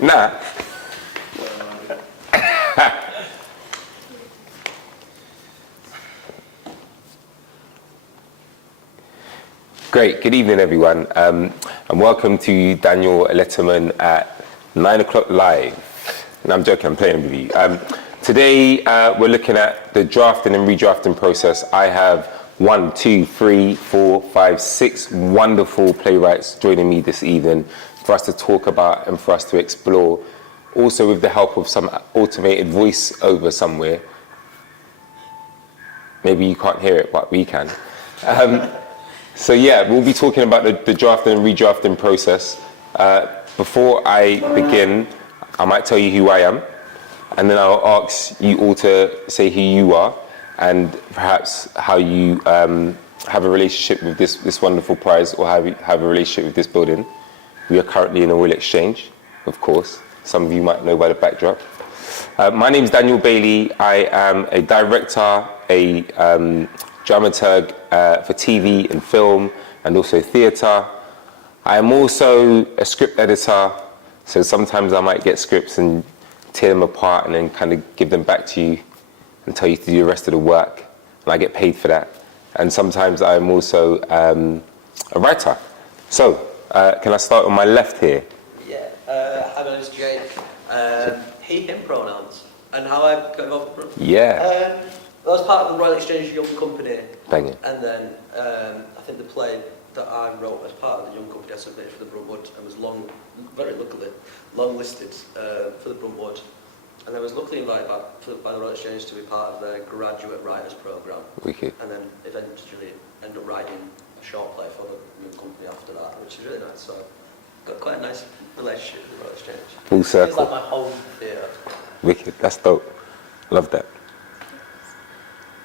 Nah. Great, good evening everyone, and welcome to Daniel Letterman at 9 o'clock live. No, I'm joking, I'm playing with you. Today we're looking at the drafting and redrafting process. I have 1, 2, 3, 4, 5, 6 wonderful playwrights joining me this evening for us to talk about and for us to explore, also with the help of some automated voiceover somewhere. Maybe you can't hear it, but we can. So yeah, we'll be talking about the drafting and redrafting process. Before I begin, I might tell you who I am, and then I'll ask you all to say who you are, and perhaps how you have a relationship with this wonderful prize, or have a relationship with this building. We are currently in a Royal Exchange, of course. Some of you might know by the backdrop. My name is Daniel Bailey. I am a director, a dramaturg for TV and film, and also theatre. I am also a script editor, so sometimes I might get scripts and tear them apart and then kind of give them back to you and tell you to do the rest of the work, and I get paid for that. And sometimes I'm also a writer. So, can I start on my left here? Yeah, hi, my name's Jake. He, him pronouns, and how I got involved with them. Yeah. I was part of the Royal Exchange Young Company. Bang it. And then I think the play that I wrote as part of the Young Company I submitted for the Bruntwood and was very luckily long listed for the Bruntwood. And I was luckily invited by the Royal Exchange to be part of their graduate writers programme. Wicked. And then eventually ended up writing a short play for the Young Company after that, which is really nice. So got quite a nice relationship with the Royal Exchange. Full circle. It's like my home theatre. Wicked, that's dope. Love that.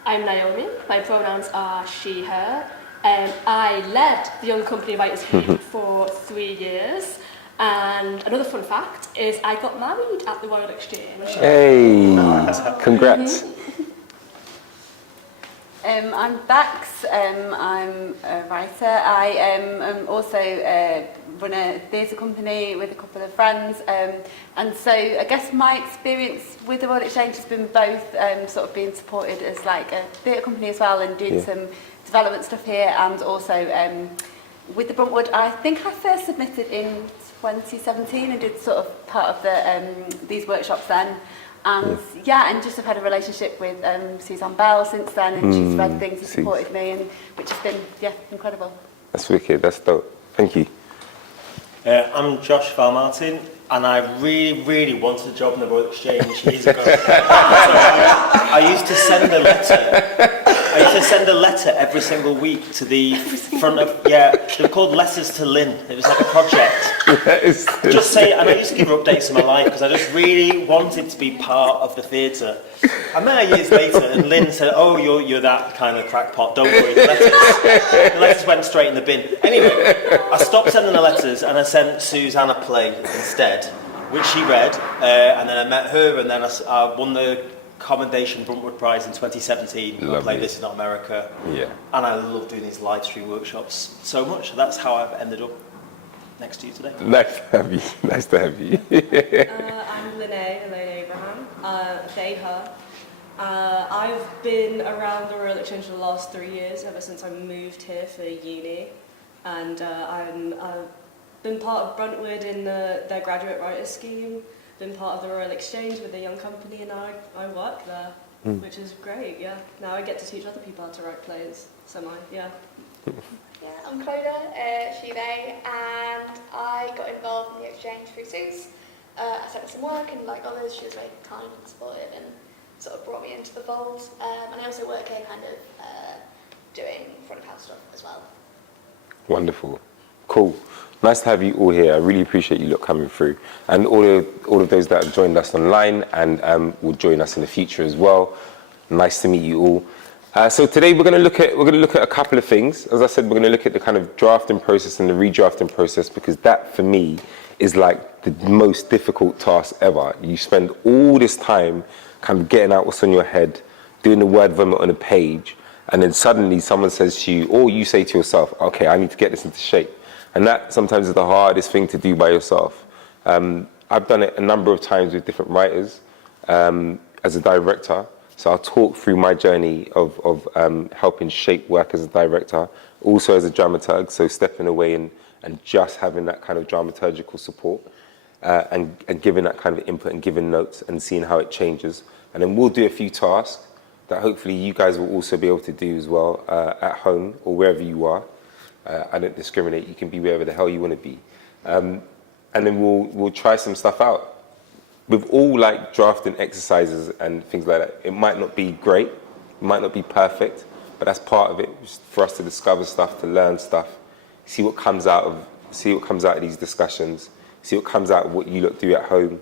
I'm Naomi. My pronouns are she, her. I led the Young Company Writers Group for 3 years. And another fun fact is I got married at the Royal Exchange. Hey, congrats. I'm Bax, I'm a writer. I am also run a theatre company with a couple of friends, and so I guess my experience with the Royal Exchange has been both sort of being supported as like a theatre company as well and doing some development stuff here, and also with the Bruntwood. I think I first submitted in 2017 and did sort of part of the these workshops then. And and just have had a relationship with Suzanne Bell since then, and she's read things and supported me, and which has been incredible. That's wicked, that's dope. Thank you. I'm Josh Val-Martin, and I really wanted a job in the Royal Exchange years ago. I used to send a letter. I used to send a letter every single week to the front of, they're called Letters to Lynn. It was like a project. Just say, and I used to give her updates of my life because I just really wanted to be part of the theatre. I met her years later, and Lynn said, "Oh, you're that kind of crackpot. Don't worry, the letters went straight in the bin." Anyway, I stopped sending the letters, and I sent Suzanne a play instead, which she read, and then I met her, and then I won the Commendation Bruntwood Prize in 2017. I played This Is Not America. Yeah. And I love doing these live stream workshops so much. That's how I've ended up next to you today. Nice to have you. Nice to have you. I'm Elaine Abraham, they, her. I've been around the Royal Exchange for the last 3 years, ever since I moved here for uni. And I've been part of Bruntwood in their graduate writers scheme. Been part of the Royal Exchange with the Young Company, and now I work there, which is great, Now I get to teach other people how to write plays, Yeah, I'm Clodagh, she, they, and I got involved in the exchange through Suze. I sent her some work, and like others, she was very kind and supportive and sort of brought me into the fold. And I also work here kind of doing front of house stuff as well. Wonderful. Cool. Nice to have you all here. I really appreciate you lot coming through, and all of those that have joined us online and will join us in the future as well. Nice to meet you all. So today we're going to look at a couple of things. As I said, we're going to look at the kind of drafting process and the redrafting process, because that for me is like the most difficult task ever. You spend all this time kind of getting out what's on your head, doing the word vomit on a page, and then suddenly someone says to you, or you say to yourself, okay, I need to get this into shape. And that sometimes is the hardest thing to do by yourself. I've done it a number of times with different writers as a director. So I'll talk through my journey of helping shape work as a director, also as a dramaturg, so stepping away and just having that kind of dramaturgical support and giving that kind of input and giving notes and seeing how it changes. And then we'll do a few tasks that hopefully you guys will also be able to do as well at home or wherever you are. I don't discriminate, you can be wherever the hell you want to be. And then we'll try some stuff out. With all like drafting exercises and things like that, it might not be great, it might not be perfect, but that's part of it, just for us to discover stuff, to learn stuff, see what comes out of these discussions, see what comes out of what you lot do at home.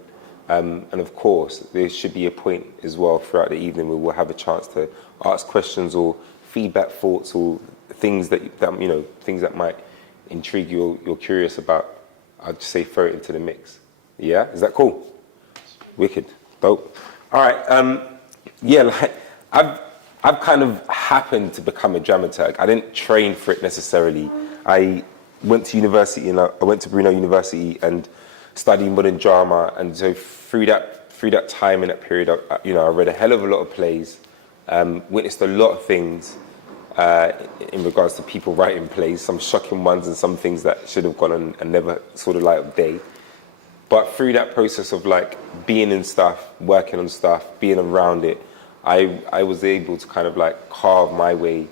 And of course, there should be a point as well throughout the evening where we'll have a chance to ask questions or feedback, thoughts, or things that you know, things that might intrigue you or you're curious about. I'd just say throw it into the mix. Yeah, is that cool? Wicked, dope. All right, yeah, like I've kind of happened to become a dramaturg. I didn't train for it necessarily. I went to university, and I went to Brunel University and studied modern drama. And so through that time in that period, I read a hell of a lot of plays, witnessed a lot of things in regards to people writing plays, some shocking ones and some things that should have gone on and never saw the light of day. But through that process of like being in stuff, working on stuff, being around it, I was able to kind of like carve my way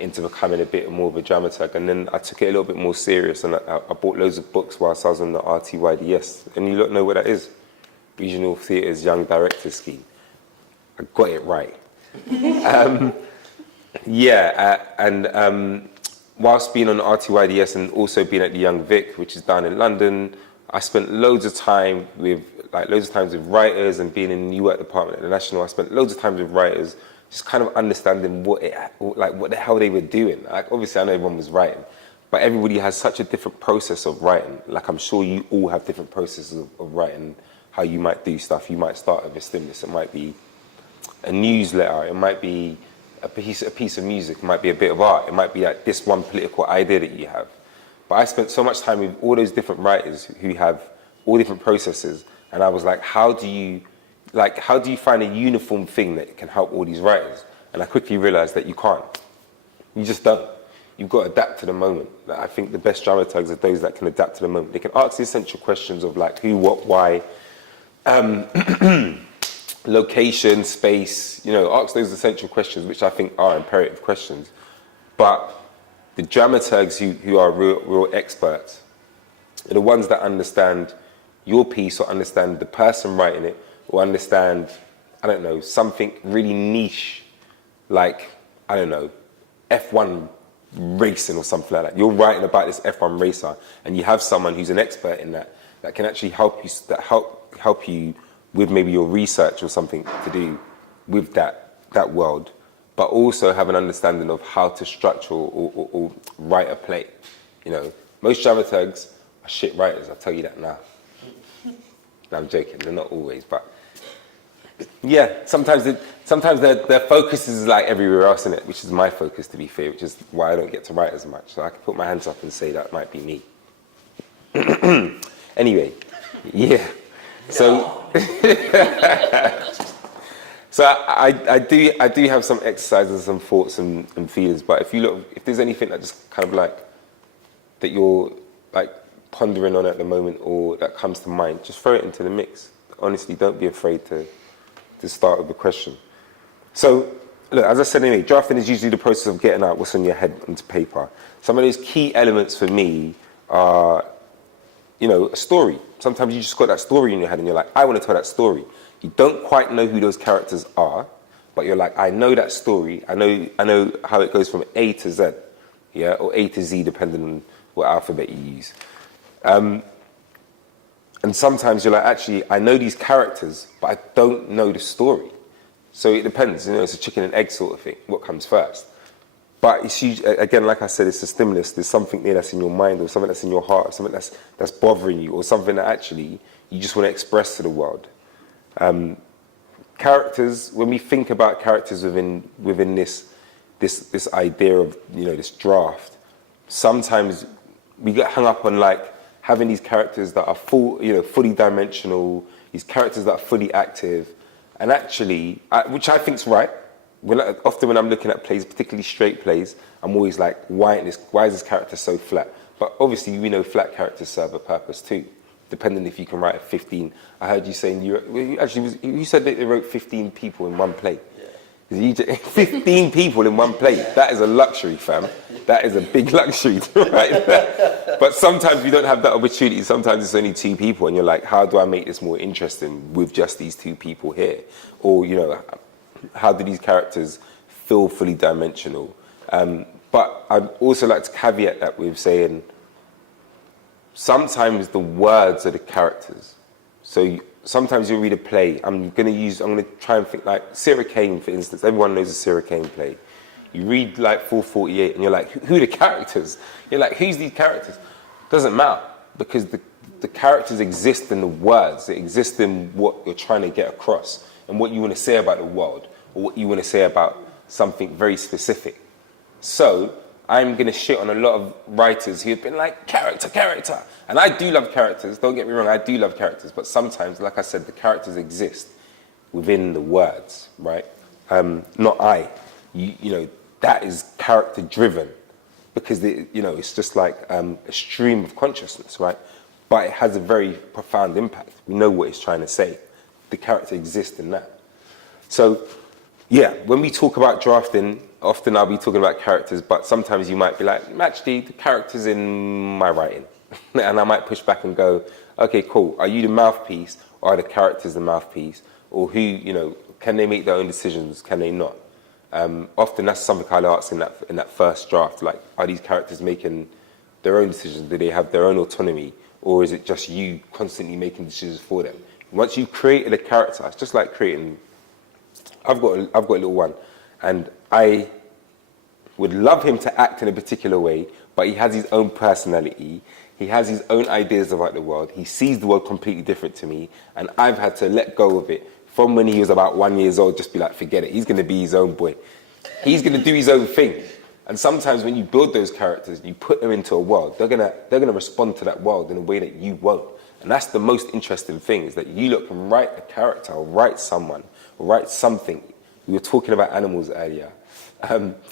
into becoming a bit more of a dramaturg. And then I took it a little bit more serious, and I bought loads of books whilst I was on the RTYDS. And you don't know what that is. Regional Theatre's Young Directors Scheme. I got it right. Whilst being on the RTYDS and also being at the Young Vic, which is down in London, I spent loads of time with writers, and being in the New Work department at the National. I spent loads of time with writers, just kind of understanding what the hell they were doing. Like, obviously, I know everyone was writing, but everybody has such a different process of writing. Like, I'm sure you all have different processes of writing, how you might do stuff. You might start with a stimulus. It might be a newsletter. It might be a piece of music. It might be a bit of art. It might be like this one political idea that you have. But I spent so much time with all those different writers who have all different processes, and I was like, how do you find a uniform thing that can help all these writers? And I quickly realized that you can't. You just don't. You've got to adapt to the moment. I think the best dramaturgs are those that can adapt to the moment. They can ask the essential questions of like who, what, why, location, space, ask those essential questions, which I think are imperative questions. But the dramaturgs who are real experts are the ones that understand your piece, or understand the person writing it, or understand, I don't know, something really niche, like, I don't know, F1 racing or something like that. You're writing about this F1 racer, and you have someone who's an expert in that can actually help you with maybe your research or something to do with that world, but also have an understanding of how to structure or write a play. Most dramaturgs are shit writers, I'll tell you that now. No, I'm joking, they're not always, but yeah, sometimes their focus is like everywhere else in it, which is my focus, to be fair, which is why I don't get to write as much. So I can put my hands up and say that might be me. Anyway, yeah. So, so I do have some exercises, some thoughts and feelings. But if there's anything that just kind of like that you're like pondering on at the moment, or that comes to mind, just throw it into the mix. Honestly, don't be afraid to start with a question. So, look, as I said anyway, drafting is usually the process of getting out what's on your head onto paper. Some of those key elements for me are, a story. Sometimes you just got that story in your head and you're like, I want to tell that story. You don't quite know who those characters are, but you're like, I know that story. I know how it goes from A to Z, yeah, or A to Z, depending on what alphabet you use. And sometimes you're like, actually, I know these characters, but I don't know the story. So it depends, it's a chicken and egg sort of thing, what comes first. But it's usually, again, like I said, it's a stimulus. There's something there that's in your mind, or something that's in your heart, or something that's bothering you, or something that actually you just want to express to the world. Characters, when we think about characters within this idea of, this draft, sometimes we get hung up on like having these characters that are fully dimensional, these characters that are fully active, and actually, which I think's right. Often when I'm looking at plays, particularly straight plays, I'm always like, why is this character so flat? But obviously, we know flat characters serve a purpose too, depending if you can write a 15. I heard you saying you said that they wrote 15 people in one play. Yeah. 15 people in one play. That is a luxury, fam. That is a big luxury, right? But sometimes we don't have that opportunity. Sometimes it's only 2 people, and you're like, how do I make this more interesting with just these 2 people here? Or how do these characters feel fully dimensional? But I'd also like to caveat that with saying sometimes the words are the characters. So sometimes you'll read a play. I'm going to try and think like Sarah Kane, for instance. Everyone knows a Sarah Kane play. You read like 448 and you're like, who are the characters? You're like, who's these characters? Doesn't matter, because the characters exist in the words. They exist in what you're trying to get across and what you want to say about the world, or what you want to say about something very specific. So I'm going to shit on a lot of writers who have been like, character. And I do love characters, don't get me wrong, I do love characters, but sometimes, like I said, the characters exist within the words, right? Not I. That is character driven, because it's just like a stream of consciousness, right? But it has a very profound impact. We know what it's trying to say. The character exists in that. So, yeah, when we talk about drafting, often I'll be talking about characters, but sometimes you might be like, actually, the character's in my writing. And I might push back and go, okay, cool. Are you the mouthpiece, or are the characters the mouthpiece? Or who, can they make their own decisions? Can they not? Often that's something I'll ask in that first draft. Like, are these characters making their own decisions? Do they have their own autonomy? Or is it just you constantly making decisions for them? Once you've created a character, it's just like creating... I've got a little one, and I would love him to act in a particular way, but he has his own personality. He has his own ideas about the world. He sees the world completely different to me, and I've had to let go of it from when he was about 1 year old, just be like, forget it. He's going to be his own boy. He's going to do his own thing. And sometimes when you build those characters, you put them into a world, they're going to respond to that world in a way that you won't. And that's the most interesting thing, is that you look and write a character, or write someone, or write something. We were talking about animals earlier,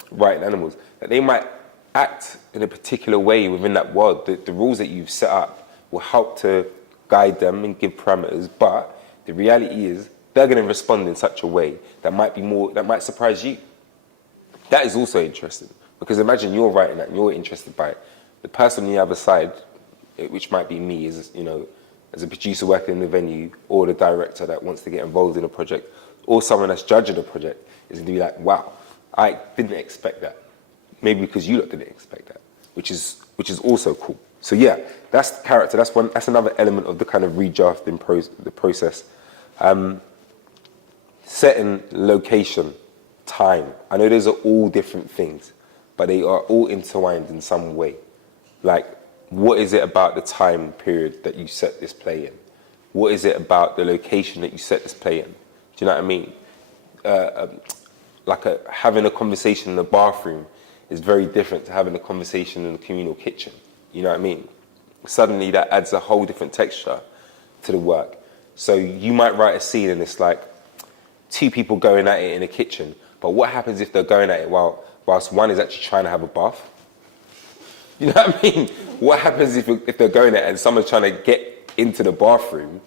writing animals, that they might act in a particular way within that world. The rules that you've set up will help to guide them and give parameters, but the reality is they're going to respond in such a way that might surprise you. That is also interesting, because imagine you're writing that and you're interested by it. The person on the other side, which might be me, as a producer working in the venue, or the director that wants to get involved in a project, or someone that's judging a project, is going to be like, wow, I didn't expect that. Maybe because you lot didn't expect that, which is also cool. So yeah, that's the character. That's another element of the kind of redrafting the process. Setting, location, time. I know those are all different things, but they are all intertwined in some way. Like, what is it about the time period that you set this play in? What is it about the location that you set this play in? Do you know what I mean? Having a conversation in the bathroom is very different to having a conversation in the communal kitchen. You know what I mean? Suddenly that adds a whole different texture to the work. So you might write a scene and it's like 2 people going at it in a kitchen, but what happens if they're going at it whilst one is actually trying to have a bath? You know what I mean? What happens if they're going at it and someone's trying to get into the bathroom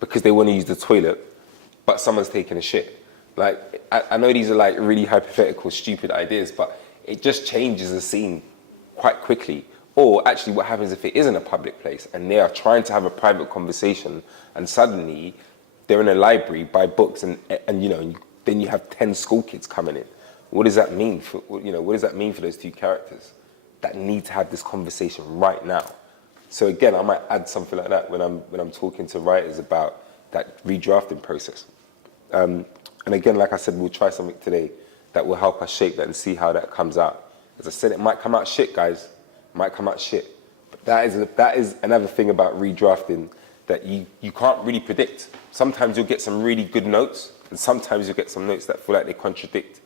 because they want to use the toilet, but someone's taking a shit? Like, I know these are like really hypothetical, stupid ideas, but it just changes the scene quite quickly. Or actually, what happens if it isn't a public place and they are trying to have a private conversation, and suddenly they're in a library, buy books, and then you have 10 school kids coming in. What does that mean for those 2 characters that need to have this conversation right now? So again, I might add something like that when I'm talking to writers about that redrafting process. And again, like I said, we'll try something today that will help us shape that and see how that comes out. As I said, it might come out shit, guys. It might come out shit. But that is another thing about redrafting that you can't really predict. Sometimes you'll get some really good notes, and sometimes you'll get some notes that feel like they contradict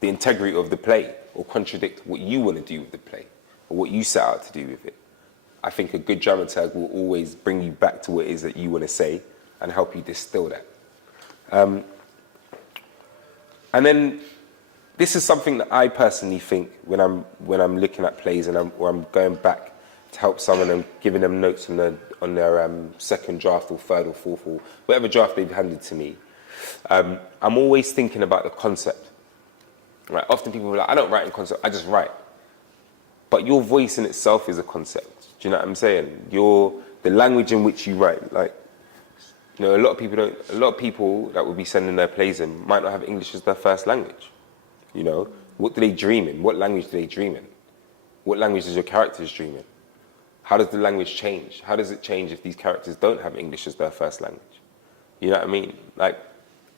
the integrity of the play, or contradict what you want to do with the play, or what you set out to do with it. I think a good dramaturg will always bring you back to what it is that you want to say and help you distill that. And then this is something that I personally think when I'm looking at plays and I'm going back to help someone and giving them notes on their second draft or third or fourth or whatever draft they've handed to me. I'm always thinking about the concept. Right? Often people are like, I don't write in concept, I just write. But your voice in itself is a concept. Do you know what I'm saying? The language in which you write, like, you know, a lot of people that will be sending their plays in might not have English as their first language. You know, what do they dream in? What language do they dream in? What language does your characters dream in? How does the language change? How does it change if these characters don't have English as their first language? You know what I mean? Like,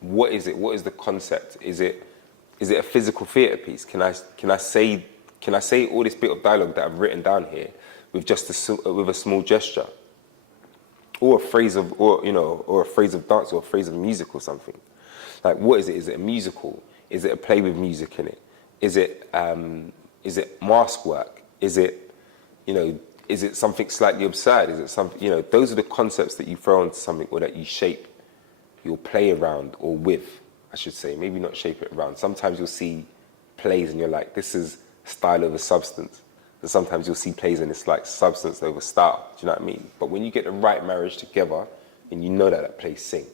what is it? What is the concept? Is it a physical theatre piece? Can I say all this bit of dialogue that I've written down here with just with a small gesture, or a phrase of dance, or a phrase of music or something? Like, what is it? Is it a musical? Is it a play with music in it? Is it mask work? Is it something slightly absurd? Is it something, those are the concepts that you throw into something, or that you shape your play around, or with, I should say. Maybe not shape it around. Sometimes you'll see plays and you're like, this is style over substance. And sometimes you'll see plays and it's like substance over style. Do you know what I mean? But when you get the right marriage together, and you know that play sings,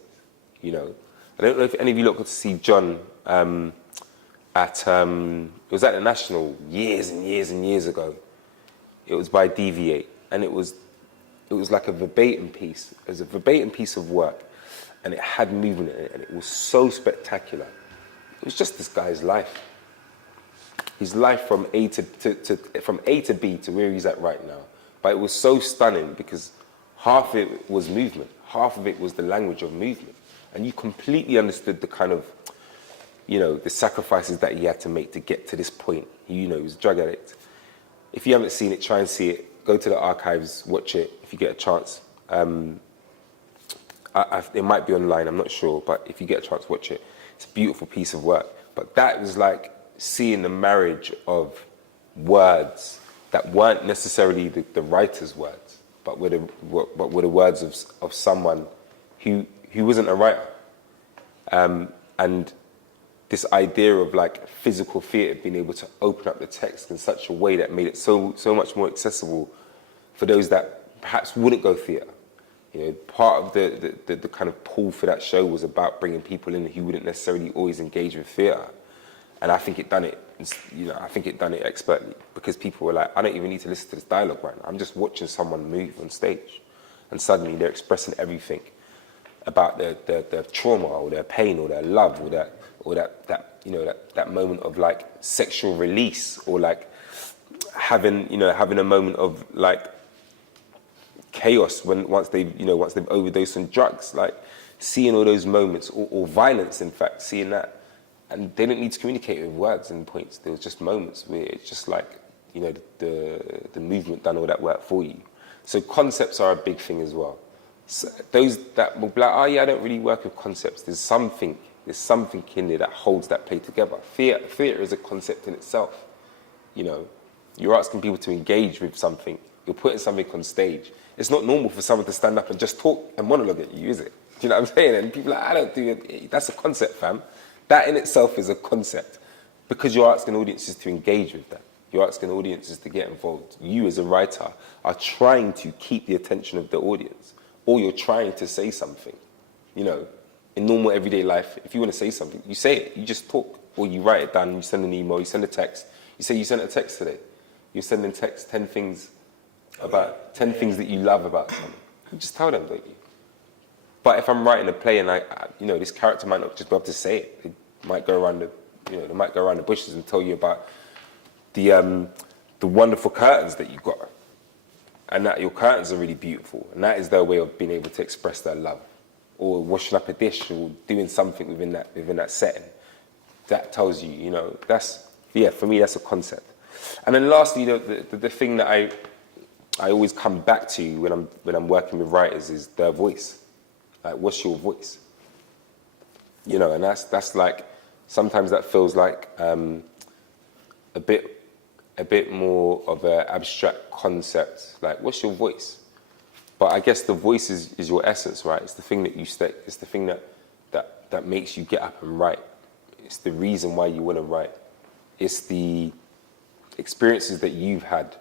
I don't know if any of you lot got to see John it was at the National years and years and years ago. It was by Deviate, and it was like a verbatim piece. It was a verbatim piece of work, and it had movement in it, and it was so spectacular. It was just this guy's life. His life from A to B to where he's at right now. But it was so stunning because half of it was movement, half of it was the language of movement. And you completely understood the kind of, the sacrifices that he had to make to get to this point. He was a drug addict. If you haven't seen it, try and see it. Go to the archives, watch it if you get a chance. It might be online, I'm not sure, but if you get a chance, watch it. It's a beautiful piece of work. But that was like seeing the marriage of words that weren't necessarily the writer's words, but were the words of someone who wasn't a writer. And this idea of like physical theatre being able to open up the text in such a way that made it so much more accessible for those that perhaps wouldn't go theatre. Part of the kind of pull for that show was about bringing people in who wouldn't necessarily always engage with theatre. And I think it done it, expertly, because people were like, I don't even need to listen to this dialogue right now. I'm just watching someone move on stage. And suddenly they're expressing everything about their trauma or their pain or their love or that moment of like sexual release, or like having a moment of like chaos once they've overdosed on drugs, like seeing all those moments, or violence, in fact, seeing that. And they didn't need to communicate with words and points. There was just moments where it's just like, the movement done all that work for you. So concepts are a big thing as well. So those that will be like, oh yeah, I don't really work with concepts. There's something in there that holds that play together. Theatre is a concept in itself. You're asking people to engage with something. You're putting something on stage. It's not normal for someone to stand up and just talk and monologue at you, is it? Do you know what I'm saying? And people are like, I don't do it. That's a concept, fam. That in itself is a concept, because you're asking audiences to engage with that. You're asking audiences to get involved. You as a writer are trying to keep the attention of the audience, or you're trying to say something. In normal everyday life, if you want to say something, you say it. You just talk, or you write it down, you send an email, you send a text. You say you sent a text today. You're sending text 10 things things that you love about someone. You just tell them, don't you? But if I'm writing a play and this character might not just be able to say it, they might go around the bushes and tell you about the wonderful curtains that you've got, and that your curtains are really beautiful, and that is their way of being able to express their love, or washing up a dish, or doing something within that setting. That tells you, for me that's a concept. And then lastly, the thing that I always come back to when I'm working with writers is their voice. Like, what's your voice? And that's like, sometimes that feels like a bit a bit more of an abstract concept, like what's your voice? But I guess the voice is your essence, right? It's the thing that you stay, it's the thing that makes you get up and write. It's the reason why you want to write. It's the experiences that you've had,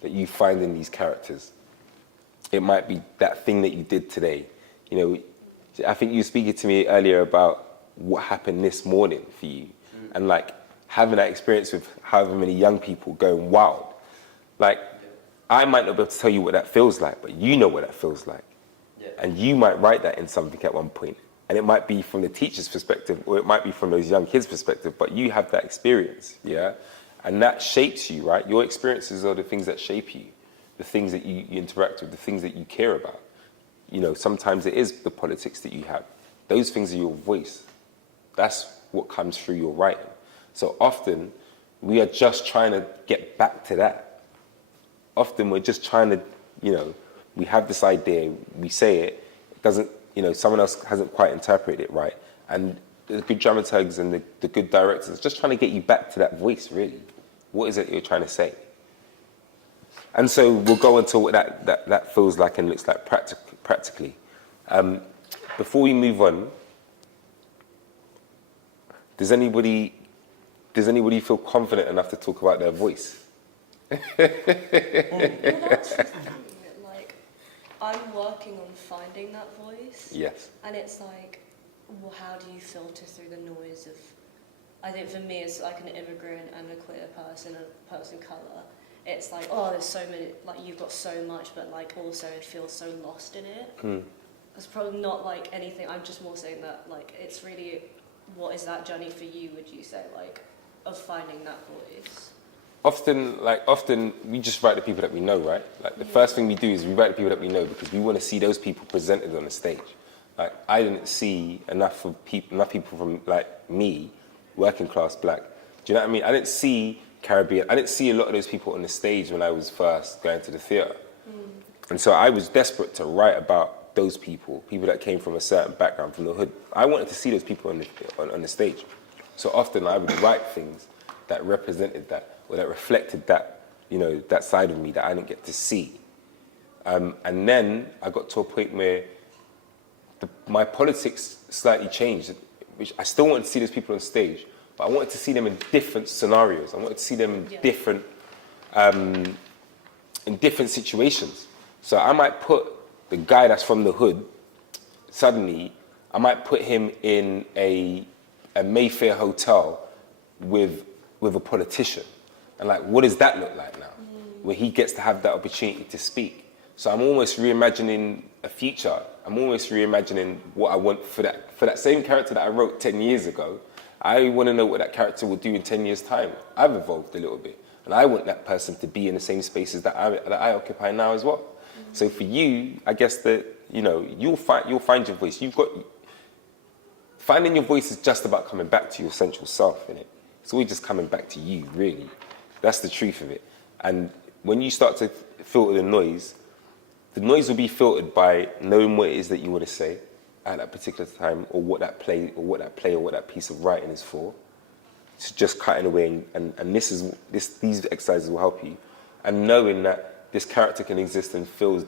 that you find in these characters. It might be that thing that you did today. You know, I think you were speaking to me earlier about what happened this morning for you. And like having that experience with however many young people going wild. Like, I might not be able to tell you what that feels like, but you know what that feels like. Yeah. And you might write that in something at one point. And it might be from the teacher's perspective, or it might be from those young kids' perspective, but you have that experience, yeah? And that shapes you, right? Your experiences are the things that shape you, the things that you interact with, the things that you care about. You know, sometimes it is the politics that you have. Those things are your voice. That's what comes through your writing. So often, we are just trying to get back to that. Often we're just trying to, you know, we have this idea, we say it, it doesn't, you know, someone else hasn't quite interpreted it right. And the good dramaturgs and the good directors just trying to get you back to that voice, really. What is it you're trying to say? And so we'll go into what that feels like and looks like practically. Before we move on, does anybody feel confident enough to talk about their voice? Well, that's the thing, like, I'm working on finding that voice. Yes. And it's like, well, how do you filter through the noise of, I think for me as like an immigrant and a queer person, a person of colour, it's like, oh, there's so many, like you've got so much, but like also it feels so lost in it. It's probably not like anything, I'm just more saying that like it's really, what is that journey for you, would you say, like, of finding that voice? Often we just write the people that we know, right? Like the first thing we do is we write the people that we know because we want to see those people presented on the stage. Like I didn't see enough people from like me, working class black. Do you know what I mean? I didn't see Caribbean. I didn't see a lot of those people on the stage when I was first going to the theatre. And so I was desperate to write about those people that came from a certain background, from the hood. I wanted to see those people on the stage. So often I would write things that represented that, or that reflected that, you know, that side of me that I didn't get to see. And then I got to a point where my politics slightly changed, which I still wanted to see those people on stage, but I wanted to see them in different scenarios. I wanted to see them in different situations. So I might put the guy that's from the hood, suddenly, I might put him in a Mayfair hotel with a politician. And like, what does that look like now? Where he gets to have that opportunity to speak. So I'm almost reimagining a future. I'm almost reimagining what I want for that same character that I wrote 10 years ago. I want to know what that character will do in 10 years' time. I've evolved a little bit. And I want that person to be in the same spaces that I occupy now as well. So for you, I guess that, you know, you'll find your voice. Finding your voice is just about coming back to your central self, innit? It's always just coming back to you, really. That's the truth of it. And when you start to filter the noise will be filtered by knowing what it is that you want to say at that particular time, or what that play or what that piece of writing is for. It's just cutting away, and these exercises will help you. And knowing that this character can exist and feels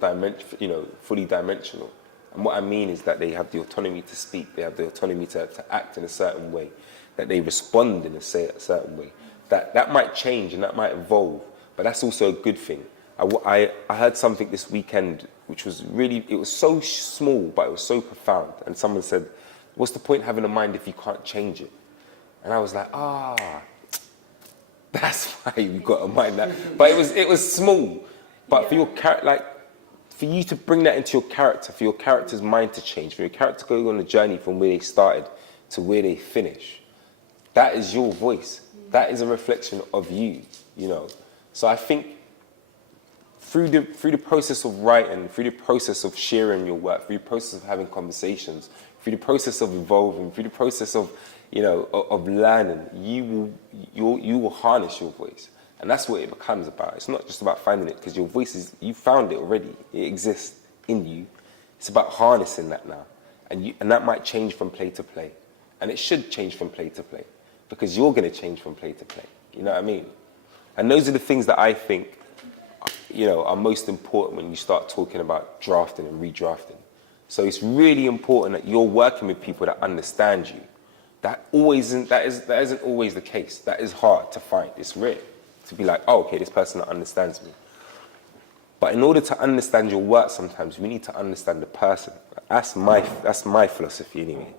fully dimensional. And what I mean is that they have the autonomy to speak, they have the autonomy to act in a certain way, that they respond in a certain way. That might change and that might evolve, but that's also a good thing. I heard something this weekend which was really, it was so small, but it was so profound. And someone said, what's the point having a mind if you can't change it? And I was like, that's why you've got a mind. But it was small. But for your character, for you to bring that into your character, for your character's mind to change, for your character to go on a journey from where they started to where they finish, that is your voice. That is a reflection of you, you know. So I think through the process of writing, through the process of sharing your work, through the process of having conversations, through the process of evolving, through the process of, you know, of learning, you will harness your voice. And that's what it becomes about. It's not just about finding it, because your voice you found it already. It exists in you. It's about harnessing that now. And that might change from play to play. And it should change from play to play, because you're going to change from play to play. You know what I mean? And those are the things that I think, you know, are most important when you start talking about drafting and redrafting. So it's really important that you're working with people that understand you. That isn't always the case. That is hard to find. It's rare to be like, oh, okay, this person that understands me. But in order to understand your work, sometimes we need to understand the person. That's my philosophy anyway.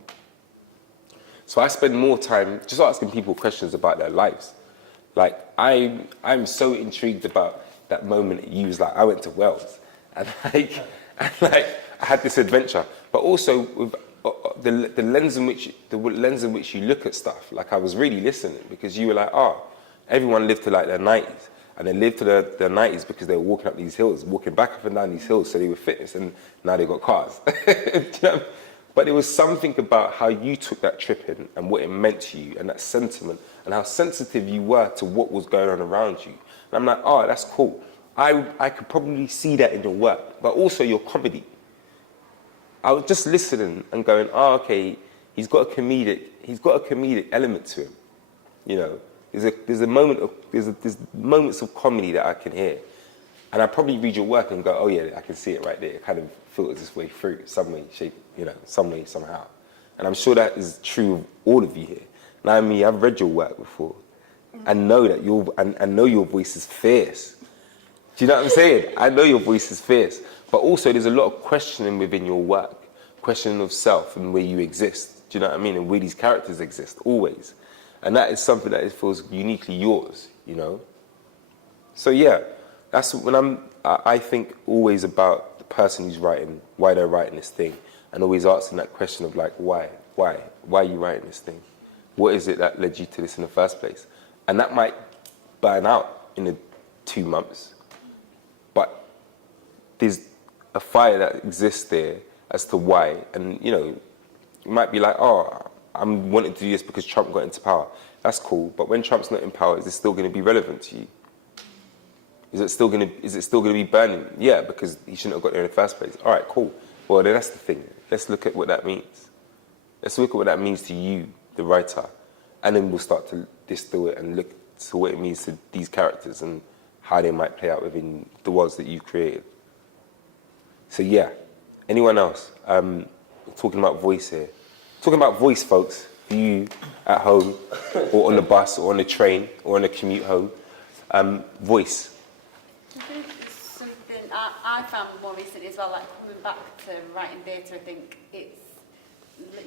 So I spend more time just asking people questions about their lives. Like I'm so intrigued about that moment that you was like, I went to Wales, and I had this adventure, but also with the lens in which you look at stuff. Like I was really listening, because you were like, everyone lived to like their 90s, and they lived to their 90s because they were walking up these hills, walking back up and down these hills, so they were fitness, and now they got cars. Do you know? But there was something about how you took that trip in and what it meant to you, and that sentiment, and how sensitive you were to what was going on around you. And I'm like, that's cool. I could probably see that in your work, but also your comedy. I was just listening and going, okay, he's got a comedic element to him. You know, there's moments of comedy that I can hear. And I probably read your work and go, oh yeah, I can see it right there. It kind of filters its way through, some way, shape, some way, somehow. And I'm sure that is true of all of you here. Now, I've read your work before, and know that your voice is fierce. Do you know what I'm saying? I know your voice is fierce, but also there's a lot of questioning within your work, questioning of self and where you exist. Do you know what I mean? And where these characters exist, always. And that is something that feels uniquely yours, you know? So yeah, that's when I think always about the person who's writing, why they're writing this thing, and always asking that question of like, why are you writing this thing? What is it that led you to this in the first place? And that might burn out in the 2 months, but there's a fire that exists there as to why. And you might be like, I'm wanting to do this because Trump got into power. That's cool, but when Trump's not in power, is it still going to be relevant to you? Is it still going to be burning? Yeah, because he shouldn't have got there in the first place. All right, cool. Well, then that's the thing. Let's look at what that means. Let's look at what that means to you, the writer, and then we'll start to distill it and look to what it means to these characters and how they might play out within the worlds that you've created. So yeah, anyone else? Talking about voice here. Talking about voice, folks, for you at home, or on the bus, or on the train, or on the commute home. Voice. I think it's something I found more recently as well, like coming back to writing theatre. I think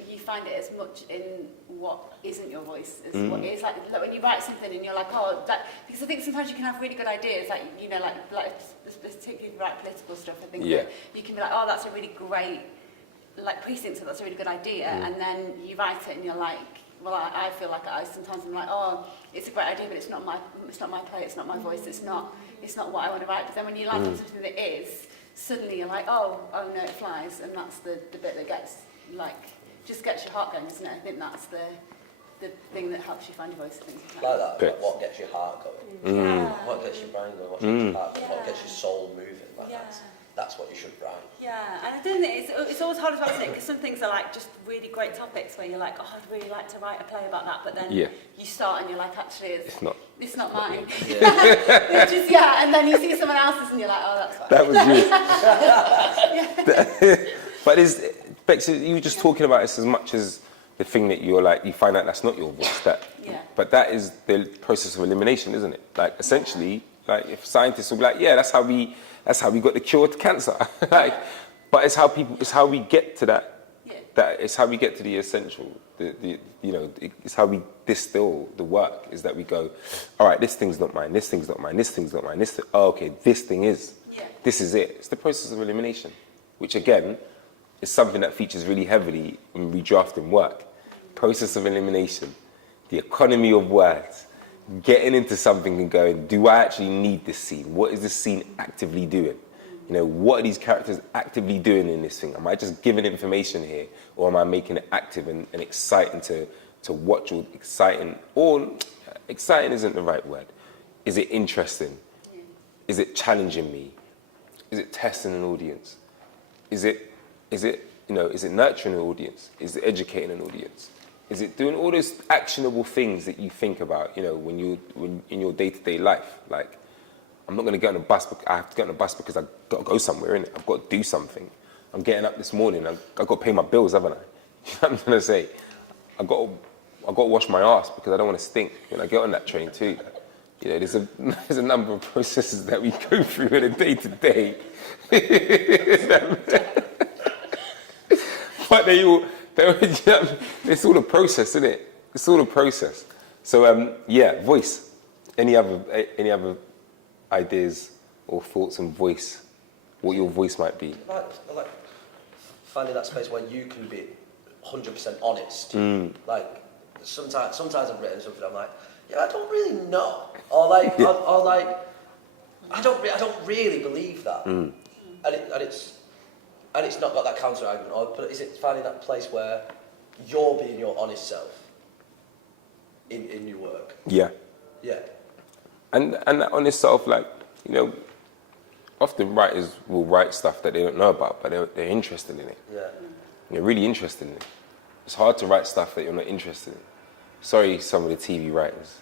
you find it as much in what isn't your voice as what is. Like when you write something and you're like, because I think sometimes you can have really good ideas, like particularly if you write political stuff. I think that you can be like, that's a really great, like Precinct, so that's a really good idea, and then you write it and you're like, well, I feel like sometimes I'm like, it's a great idea, but it's not my play, it's not my voice, it's not what I want to write. But then when you land on something that is, suddenly you're like, oh no, it flies, and that's the bit that gets your heart going, isn't it? I think that's the thing that helps you find your voice. I think sometimes. Like that, like what gets your heart going, what gets your brain going, what gets your heart going, what gets your soul moving. That's what you should write. Yeah, and I don't think it's always hard about it, because some things are like just really great topics where you're like, I'd really like to write a play about that, but then you start and you're like, actually, it's not mine. And then you see someone else's and you're like, that's fine. That was you. But Bex, you were just talking about this as much as the thing that you're like, you find out that's not your voice. But that is the process of elimination, isn't it? Like essentially, like if scientists will be like, that's how we got the cure to cancer. But it's how we get to that. It's how we get to the essential. It's how we distill the work. Is that we go, all right, this thing's not mine. This thing's not mine. This thing's not mine. This thing is. This is it. It's the process of elimination, which again is something that features really heavily in redrafting work. Process of elimination, the economy of words. Getting into something and going, do I actually need this scene? What is this scene actively doing? What are these characters actively doing in this thing? Am I just giving information here, or am I making it active and exciting to watch, or exciting isn't the right word. Is it interesting? Is it challenging me? Is it testing an audience? Is it nurturing an audience? Is it educating an audience? Is it doing all those actionable things that you think about, you know, when in your day-to-day life? Like, I'm not going to get on a bus, I have to get on a bus because I've got to go somewhere, innit? I've got to do something. I'm getting up this morning, I've got to pay my bills, haven't I? You know what I'm going to say? I've got to wash my ass because I don't want to stink when I get on that train too. You know, there's a number of processes that we go through in a day-to-day. But it's all a process, isn't it? It's all a process. So, yeah, voice. Any other ideas or thoughts on voice? What your voice might be? I like finding that space where you can be 100% honest. Like, sometimes I've written something, I'm like, yeah, I don't really know. Or like, or like, I don't really believe that. And it's not got that counter argument. But is it finding that place where you're being your honest self in your work? Yeah. Yeah. And that honest self, like, you know, often writers will write stuff that they don't know about, but they're interested in it. Yeah. You're really interested in it. It's hard to write stuff that you're not interested in. Sorry, some of the TV writers.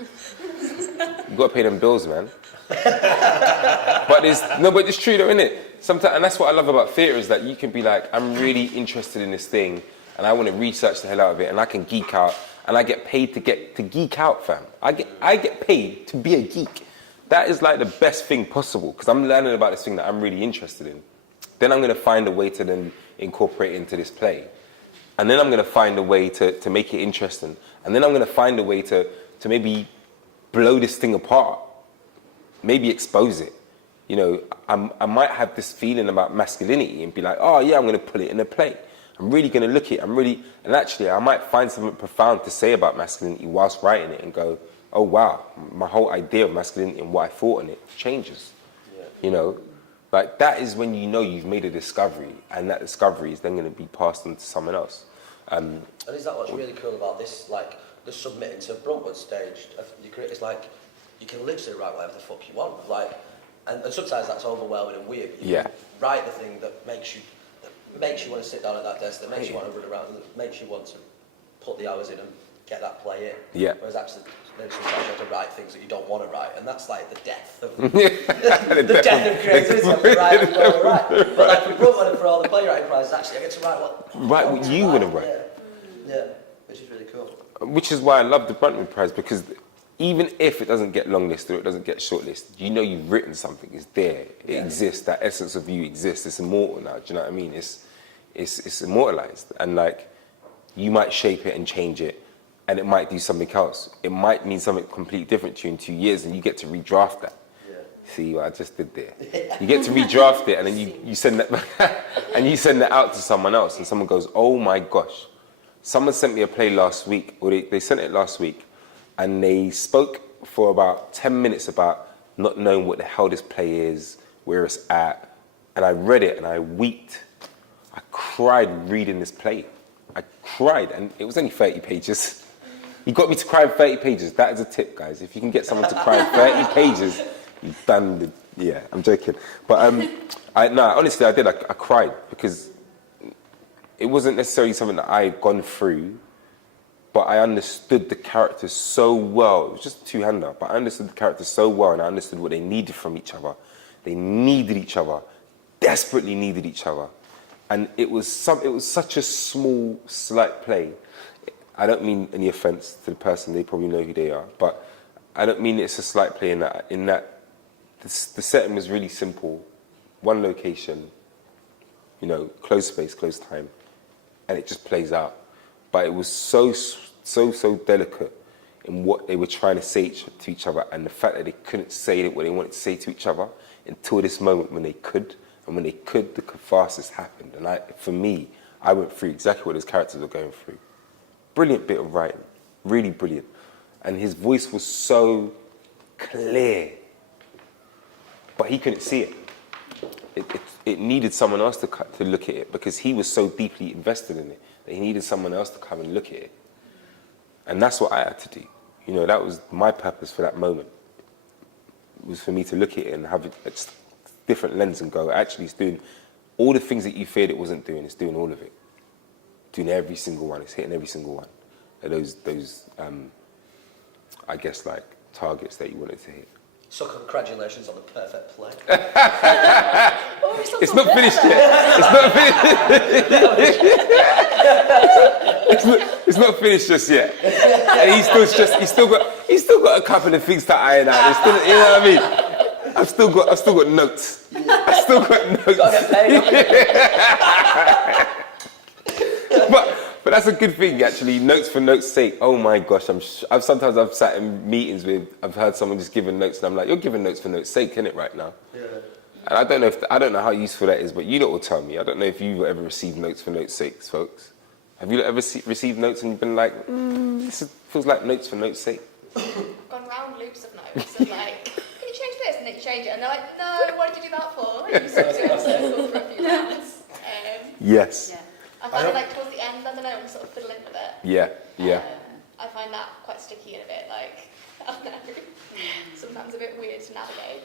You've got to pay them bills, man. But it's true though, isn't it? Sometimes, and that's what I love about theatre, is that you can be like, I'm really interested in this thing, and I want to research the hell out of it, and I can geek out, and I get paid to geek out, fam. I get paid to be a geek. That is like the best thing possible, because I'm learning about this thing that I'm really interested in. Then I'm going to find a way to then incorporate it into this play. And then I'm going to find a way to make it interesting. And then I'm going to find a way to maybe blow this thing apart. Maybe expose it. You know, I might have this feeling about masculinity and be like, oh yeah, I'm going to put it in a play. I'm really going to look at it. And actually I might find something profound to say about masculinity whilst writing it and go, oh wow, my whole idea of masculinity and what I thought on it changes. Yeah. You know, like that is when you know you've made a discovery, and that discovery is then going to be passed on to someone else. And is that what's really cool about this, like the submitting to Bruntwood stage? It's like you can literally write whatever the fuck you want. Like, and sometimes that's overwhelming and weird. You write the thing that makes you want to sit down at that desk, that makes you want to run around, that makes you want to put the hours in and get that play in. Yeah. Whereas actually, then sometimes you have to write things that you don't want to write, and that's like the death of the death of creativity. You have to write what you want to write. But like with Bruntwood and for all the playwriting prizes, actually I get to write what you want to write. Yeah, which is really cool. Which is why I love the Bruntwood Prize, because even if it doesn't get longlisted or it doesn't get shortlisted, you know you've written something. It's there. It exists. That essence of you exists. It's immortal now. Do you know what I mean? It's immortalized, and like you might shape it and change it, and it might do something else. It might mean something completely different to you in 2 years, and you get to redraft that. Yeah. See what I just did there? You get to redraft it, and then you send that and you send that out to someone else, and someone goes, "Oh my gosh!" Someone sent me a play last week, or they sent it last week, and they spoke for about 10 minutes about not knowing what the hell this play is, where it's at, and I read it and I wept. I cried reading this play. I cried, and it was only 30 pages. You got me to cry in 30 pages. That is a tip, guys. If you can get someone to cry in 30 pages, you've done the... Yeah, I'm joking. But honestly, I did. I cried because it wasn't necessarily something that I had gone through, but I understood the characters so well. It was just a two-hander, but I understood the characters so well, and I understood what they needed from each other. They needed each other, desperately needed each other. And it was such a small, slight play. I don't mean any offence to the person, they probably know who they are, but I don't mean it's a slight play in that the setting was really simple. One location, you know, close space, close time, and it just plays out. But it was so delicate in what they were trying to say to each other, and the fact that they couldn't say what they wanted to say to each other until this moment when they could. And when they could, the catharsis happened. And for me, I went through exactly what those characters were going through. Brilliant bit of writing, really brilliant. And his voice was so clear, but he couldn't see it. It needed someone else to look at it, because he was so deeply invested in it that he needed someone else to come and look at it. And that's what I had to do. You know, that was my purpose for that moment. It was for me to look at it and have a different lens and go, actually, it's doing all the things that you feared it wasn't doing, it's doing all of it. doing every single one. It's hitting every single one. Those I guess like targets that you wanted to hit. So congratulations on the perfect play. It's not finished yet. It's not finished just yet. And he's still got a couple of things to iron out. It's still, you know what I mean? I've still got notes. I've still got notes. But that's a good thing, actually. Notes for notes' sake. Oh my gosh, I've sometimes sat in meetings I've heard someone just giving notes, and I'm like, you're giving notes for notes' sake, innit, right now? Yeah. And I don't know how useful that is, but you lot will tell me. I don't know if you've ever received notes for notes' sake, folks. Have you ever received notes and you've been like, feels like notes for notes' sake? Gone round loops of notes and like, can you change this? And then you change it, and they're like, no, what did you do that for? And you sort of do a circle for a few rounds. Yes. Yeah. I find it like towards the end, I don't know, I'm sort of fiddling with it. Yeah. I find that quite sticky and a bit like, I don't know, sometimes a bit weird to navigate.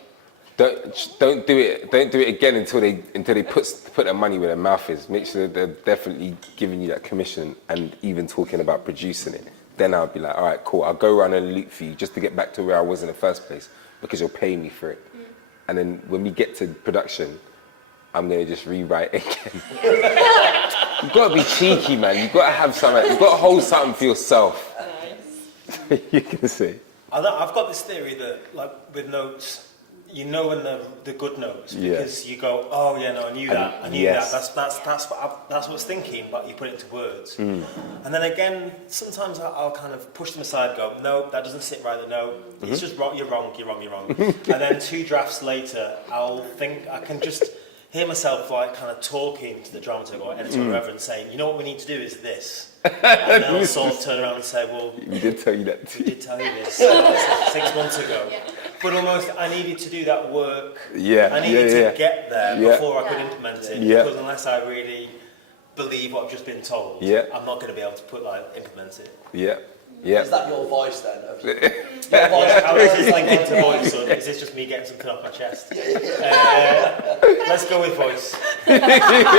Don't do it again until they put their money where their mouth is. Make sure that they're definitely giving you that commission and even talking about producing it. Then I'll be like, all right, cool. I'll go around and loop for you just to get back to where I was in the first place because you're paying me for it. And then when we get to production, I'm gonna just rewrite it again. You've got to be cheeky, man. You've got to have something. You've got to hold something for yourself. Nice. You can see. I've got this theory that, like, with notes, you know when the good notes because you go, oh yeah, no, I knew that. That's what I was thinking, but you put it into words. And then again, sometimes I'll kind of push them aside, and go, no, that doesn't sit right. No, it's just wrong. You're wrong. And then 2 drafts later, I'll think I can just hear myself like kind of talking to the dramaturg or editor or whoever and saying, you know what we need to do is this. And then I'll sort of turn around and say, well, we did tell you that. We did tell you this 6 months ago. Yeah. But almost I needed to do that work. Yeah. I needed to get there before I could implement it. Because unless I really believe what I've just been told, I'm not going to be able to implement it. Yeah. Is that your voice then? Your voice, how is this like into voice, or is this just me getting something off my chest? Let's go with voice. I think it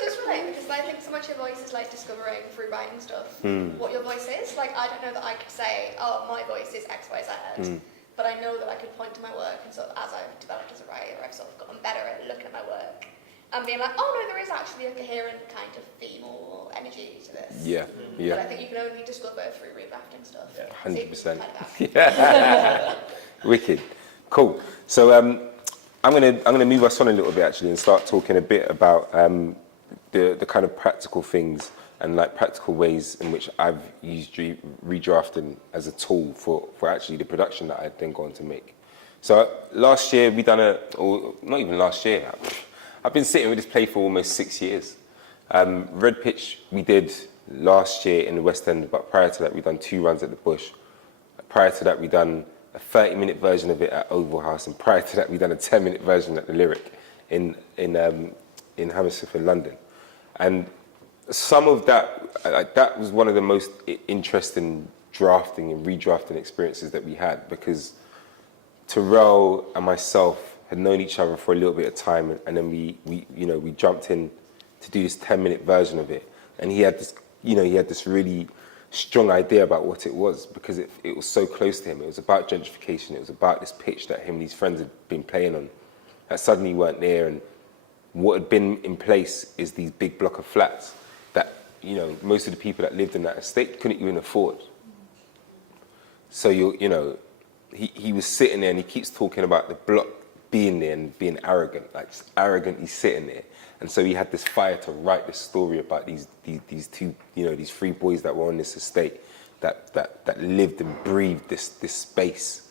does relate because I think so much of your voice is like discovering through writing stuff what your voice is. Like I don't know that I could say, oh, my voice is X, Y, Z, but I know that I could point to my work and sort of as I've developed as a writer, I've sort of gotten better at looking at my work and being like, oh no, there is actually a coherent kind of theme or energy to this. Yeah. But I think you can only discover through redrafting stuff. 100%. Wicked. Cool. So I'm gonna move us on a little bit actually and start talking a bit about the kind of practical things and like practical ways in which I've used redrafting as a tool for actually the production that I'd then gone to make. So last year we done or not even last year. I've been sitting with this play for almost 6 years. Red Pitch we did last year in the West End, but prior to that we done 2 runs at the Bush. Prior to that we done a 30-minute version of it at Oval House, and prior to that we done a 10-minute version at the Lyric in Hammersmith in London. And some of that, that was one of the most interesting drafting and redrafting experiences that we had, because Terrell and myself had known each other for a little bit of time, and then we jumped in to do this 10-minute version of it, and he had this really strong idea about what it was, because it was so close to him. It was about gentrification. It was about this pitch that him and his friends had been playing on that suddenly weren't there, and what had been in place is these big block of flats that most of the people that lived in that estate couldn't even afford. So he was sitting there and he keeps talking about the block being there and being arrogant, like just arrogantly sitting there. And so he had this fire to write this story about these 2, these 3 boys that were on this estate that lived and breathed this space,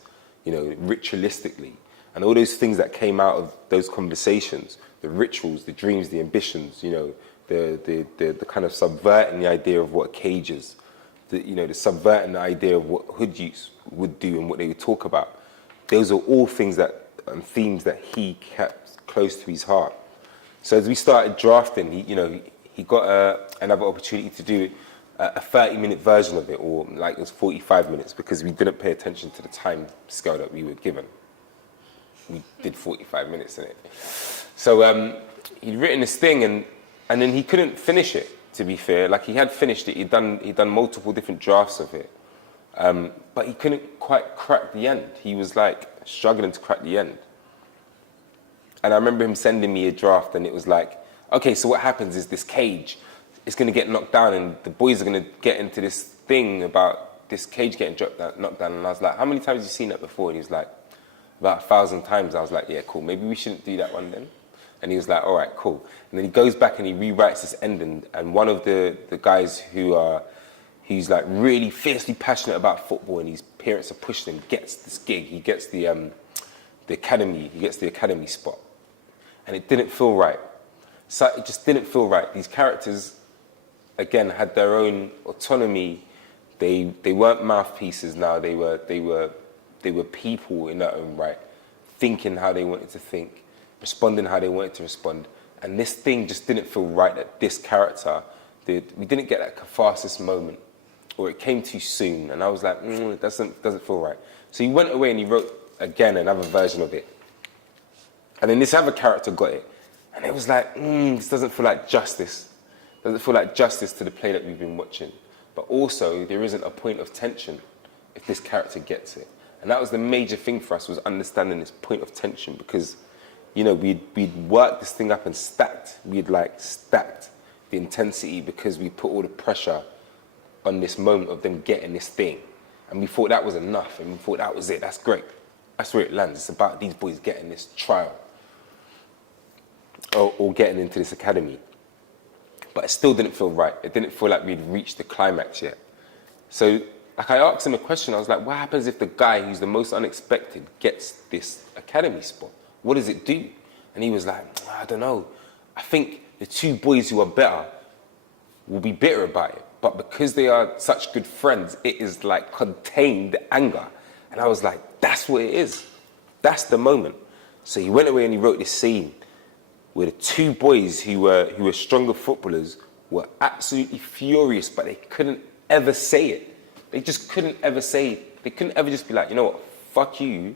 ritualistically. And all those things that came out of those conversations, the rituals, the dreams, the ambitions, the kind of subverting the idea of what a cage is, the subverting the idea of what hood youths would do and what they would talk about. Those are all things and themes that he kept close to his heart. So as we started drafting, he got another opportunity to do a 30-minute version of it, or like it was 45 minutes, because we didn't pay attention to the time scale that we were given. We did 45 minutes in it. So he'd written this thing, and then he couldn't finish it. To be fair, like he had finished it, he'd done multiple different drafts of it, but he couldn't quite crack the end. He was like struggling to crack the end. And I remember him sending me a draft, and it was like, okay, so what happens is this cage, it's going to get knocked down, and the boys are going to get into this thing about this cage getting knocked down. And I was like, how many times have you seen that before? And he was like, about 1,000 times. I was like, yeah, cool, maybe we shouldn't do that one then. And he was like, all right, cool. And then he goes back and he rewrites this ending. And one of the guys he's like really fiercely passionate about football, and his parents are pushing him, gets this gig. He gets the academy. He gets the academy spot. And it didn't feel right. So it just didn't feel right. These characters, again, had their own autonomy. They weren't mouthpieces now. They were people in their own right, thinking how they wanted to think, responding how they wanted to respond. And this thing just didn't feel right, that this character, we didn't get that catharsis moment, or it came too soon. And I was like, it doesn't feel right. So he went away and he wrote, again, another version of it. And then this other character got it. And it was like, this doesn't feel like justice. Doesn't feel like justice to the play that we've been watching. But also, there isn't a point of tension if this character gets it. And that was the major thing for us, was understanding this point of tension, because, you know, we'd worked this thing up and stacked. We'd like stacked the intensity because we put all the pressure on this moment of them getting this thing. And we thought that was enough, and we thought that was it, that's great. That's where it lands. It's about these boys getting this trial or getting into this academy. But it still didn't feel right. It didn't feel like we'd reached the climax yet. So like I asked him a question. I was like, what happens if the guy who's the most unexpected gets this academy spot? What does it do? And he was like, I don't know. I think the two boys who are better will be bitter about it. But because they are such good friends, it is like contained anger. And I was like, that's what it is. That's the moment. So he went away and he wrote this scene where the two boys who were stronger footballers were absolutely furious, but they couldn't ever say it. They just couldn't ever say it. They couldn't ever just be like, you know what, fuck you.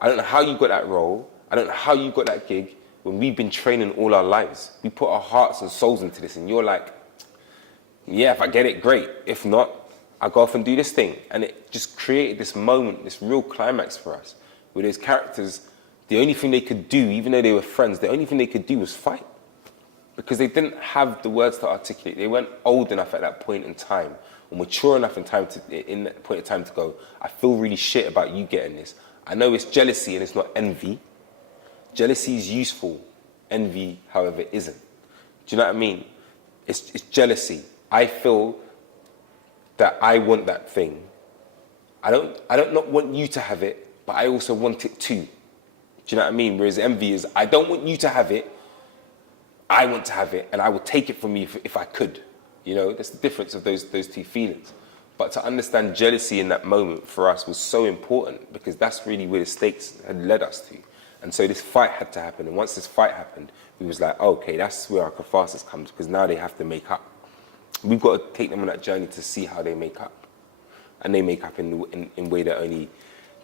I don't know how you got that role. I don't know how you got that gig when we've been training all our lives. We put our hearts and souls into this, and you're like, yeah, if I get it, great. If not, I'll go off and do this thing. And it just created this moment, this real climax for us, where those characters, the only thing they could do, even though they were friends, the only thing they could do was fight. Because they didn't have the words to articulate. They weren't old enough at that point in time, or mature enough in that point in time to go, I feel really shit about you getting this. I know it's jealousy and it's not envy. Jealousy is useful. Envy, however, isn't. Do you know what I mean? It's jealousy. I feel that I want that thing. I don't not want you to have it, but I also want it too. Do you know what I mean? Whereas envy is, I don't want you to have it, I want to have it, and I would take it from you if I could. You know, that's the difference of those two feelings. But to understand jealousy in that moment for us was so important, because that's really where the stakes had led us to. And so this fight had to happen. And once this fight happened, we was like, oh, okay, that's where our catharsis comes, because now they have to make up. We've got to take them on that journey to see how they make up. And they make up in a way that only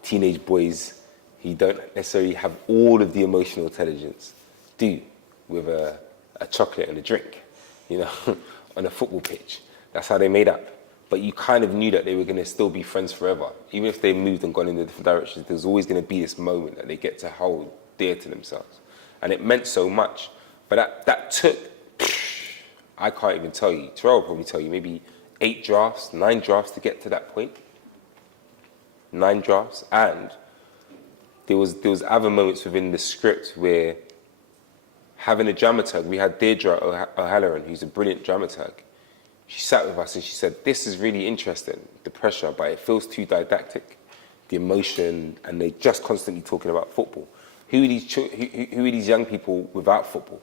teenage boys who don't necessarily have all of the emotional intelligence do, with a chocolate and a drink, you know, on a football pitch. That's how they made up. But you kind of knew that they were going to still be friends forever. Even if they moved and gone in different directions, there was always going to be this moment that they get to hold dear to themselves. And it meant so much. But that took, I can't even tell you, Terrell will probably tell you, maybe 8 drafts, 9 drafts to get to that point. 9 drafts. And there was other moments within the script where having a dramaturg, we had Deirdre O'Halloran, who's a brilliant dramaturg. She sat with us and she said, this is really interesting, the pressure, but it feels too didactic, the emotion, and they're just constantly talking about football. Who are these young people without football?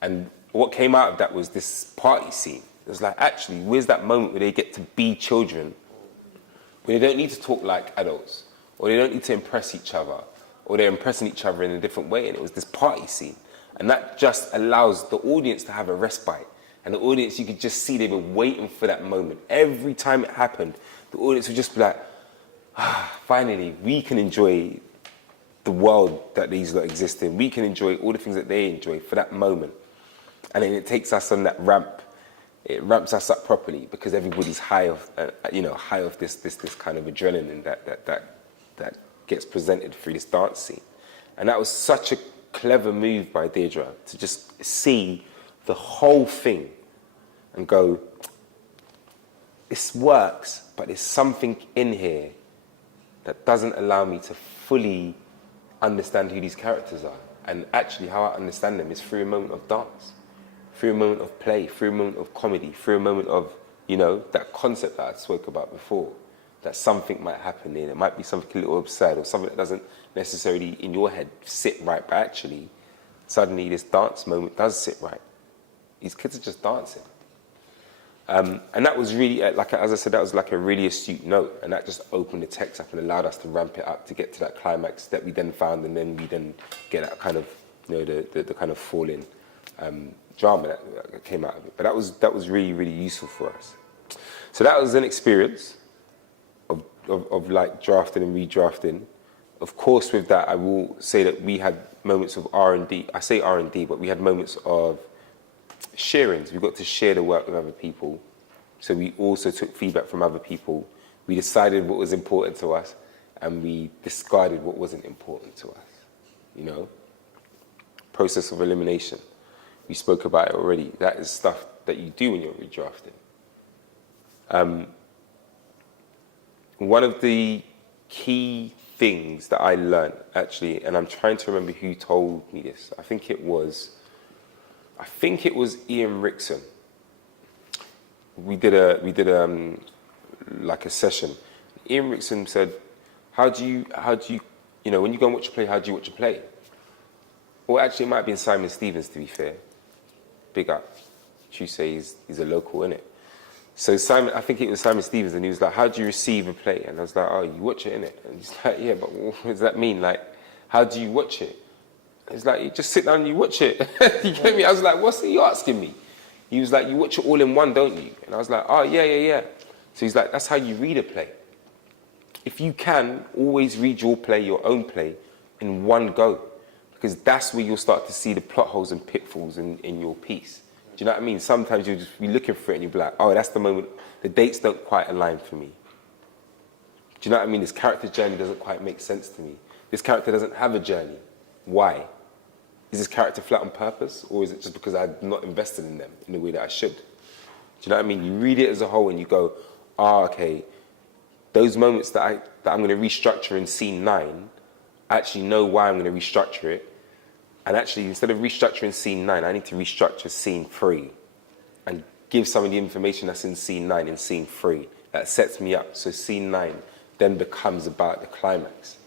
And what came out of that was this party scene. It was like, actually, where's that moment where they get to be children, where they don't need to talk like adults, or they don't need to impress each other, or they're impressing each other in a different way, and it was this party scene. And that just allows the audience to have a respite. And the audience, you could just see they were waiting for that moment. Every time it happened, the audience would just be like, finally, we can enjoy the world that these lot exist in. We can enjoy all the things that they enjoy for that moment. And then it takes us on that ramp. It ramps us up properly because everybody's high of, high of this kind of adrenaline that gets presented through this dance scene. And that was such a clever move by Deirdre to just see the whole thing and go, this works, but there's something in here that doesn't allow me to fully understand who these characters are. And actually how I understand them is through a moment of dance, through a moment of play, through a moment of comedy, through a moment of, that concept that I spoke about before, that something might happen there. It might be something a little absurd or something that doesn't necessarily in your head sit right, but actually suddenly this dance moment does sit right. These kids are just dancing. And that was really, as I said, that was like a really astute note, and that just opened the text up and allowed us to ramp it up to get to that climax that we then found, and then we then get that kind of, the kind of falling drama that came out of it. But that was really, really useful for us. So that was an experience of like drafting and redrafting. Of course, with that, I will say that we had moments of R&D. I say R&D, but we had moments of sharings. We got to share the work with other people. So we also took feedback from other people. We decided what was important to us, and we discarded what wasn't important to us. Process of elimination. We spoke about it already. That is stuff that you do when you're redrafting. One of the key things that I learned, actually, and I'm trying to remember who told me this. I think it was Ian Rickson. We did a session. Ian Rickson said, how do you, when you go and watch a play, how do you watch a play? Well, actually, it might have been Simon Stevens, to be fair. Big up. You say he's a local, innit? So I think it was Simon Stevens, and he was like, how do you receive a play? And I was like, oh, you watch it, innit? And he's like, yeah, but what does that mean? Like, how do you watch it? And he's like, you just sit down and you watch it. You get me? I was like, what's he asking me? He was like, you watch it all in one, don't you? And I was like, oh, yeah. So he's like, that's how you read a play. If you can, always read your play, your own play, in one go. Because that's where you'll start to see the plot holes and pitfalls in your piece. Do you know what I mean? Sometimes you'll just be looking for it and you'll be like, oh, that's the moment. The dates don't quite align for me. Do you know what I mean? This character's journey doesn't quite make sense to me. This character doesn't have a journey. Why? Is this character flat on purpose, or is it just because I'm not invested in them in the way that I should? Do you know what I mean? You read it as a whole and you go, okay, those moments that I'm going to restructure in scene 9, I actually know why I'm going to restructure it. And actually, instead of restructuring scene 9, I need to restructure scene 3 and give some of the information that's in scene 9 in scene 3. That sets me up. So scene 9 then becomes about the climax.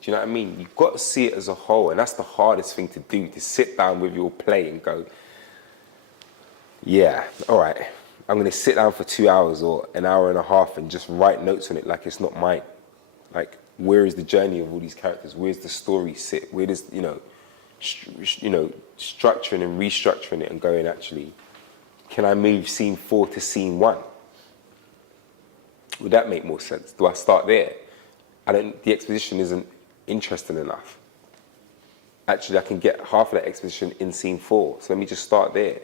Do you know what I mean? You've got to see it as a whole, and that's the hardest thing to do, to sit down with your play and go, yeah, all right, I'm going to sit down for 2 hours or an hour and a half and just write notes on it like it's not mine. Like, where is the journey of all these characters? Where's the story sit? Where does, structuring and restructuring it and going, actually, can I move scene 4 to scene 1? Would that make more sense? Do I start there? The exposition isn't interesting enough. Actually, I can get half of that exposition in scene 4, so let me just start there.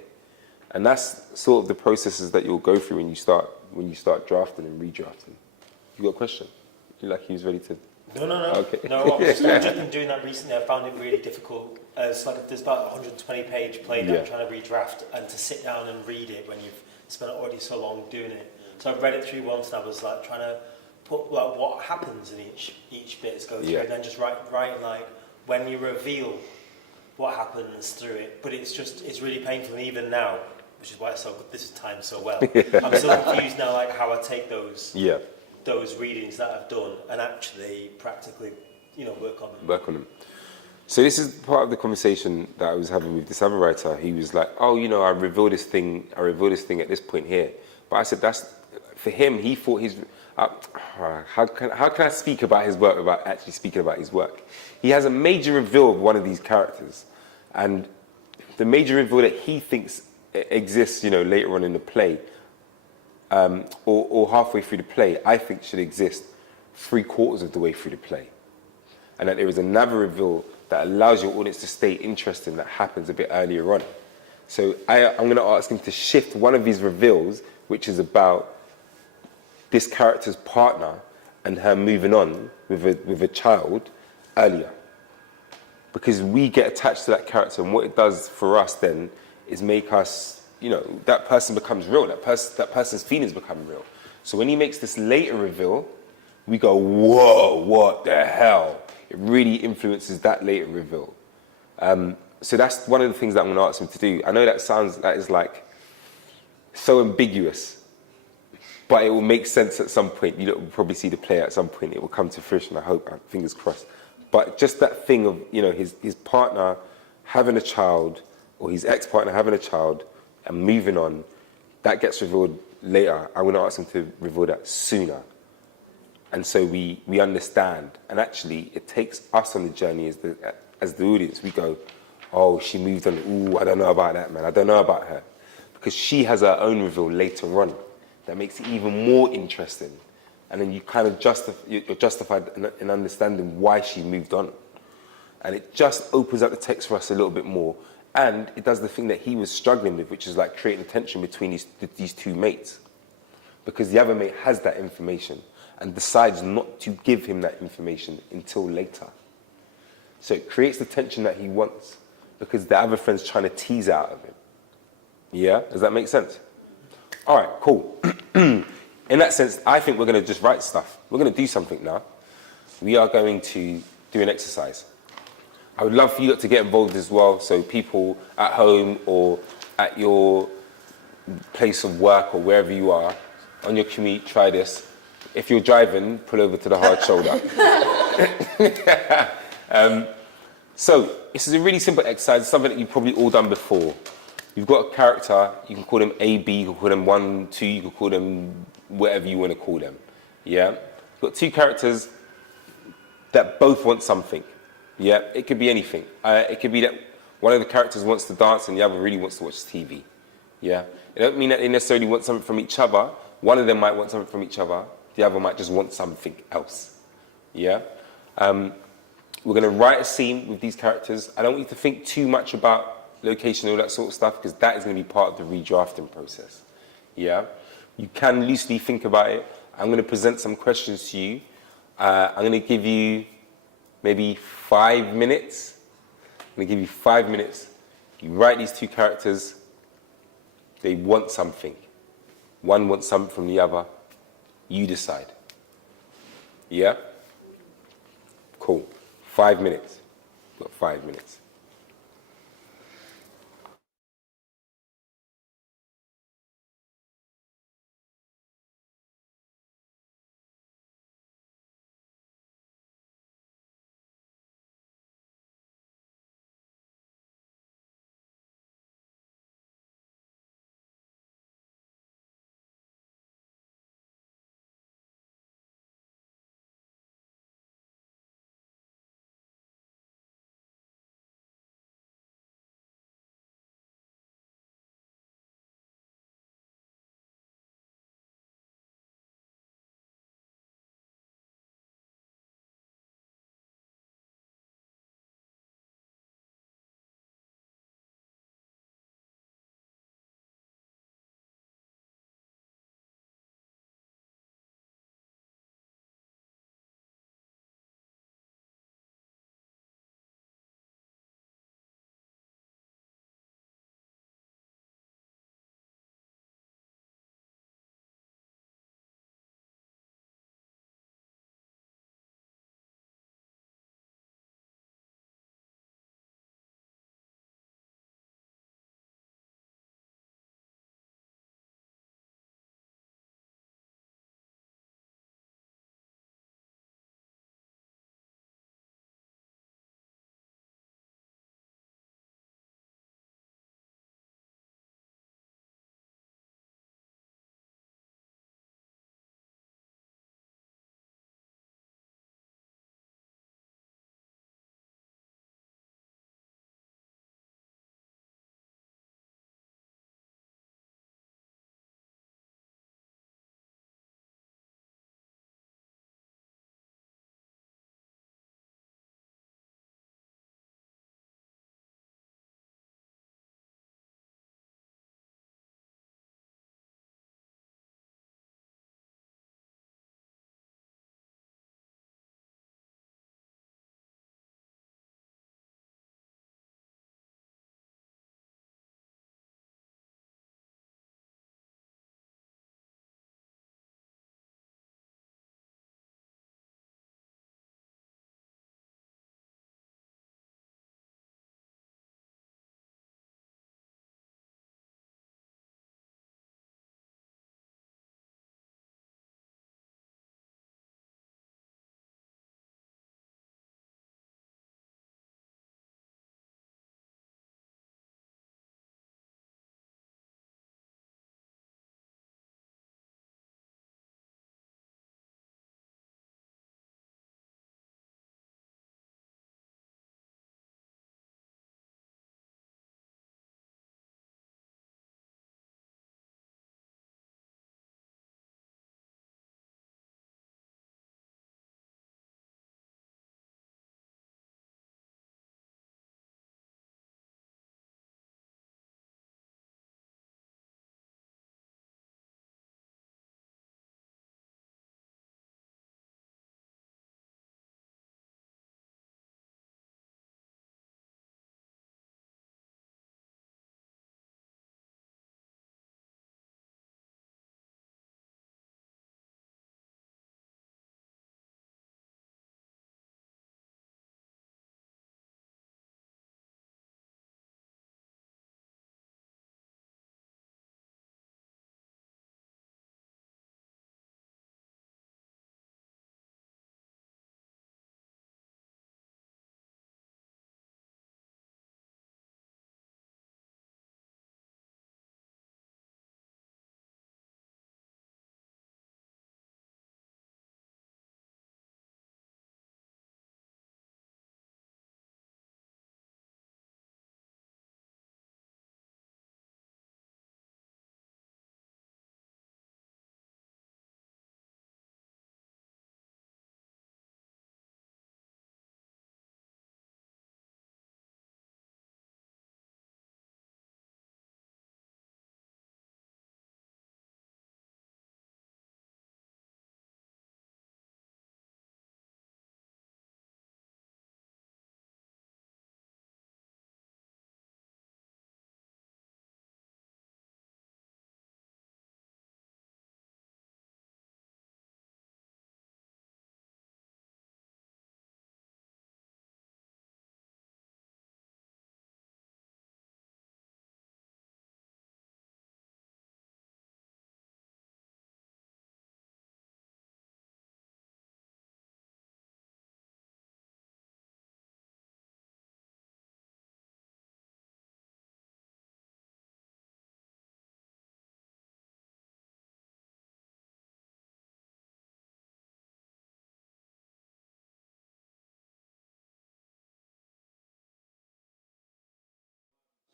And that's sort of the processes that you'll go through when you start drafting and redrafting. You got a question? You like he was ready to... No. Okay. No, I've just been doing that recently. I found it really difficult. It's like there's about a 120-page play that I'm trying to redraft, and to sit down and read it when you've spent already so long doing it. So I've read it through once, and I was like trying to put like what happens in each bit, go through, and then just writing like when you reveal what happens through it. But it's really painful, and even now, which is why this is timed so well. I'm so confused now, like how I take those readings that I've done and actually practically, work on them. So this is part of the conversation that I was having with this other writer. He was like, oh, I reveal this thing at this point here. But I said, that's, for him, he thought how can I speak about his work without actually speaking about his work? He has a major reveal of one of these characters. And the major reveal that he thinks exists, later on in the play, or halfway through the play, I think should exist 3/4 of the way through the play. and that there is another reveal that allows your audience to stay interested that happens a bit earlier on. So I'm going to ask him to shift one of these reveals, which is about this character's partner and her moving on with a child earlier. Because we get attached to that character, and what it does for us then is make us, you know, that person becomes real, that person's feelings become real. So when he makes this later reveal, we go, whoa, what the hell? It really influences that later reveal. So that's one of the things that I'm going to ask him to do. I know that is like so ambiguous, but it will make sense at some point. You will probably see the play at some point. It will come to fruition, I hope, fingers crossed. But just that thing of, you know, his partner having a child, or his ex-partner having a child and moving on, that gets revealed later. I'm going to ask him to reveal that sooner. And so we understand. And actually, it takes us on the journey as the audience. We go, oh, she moved on. Ooh, I don't know about that, man. I don't know about her. Because she has her own reveal later on that makes it even more interesting. And then you kind of you're justified in understanding why she moved on. And it just opens up the text for us a little bit more. And it does the thing that he was struggling with, which is like creating tension between these two mates. Because the other mate has that information and decides not to give him that information until later. So it creates the tension that he wants because the other friend's trying to tease it out of him. Yeah? Does that make sense? All right, cool. In that sense, I think we're going to just write stuff. We're going to do something now. We are going to do an exercise. I would love for you to get involved as well, so people at home or at your place of work or wherever you are, on your commute, try this. If you're driving, pull over to the hard shoulder. So this is a really simple exercise, something that you've probably all done before. You've got a character, you can call them A, B, you can call them 1, 2, you can call them whatever you want to call them. Yeah? You've got two characters that both want something. Yeah? It could be anything. It could be that one of the characters wants to dance and the other really wants to watch TV. Yeah? It don't mean that they necessarily want something from each other. One of them might want something from each other. The other might just want something else. Yeah? We're going to write a scene with these characters. I don't want you to think too much about location and all that sort of stuff because that is going to be part of the redrafting process. Yeah? You can loosely think about it. I'm going to present some questions to you. I'm going to give you maybe 5 minutes. I'm going to give you 5 minutes. You write these two characters. They want something. One wants something from the other. You decide. Yeah? Cool. 5 minutes. Got 5 minutes.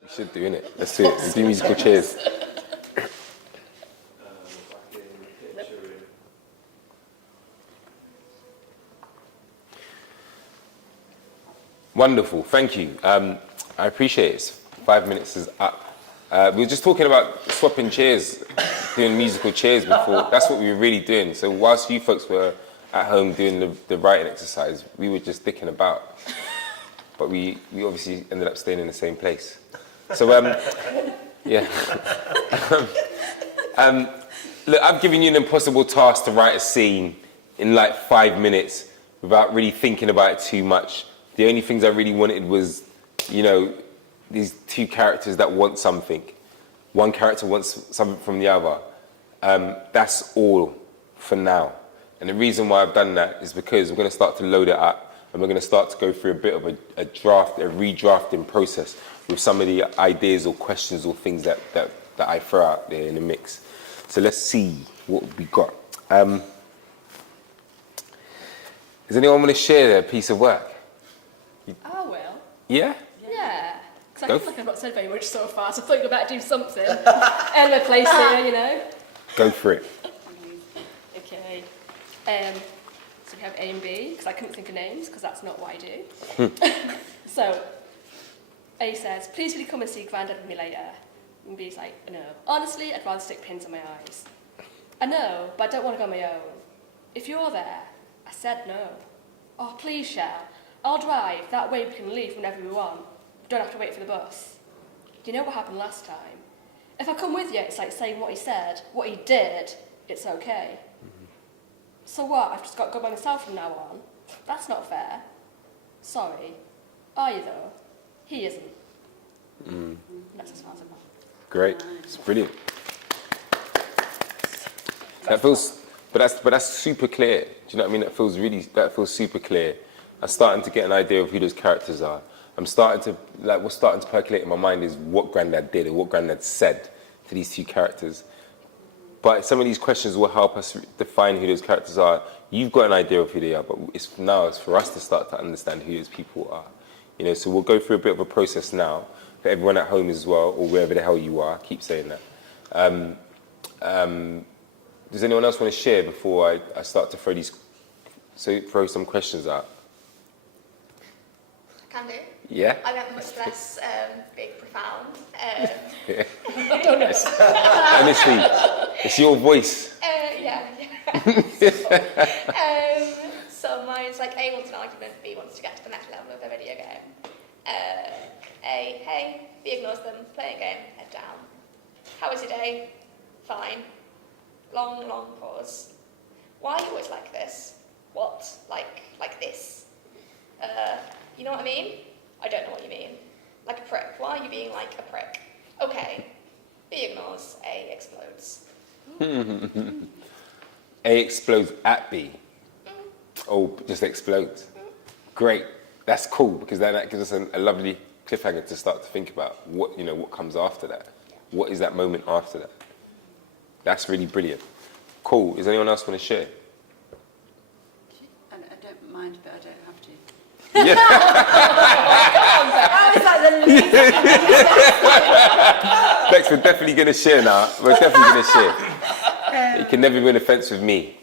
We should do, innit? Let's do it. Let's do musical chairs. Wonderful, thank you. I appreciate it. 5 minutes is up. We were just talking about swapping chairs, doing musical chairs before. That's what we were really doing. So whilst you folks were at home doing the writing exercise, we were just dicking about. But we obviously ended up staying in the same place. So, yeah. Look, I've given you an impossible task to write a scene in like 5 minutes without really thinking about it too much. The only things I really wanted was, you know, these two characters that want something. One character wants something from the other. That's all for now. And the reason why I've done that is because we're going to start to load it up and we're going to start to go through a bit of a redrafting process with some of the ideas or questions or things that I throw out there in the mix. So let's see what we got. Does anyone want to share their piece of work? I will. Yeah? Yeah. Because Go I feel like I've not said very much so far, so I thought you were about to do something. Earn my place here, you know. Go for it. Okay. So we have A and B, because I couldn't think of names, because that's not what I do. So, A says, please will you come and see Grandad with me later? And B's like, no. Honestly, I'd rather stick pins in my eyes. I know, but I don't want to go on my own. If you're there, I said no. Oh, please, Shell. I'll drive, that way we can leave whenever we want. We don't have to wait for the bus. You know what happened last time? If I come with you, it's like saying what he said, what he did, it's okay. So what, I've just got to go by myself from now on? That's not fair. Sorry. Are you though? He isn't. That's as far as I've gone. Great. It's brilliant. That feels, but that's super clear. Do you know what I mean? That feels super clear. I'm starting to get an idea of who those characters are. I'm starting to, like, what's starting to percolate in my mind is what Grandad did or what Grandad said to these two characters. But some of these questions will help us define who those characters are. You've got an idea of who they are, but it's for us to start to understand who those people are. You know, so we'll go through a bit of a process now for everyone at home as well, or wherever the hell you are. I keep saying that. Does anyone else want to share before I start to throw some questions out? Can do. Yeah? I meant much less big, profound. Honestly, it's your voice. Yeah. So mine's like A wants an argument, B wants to get to the next level of the video game. A, hey, B ignores them, play a game, head down. How was your day? Fine. Long pause. Why are you always like this? What? Like this? You know what I mean? I don't know what you mean. Like a prick. Why are you being like a prick? Okay. B ignores, A explodes. A explodes at B. Oh, just explodes. Great. That's cool because then that gives us a lovely cliffhanger to start to think about what comes after that. What is that moment after that? That's really brilliant. Cool. Does anyone else want to share? I don't mind, but I don't have to. Yeah. I was like the least. Bex, we're definitely going to share now. We're definitely going to share. You can never win a fence with me.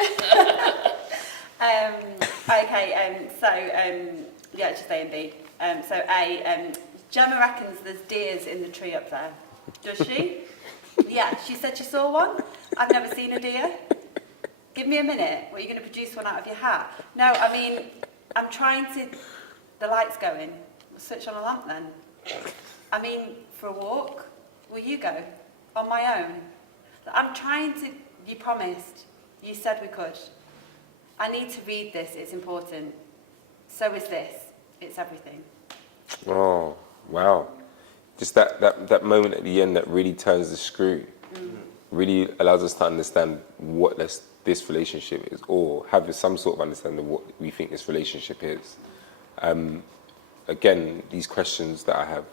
Yeah, it's just A and B. So A, Gemma reckons there's deers in the tree up there. Does she? Yeah, she said she saw one. I've never seen a deer. Give me a minute. What, are you going to produce one out of your hat? No, I mean, I'm trying to... The light's going. We'll switch on a lamp then. I mean, for a walk? Will you go? On my own? I'm trying to... You promised. You said we could. I need to read this. It's important. So is this. It's everything. Oh, wow. Just that moment at the end that really turns the screw. Really allows us to understand what this relationship is, or have some sort of understanding of what we think this relationship is. Again, these questions that I have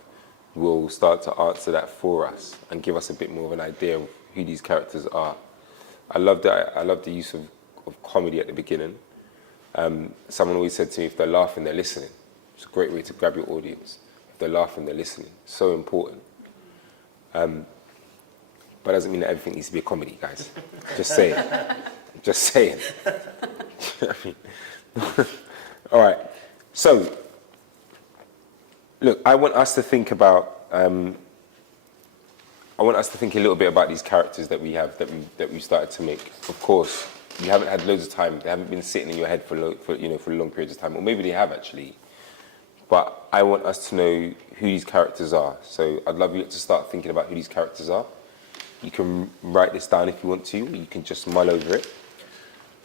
will start to answer that for us and give us a bit more of an idea of who these characters are. I love the use of comedy at the beginning. Someone always said to me, if they're laughing, they're listening. It's a great way to grab your audience. If they're laughing, they're listening. So important. But doesn't mean that everything needs to be a comedy, guys. Just saying. Just saying. I mean, all right. So, look, I want us to think about. I want us to think a little bit about these characters that we have, that we started to make. Of course, you haven't had loads of time. They haven't been sitting in your head for long periods of time, or maybe they have actually. But I want us to know who these characters are. So I'd love you to start thinking about who these characters are. You can write this down if you want to, or you can just mull over it.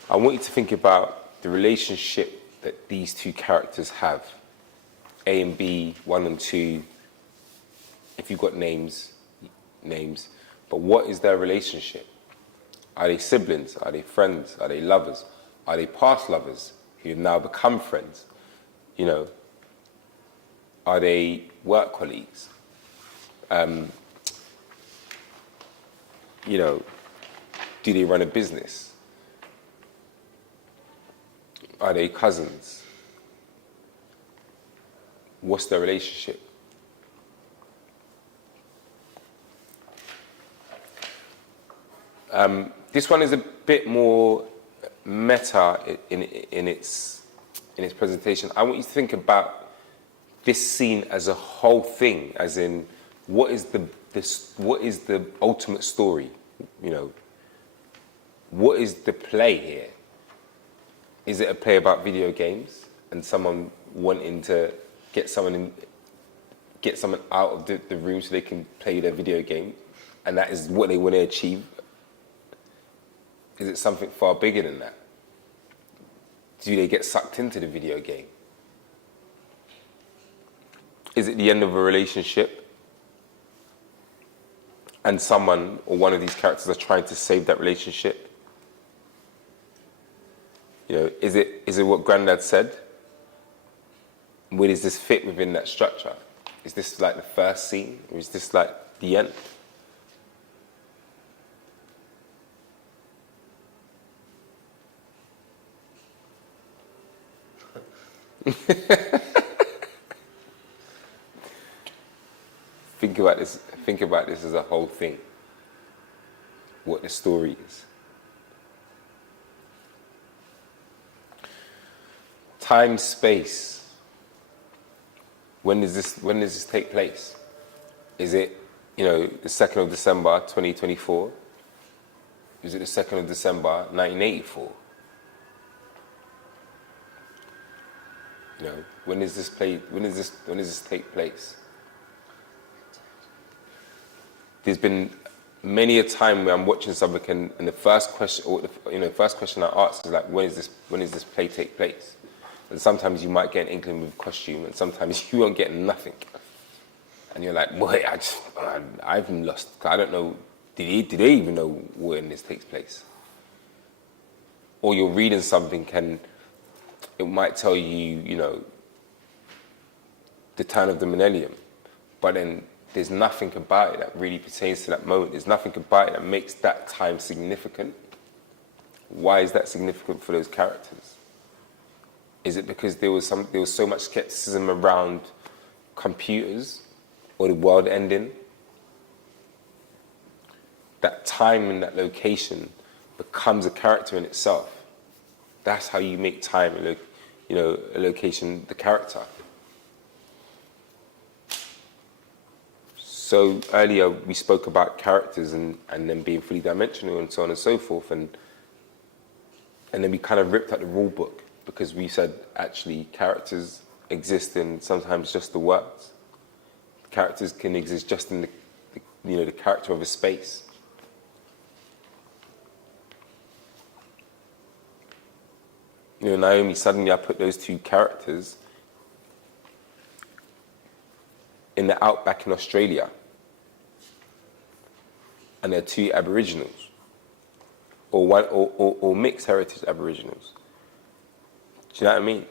I want you to think about the relationship that these two characters have. A and B, 1 and 2. If you've got names. But what is their relationship? Are they siblings? Are they friends? Are they lovers? Are they past lovers who have now become friends? You know, are they work colleagues? You know, do they run a business? Are they cousins? What's their relationship? This one is a bit more meta in its presentation. I want you to think about this scene as a whole thing, as in what is the ultimate story? You know, what is the play here? Is it a play about video games and someone wanting to get someone out of the room so they can play their video game, and that is what they want to achieve? Is it something far bigger than that? Do they get sucked into the video game? Is it the end of a relationship and someone or one of these characters are trying to save that relationship? You know, is it what Grandad said? Where does this fit within that structure? Is this like the first scene, or is this like the end? Think about this as a whole thing. What the story is. Time, space. When does this take place? Is it, the 2nd of December 2024? Is it the 2nd of December 1984? When does this take place? There's been many a time where I'm watching something and the first question, first question I ask is like, when is this play take place? And sometimes you might get an inkling with costume, and sometimes you won't get nothing. And you're like, boy, I've lost. I don't know. Did they even know when this takes place? Or you're reading something and it might tell you, the turn of the millennium, but then there's nothing about it that really pertains to that moment. There's nothing about it that makes that time significant. Why is that significant for those characters? Is it because there was so much skepticism around computers or the world ending? That time and that location becomes a character in itself. That's how you make time, a location, the character. So earlier we spoke about characters and them being fully dimensional and so on and so forth, and then we kind of ripped out the rule book because we said actually characters exist in sometimes just the words. Characters can exist just in the character of a space. Naomi, suddenly I put those two characters in the outback in Australia. And they're two Aboriginals. Or mixed heritage Aboriginals. Do you know what I mean?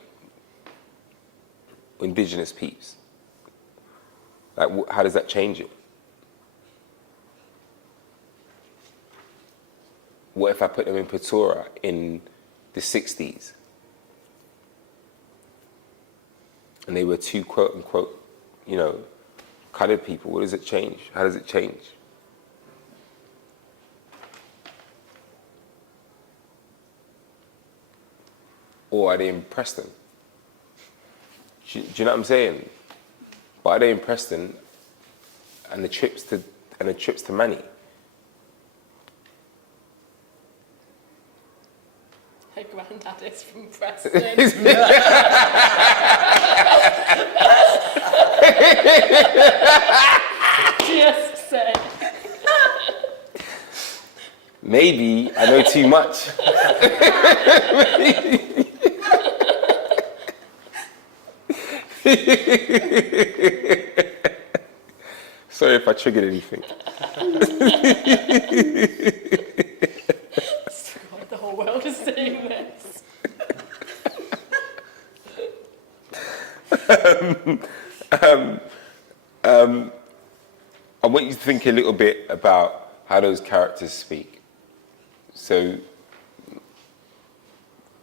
Indigenous peeps. Like, how does that change it? What if I put them in Pretoria in the 60s? And they were two quote-unquote, coloured people, what does it change? How does it change? Or are they in Preston? Do you know what I'm saying? But are they in Preston and the trips to Manny? Her granddad is from Preston. Just say. Maybe I know too much. Sorry if I triggered anything. The whole world is seeing this. I want you to think a little bit about how those characters speak. So,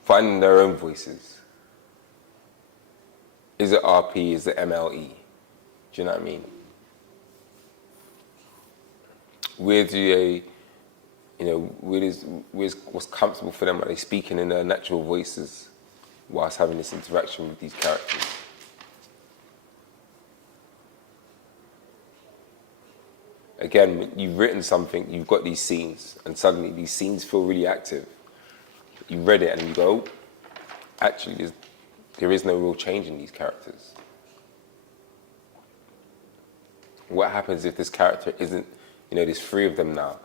finding their own voices. Is it RP? Is it MLE? Do you know what I mean? Where do they, what's comfortable for them? Are they speaking in their natural voices whilst having this interaction with these characters? Again, when you've written something, you've got these scenes, and suddenly these scenes feel really active. You read it and you go, actually, there is no real change in these characters. What happens if this character isn't, there's 3 of them now.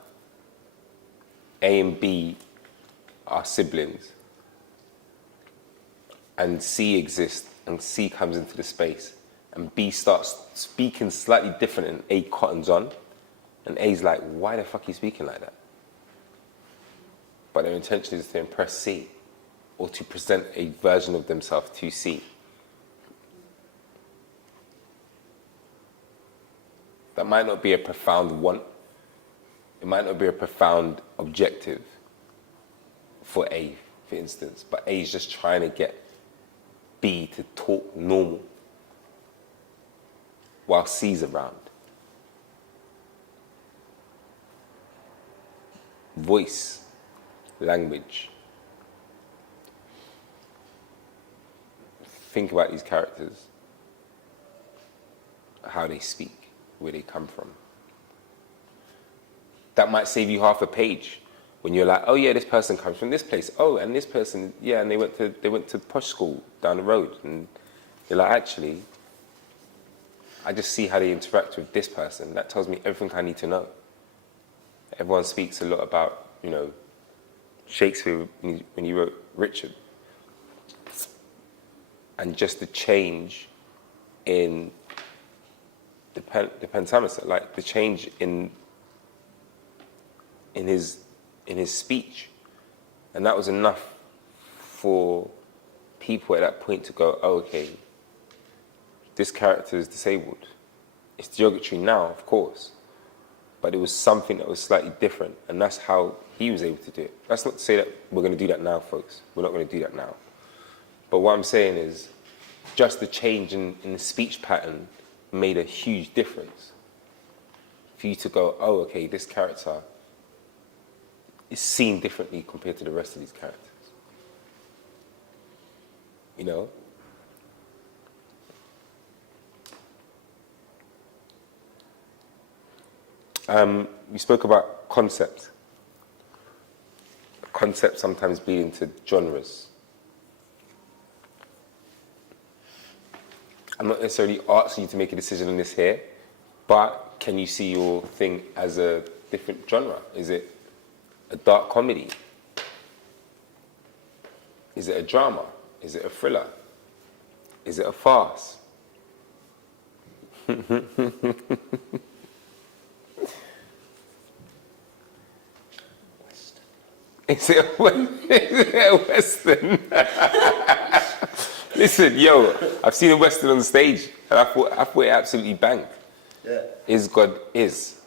A and B are siblings. And C exists, and C comes into the space. And B starts speaking slightly different, and A cottons on. And A's like, why the fuck are you speaking like that? But their intention is to impress C, or to present a version of themselves to C. That might not be a profound want. It might not be a profound objective for A, for instance. But A is just trying to get B to talk normal while C's around. Voice, language. Think about these characters, how they speak, where they come from. That might save you half a page when you're like, oh yeah, this person comes from this place. Oh, and this person, yeah, and they went to posh school down the road. And you're like, actually, I just see how they interact with this person. That tells me everything I need to know. Everyone speaks a lot about, Shakespeare when he wrote Richard. And just the change in the pentameter, like the change in his speech. And that was enough for people at that point to go, oh, okay, this character is disabled. It's derogatory now, of course. But it was something that was slightly different, and that's how he was able to do it. That's not to say that we're going to do that now, folks. We're not going to do that now. But what I'm saying is, just the change in the speech pattern made a huge difference. For you to go, oh, okay, this character is seen differently compared to the rest of these characters. We spoke about concept. Concept sometimes bleed into genres. I'm not necessarily asking you to make a decision on this here, but can you see your thing as a different genre? Is it a dark comedy? Is it a drama? Is it a thriller? Is it a farce? Is it a Western? Listen, yo, I've seen a Western on stage, and I thought it absolutely banged. Yeah. Is God is.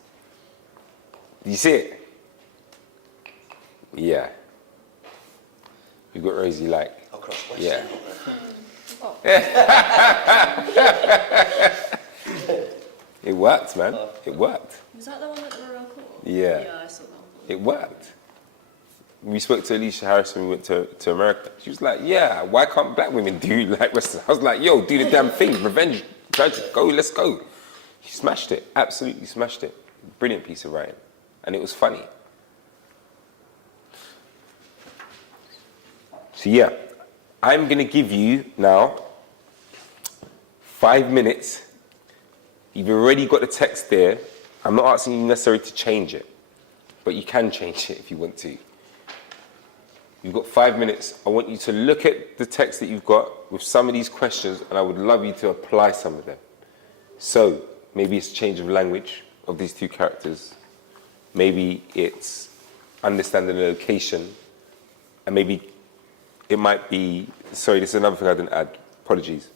Do you see it? Yeah. You got Rosie like. Across Western. Yeah. It worked, man. It worked. Was that the one at the Royal Court? Yeah. Yeah, I saw that one. It worked. We spoke to Alicia Harris when we went to America. She was like, yeah, why can't black women do like wrestling? I was like, yo, do the damn thing. Revenge. Go, let's go. She smashed it. Absolutely smashed it. Brilliant piece of writing. And it was funny. So yeah, I'm going to give you now 5 minutes. You've already got the text there. I'm not asking you necessarily to change it, but you can change it if you want to. You've got 5 minutes. I want you to look at the text that you've got with some of these questions, and I would love you to apply some of them. So maybe it's change of language of these two characters. Maybe it's understanding the location, and maybe it might be, sorry, this is another thing I didn't add, apologies.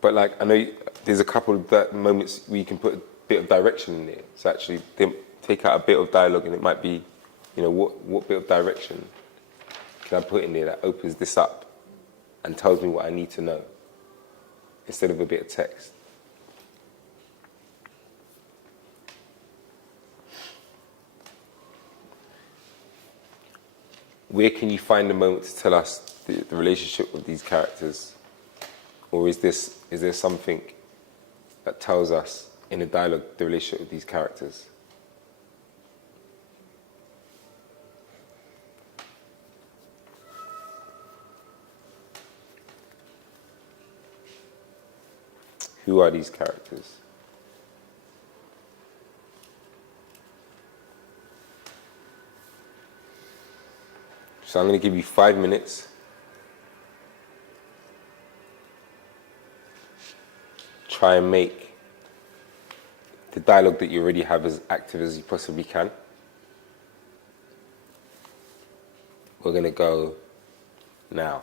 But like, I know there's a couple of that moments where you can put a bit of direction in there. So actually, take out a bit of dialogue, and it might be, you know, what bit of direction can I put in there that opens this up and tells me what I need to know, instead of a bit of text. Where can you find a moment to tell us the relationship with these characters? Or is there something that tells us in a dialogue the relationship with these characters? Who are these characters? So I'm going to give you 5 minutes. Try and make the dialogue that you already have as active as you possibly can. We're going to go now.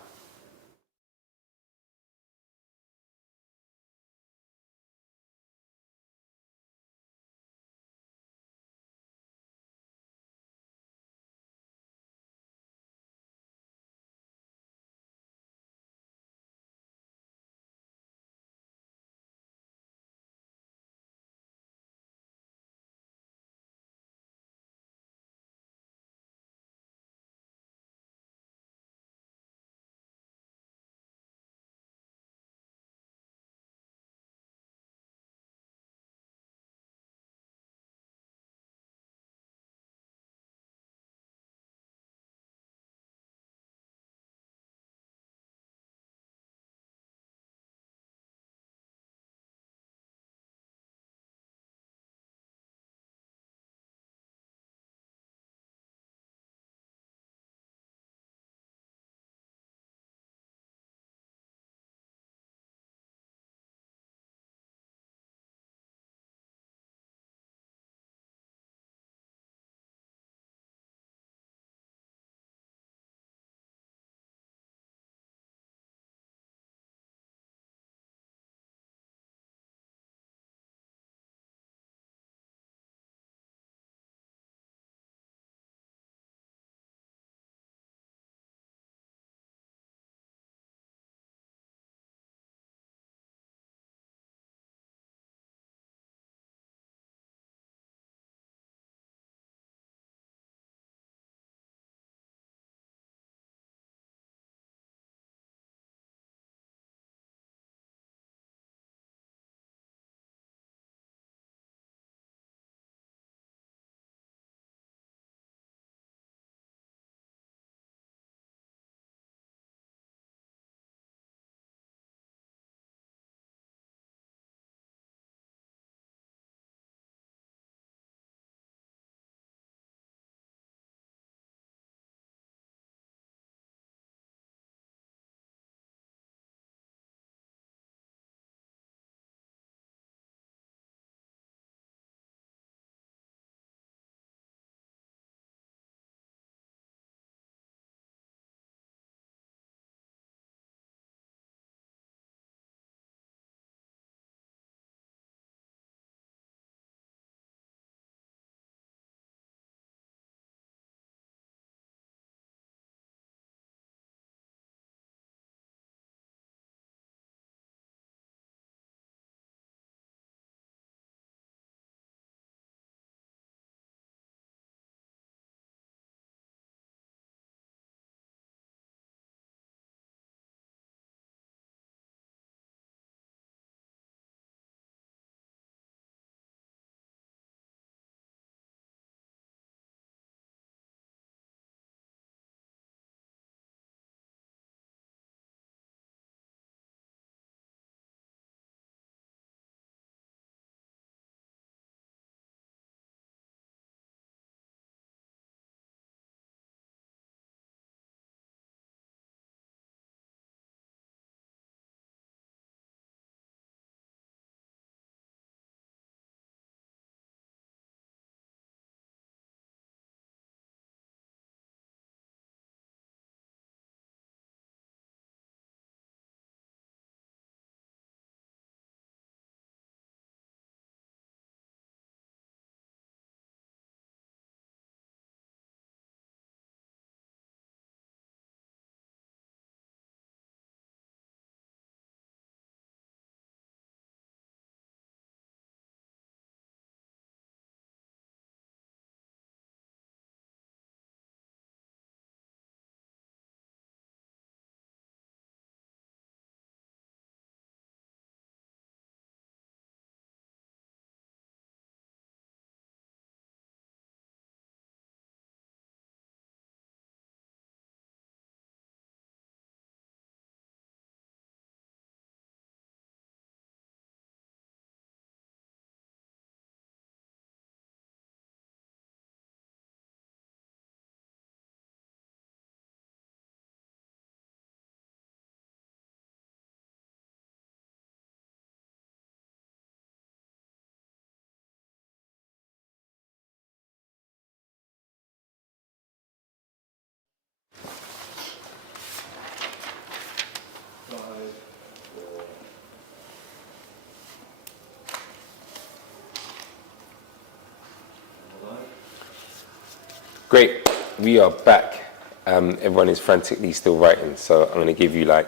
Great. We are back. Everyone is frantically still writing, so I'm going to give you like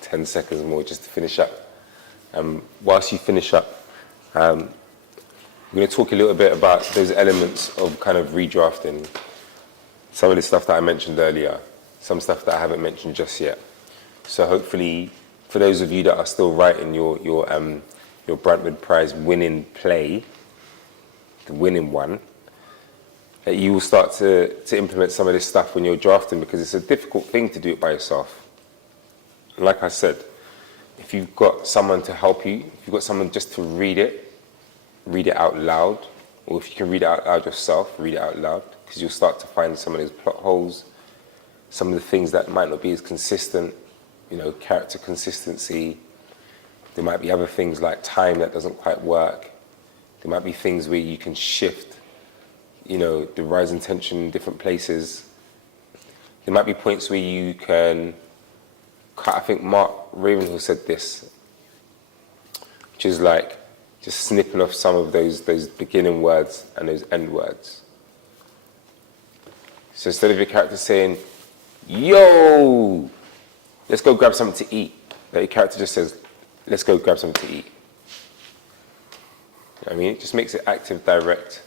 10 seconds more just to finish up. Whilst you finish up, we're going to talk a little bit about those elements of kind of redrafting. Some of the stuff that I mentioned earlier, some stuff that I haven't mentioned just yet. So hopefully, for those of you that are still writing your Brantwood Prize winning play, the winning one, that you will start to implement some of this stuff when you're drafting, because it's a difficult thing to do it by yourself. And like I said, if you've got someone to help you, if you've got someone just to read it out loud, or if you can read it out loud yourself, read it out loud, because you'll start to find some of those plot holes, some of the things that might not be as consistent, you know, character consistency. There might be other things like time that doesn't quite work. There might be things where you can shift, you know, the rising tension in different places. There might be points where you can cut. I think Mark Ravenhill said this, which is like just snipping off some of those beginning words and those end words. So instead of your character saying, yo, let's go grab something to eat, that your character just says, let's go grab something to eat. I mean, it just makes it active, direct.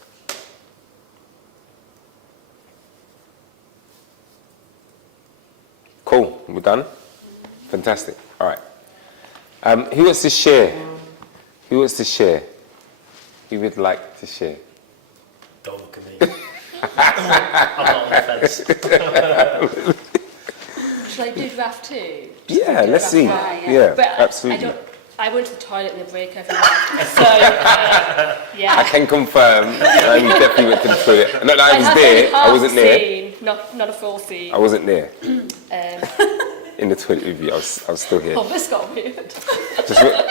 Cool, we're done? Fantastic, all right. Who wants to share? Who wants to share? Who would like to share? Don't look at me. I'm not on the fence. Should I do draft 2? Yeah, let's see. Yeah, But absolutely. I went to the toilet in the break every night. So, yeah. I can confirm, I definitely went to the toilet. Not that I was there, I wasn't there. Scene, not a full scene. I wasn't there. In the toilet with you, I was still here. Oh, this got weird.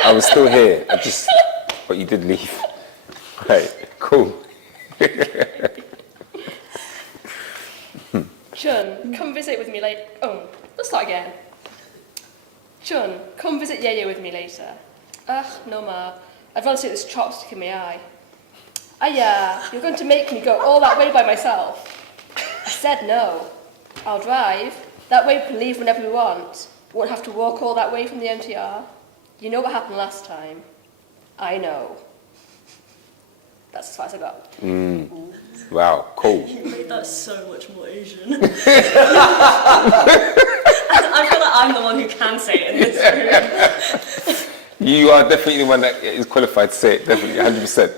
I was still here, but you did leave. Right, cool. Chun, come visit with me later. Oh, let's start again. Chun, come visit Yaya with me later. Ugh, no ma. I'd rather see this chopstick in my eye. Aya, you're going to make me go all that way by myself. I said no. I'll drive. That way we can leave whenever we want. Won't have to walk all that way from the MTR. You know what happened last time. I know. That's as far as I got. Wow, cool. You made that so much more Asian. I feel like I'm the one who can say it in this room. You are definitely the one that is qualified to say it, definitely, 100%.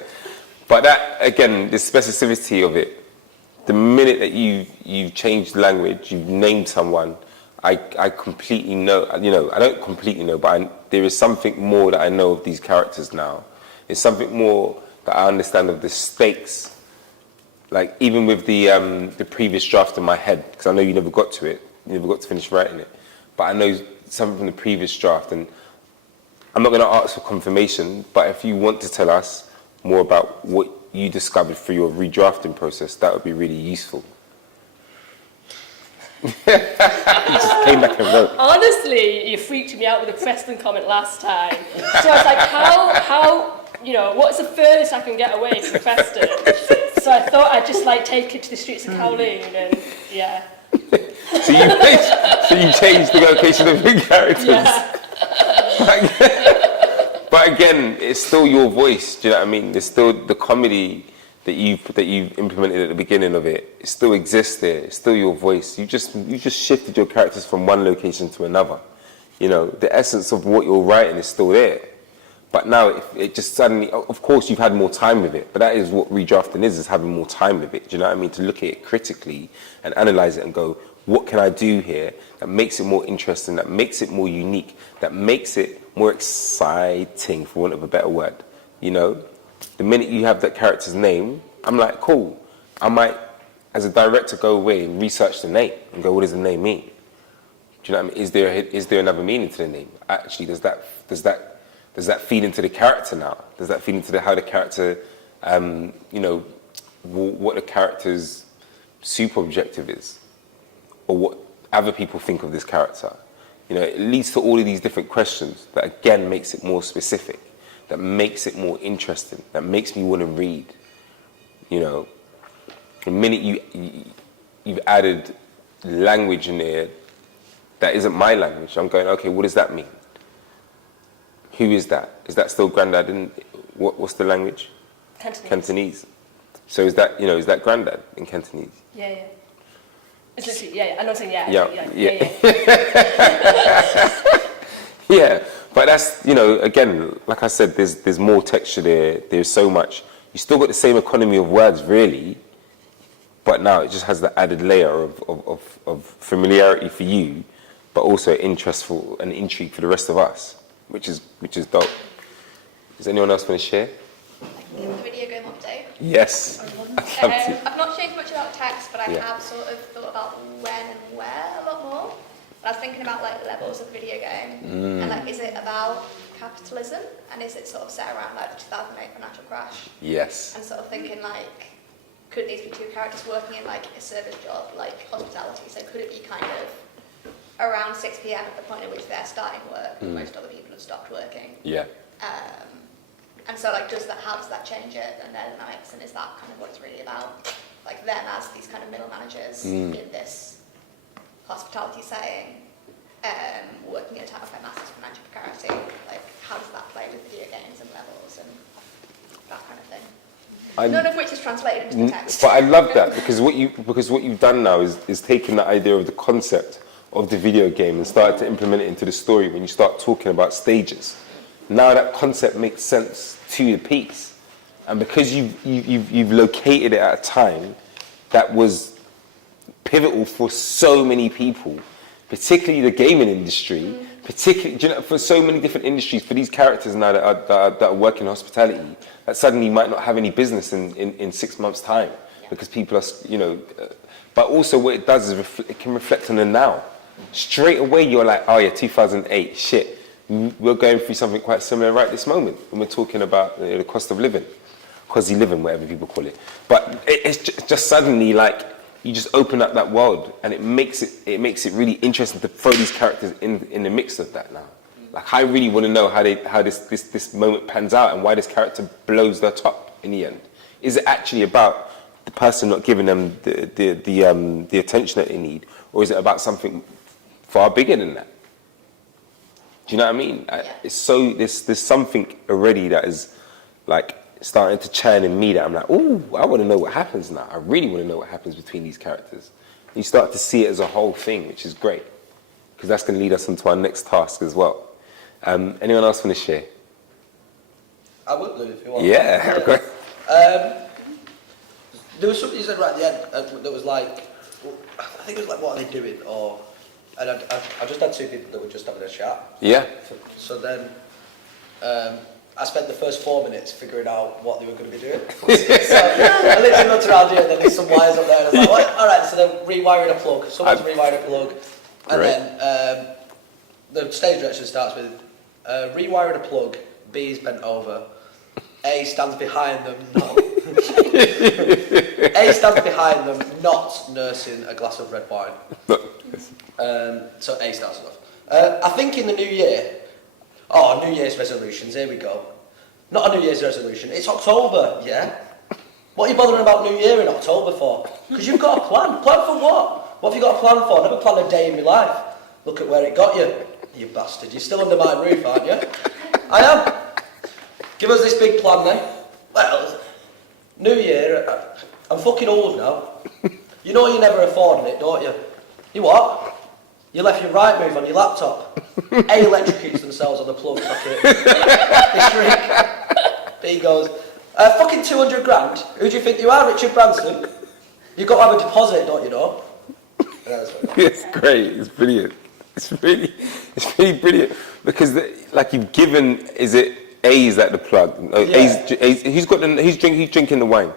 But that, again, the specificity of it, the minute that you've changed language, you've named someone, I completely know, you know, I don't completely know, but there is something more that I know of these characters now. There's something more that I understand of the stakes. Like, even with the previous draft in my head, because I know you never got to it, you never got to finish writing it, but I know something from the previous draft, and I'm not going to ask for confirmation, but if you want to tell us more about what you discovered through your redrafting process, that would be really useful. You just came back and wrote. Honestly, you freaked me out with the Preston comment last time. So I was like, how, you know, what's the furthest I can get away from Preston? So I thought I'd just like take it to the streets of Kowloon, and yeah. So you changed the location of your characters. Yeah. But again, it's still your voice. Do you know what I mean? There's still the comedy that you've implemented at the beginning of it. It still exists there. It's still your voice. You just shifted your characters from one location to another. You know, the essence of what you're writing is still there. But now it just suddenly, of course, you've had more time with it. But that is what redrafting is having more time with it. Do you know what I mean? To look at it critically and analyze it and go, what can I do here that makes it more interesting, that makes it more unique, that makes it more exciting, for want of a better word. You know, the minute you have that character's name, I'm like, cool. I might, as a director, go away and research the name and go, what does the name mean? Do you know what I mean? Is there another meaning to the name? Actually, does that feed into the character now? Does that feed into how the character, you know, what the character's super objective is, or what other people think of this character? You know, it leads to all of these different questions that again makes it more specific, that makes it more interesting, that makes me want to read. You know, the minute you've added language in there that isn't my language. I'm going, okay, what does that mean? Who is that? Is that still Grandad? And what's the language? Cantonese. Cantonese. So is that, is that Grandad in Cantonese? Yeah. It's literally, yeah. I'm not saying yeah. Yeah. Yeah, but that's, again, like I said, there's more texture there. There's so much. You still got the same economy of words, really, but now it just has the added layer of familiarity for you, but also interest for and intrigue for the rest of us, which is dope. Does anyone else want to share? Give the video game update. Yes. I've not changed much about text, but I Yeah. have sort of thought about when and where a lot more. But I was thinking about like levels of the video game, and like, is it about capitalism, and is it sort of set around like the 2008 financial crash? Yes. And sort of thinking like, could these be two characters working in like a service job, like hospitality? So could it be kind of around 6 p.m. at the point at which they're starting work, and most other people have stopped working? Yeah. And so, like, how does that change it and their dynamics, and is that kind of what it's really about? Like, them as these kind of middle managers in this hospitality setting, working in a time of massive financial precarity. Like, how does that play with video games and levels and that kind of thing? None of which is translated into the text. But I love that because what you've done now is taken the idea of the concept of the video game and started to implement it into the story when you start talking about stages. Now that concept makes sense to the piece, and because you've located it at a time that was pivotal for so many people, particularly the gaming industry, particularly for so many different industries, for these characters now that are working in hospitality, that suddenly might not have any business in 6 months' time because people are, but also what it does is it can reflect on the now. Straight away you're like, oh yeah, 2008, shit. We're going through something quite similar right this moment when we're talking about the cost of living, cozy living, whatever people call it. But it's just suddenly like you just open up that world, and it makes it really interesting to throw these characters in the mix of that now. Like I really want to know how this moment pans out and why this character blows their top in the end. Is it actually about the person not giving them the attention that they need, or is it about something far bigger than that? Do you know what I mean? It's so there's something already that is like starting to churn in me that I'm like, oh, I want to know what happens now. I really want to know what happens between these characters. And you start to see it as a whole thing, which is great, because that's going to lead us into our next task as well. Anyone else want to share? I would do if you want. Yeah. Okay. There was something you said right at the end that was like, I think it was like, what are they doing? And I just had two people that were just having a chat. Yeah. So then I spent the first 4 minutes figuring out what they were going to be doing. So I literally looked around here and then there's some wires up there and I was like, what? All right, so they're rewiring a plug. Someone's rewiring a plug. And then the stage direction starts with rewiring a plug, B is bent over, A stands behind them, A stands behind them, not nursing a glass of red wine. So A starts it off. I think in the new year, New Year's resolutions, here we go. Not a New Year's resolution, it's October, yeah? What are you bothering about New Year in October for? Because you've got a plan. Plan for what? What have you got a plan for? Never planned a day in my life. Look at where it got you, you bastard. You're still under my roof, aren't you? I am. Give us this big plan then. Well, New Year, I'm fucking old now. You know you're never affording it, don't you? You what? You left your right move on your laptop. A electrocutes themselves on the plug socket. They shriek. B goes, fucking 200 grand? Who do you think you are, Richard Branson? You've got to have a deposit, don't you know? It's great. It's brilliant. It's really brilliant because you've given. Is it A? Is that the plug? No, Yeah. Who's drinking the wine?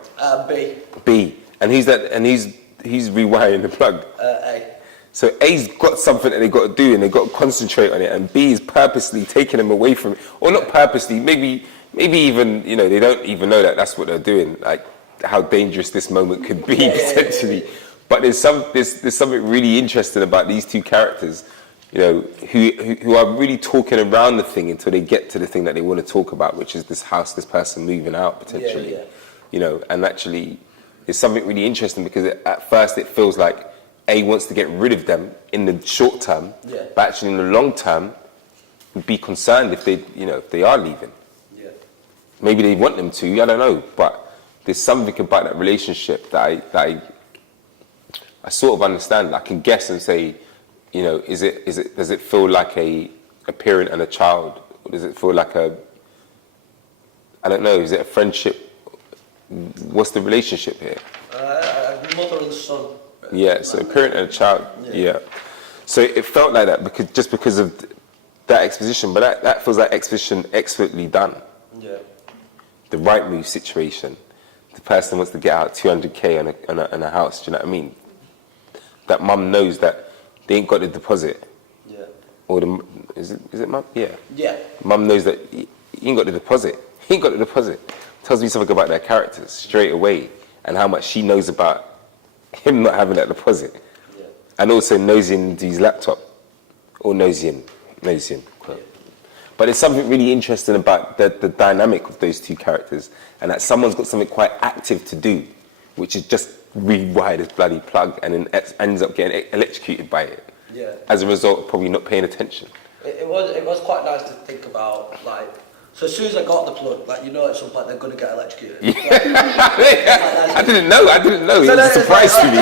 B. And who's that? And he's rewiring the plug. A. So A's got something that they've got to do and they've got to concentrate on it, and B is purposely taking them away from it, or not purposely, maybe even they don't even know that that's what they're doing, like how dangerous this moment could be potentially. But there's something really interesting about these two characters, who are really talking around the thing until they get to the thing that they want to talk about, which is this house, this person moving out potentially, and actually is something really interesting because at first it feels like A wants to get rid of them in the short term, but actually in the long term, would be concerned if they, if they are leaving. Yeah. Maybe they want them to, I don't know, but there's something about that relationship that I sort of understand. I can guess and say, does it feel like a parent and a child? Or does it feel like I don't know, is it a friendship? What's the relationship here? Mother and son. Yeah, so a parent and a child, yeah. So it felt like that because of that exposition, but that feels like exposition expertly done. Yeah. The right move situation. The person wants to get out 200k on a house, do you know what I mean? That mum knows that they ain't got the deposit. Yeah. Or is it mum? Yeah. Yeah. Mum knows that he ain't got the deposit. He ain't got the deposit. Tells me something about their characters straight away and how much she knows about him not having that deposit. Yeah. And also nosing into his laptop. Or nosing. Yeah. But there's something really interesting about the dynamic of those two characters, and that someone's got something quite active to do, which is just rewire this bloody plug and then ends up getting electrocuted by it. Yeah. As a result of probably not paying attention. It was quite nice to think about, like, so as soon as I got the plug, like, at some point they're going to get electrocuted. Yeah. I didn't know. It was a surprise to me.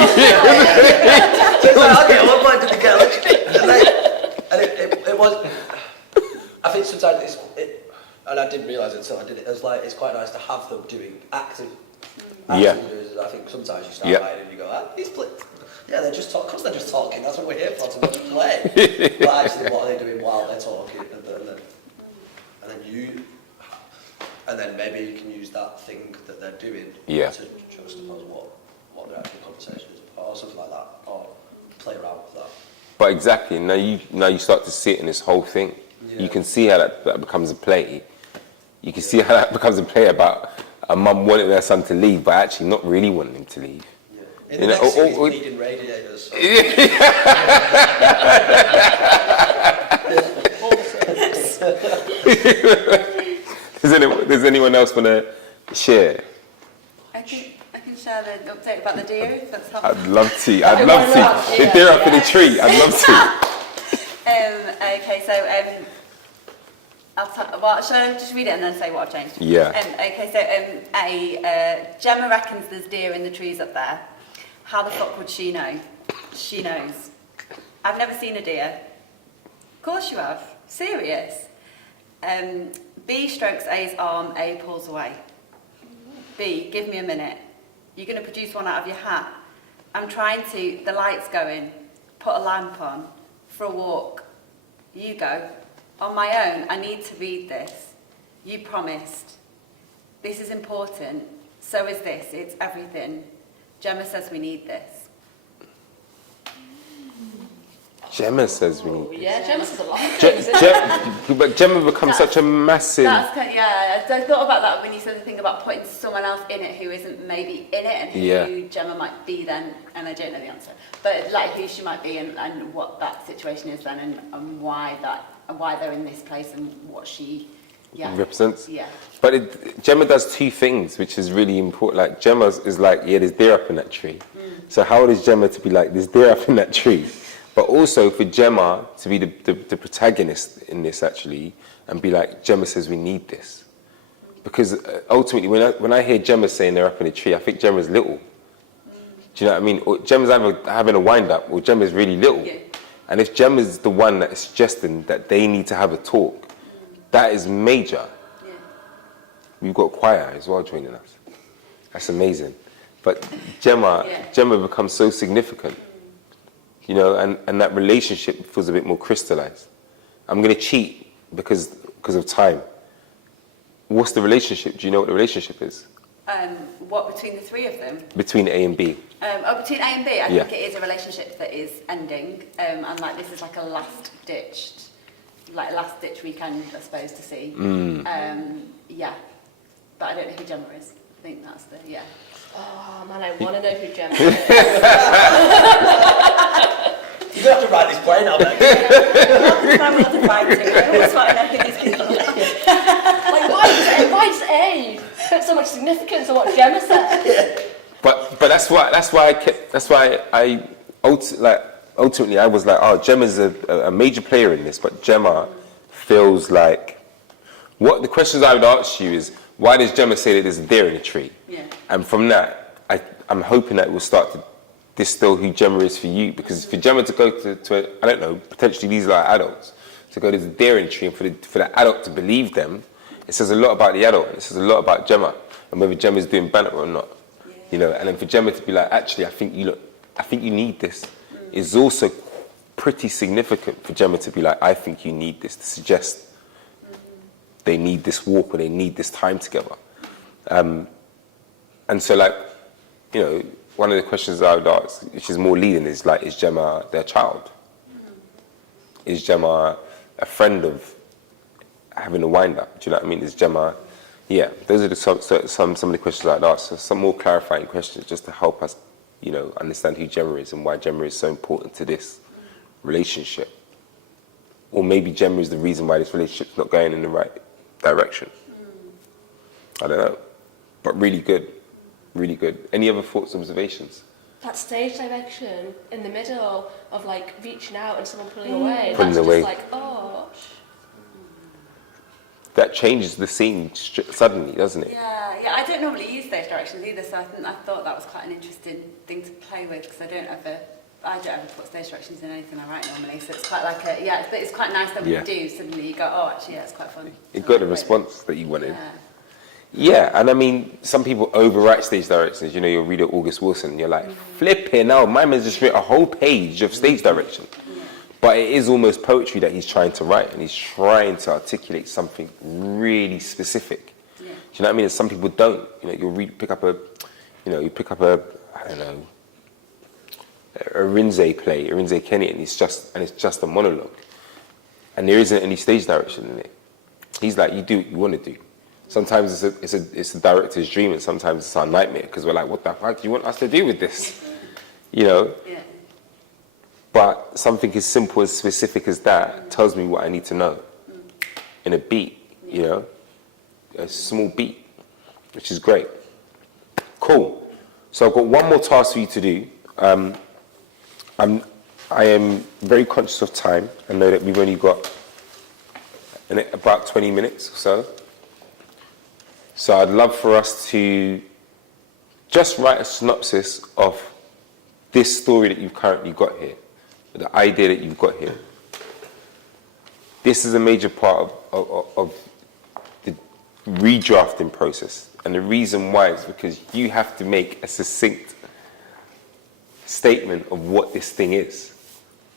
It's like, okay, at what point did they get electrocuted? And it was, I think sometimes and I didn't realise it until I did it, it's quite nice to have them doing active movies. I think sometimes you start writing and you go, they're just talking, because they're just talking, that's what we're here for, to watch play. But actually, what are they doing while they're talking? And then maybe you can use that thing that they're doing to juxtapose what their actual conversation is about, or something like that, or play around with that. But exactly, now you start to see it in this whole thing. Yeah. You can see how that becomes a play. You can see how that becomes a play about a mum wanting their son to leave, but actually not really wanting him to leave. Yeah. In the next series, needing radiators. So. Does anyone else want to share? I can share the update about the deer, if that's helpful. I'd love to. The deer up in the tree. I'd love to. Okay, so shall I just read it and then say what I've changed? Yeah. Okay, so Gemma reckons there's deer in the trees up there. How the fuck would she know? She knows. I've never seen a deer. Of course you have. Serious. B strokes A's arm, A pulls away. B, give me a minute. You're going to produce one out of your hat. I'm trying to, the light's going, put a lamp on, for a walk. You go. On my own, I need to read this. You promised. This is important. So is this. It's everything. Gemma says we need this. Gemma says we need this. Yeah, Gemma says a lot of things. But Gemma becomes such a massive... I thought about that when you said the thing about putting someone else in it who isn't maybe in it and who Gemma might be then, and I don't know the answer, but like who she might be and what that situation is then and why they're in this place and what she represents. Yeah. But Gemma does two things, which is really important. Like Gemma is like, there's deer up in that tree. So how old is Gemma to be like, there's deer up in that tree? But also for Gemma to be the protagonist in this actually, and be like, Gemma says we need this. Because ultimately, when I hear Gemma saying they're up in a tree, I think Gemma's little. Do you know what I mean? Or Gemma's either having a wind-up, or Gemma's really little. Yeah. And if Gemma's the one that is suggesting that they need to have a talk, that is major. Yeah. We've got choir as well joining us. That's amazing. But Gemma becomes so significant. And that relationship feels a bit more crystallized. I'm going to cheat because of time. What's the relationship? Do you know what the relationship is? What, between the three of them? Between A and B. Between A and B, I think it is a relationship that is ending. And like this is like a last ditch weekend, I suppose, to see. But I don't know who Gemma is. I think that's Oh man, I want to know who Gemma is. You're going to have to write this play now, Becky. I'm not to write it. I always want to know who these people are. Like, why does A put so much significance on what Gemma said? But ultimately I was like, oh, Gemma's a major player in this, but Gemma feels like, what the questions I would ask you is, why does Gemma say that there's a deer in a tree? Yeah. And from that, I'm hoping that it will start to distill who Gemma is for you, because for Gemma to go to I don't know, potentially these are adults, to go to the deer in a tree, and for the adult to believe them, it says a lot about the adult, and it says a lot about Gemma, and whether Gemma's doing banter or not. You know, and then for Gemma to be like, actually, I think you need this, is also pretty significant for Gemma to be like, I think you need this, to suggest they need this walk or they need this time together. And so, like, you know, one of the questions I would ask, which is more leading, is like, is Gemma their child? Is Gemma a friend of having a wind-up? Do you know what I mean? Is Gemma... Yeah, those are some of the questions I'd ask. So some more clarifying questions just to help us, you know, understand who Gemma is and why Gemma is so important to this relationship. Or maybe Gemma is the reason why this relationship's not going in the right direction. I don't know. But really good. Really good. Any other thoughts, observations? That stage direction in the middle of like reaching out and someone pulling away. Pulling that's away. Just like, oh. That changes the scene suddenly, doesn't it? Yeah, I don't normally use stage directions either, so I thought that was quite an interesting thing to play with, because I don't ever put stage directions in anything I write normally, so it's quite like but it's quite nice that when you do, suddenly you go, oh, actually, yeah, it's quite fun. It got the response that you wanted. Yeah, and I mean, some people overwrite stage directions. You know, you'll read it, August Wilson, and you're like, flipping out, my man's just wrote a whole page of stage direction. But it is almost poetry that he's trying to write, and he's trying to articulate something really specific. Do you know what I mean? And some people don't. You know, you'll pick up a I don't know, a Rinze play, a Rinze Kenny, and it's just a monologue, and there isn't any stage direction in it. He's like, you do what you want to do. Sometimes it's a director's dream, and sometimes it's our nightmare, because we're like, what the fuck do you want us to do with this? You know. But something as simple, as specific as that tells me what I need to know in a beat, you know, a small beat, which is great. Cool. So I've got one more task for you to do. I am very conscious of time. I know that we've only got about 20 minutes or so. So I'd love for us to just write a synopsis of this story that you've currently got here. The idea that you've got here. This is a major part of the redrafting process. And the reason why is because you have to make a succinct statement of what this thing is.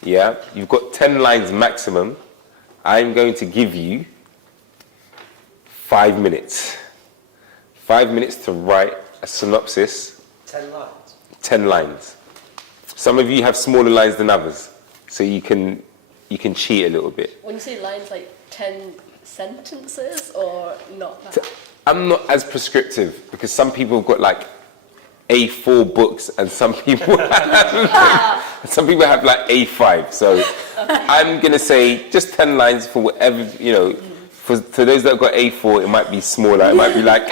Yeah? You've got 10 lines maximum. I'm going to give you 5 minutes. 5 minutes to write a synopsis. 10 lines? 10 lines. Some of you have smaller lines than others, so you can cheat a little bit. When you say lines, like 10 sentences or not that? I'm not as prescriptive, because some people have got like A4 books, and some people have like A5. So I'm gonna say just 10 lines for whatever, you know. For those that have got A4, it might be smaller. It might be like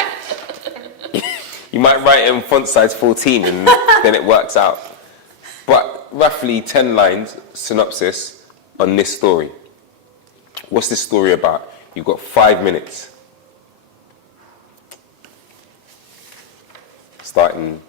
you might write it in font size 14, and then it works out. But roughly 10 lines synopsis on this story. What's this story about? You've got 5 minutes. Starting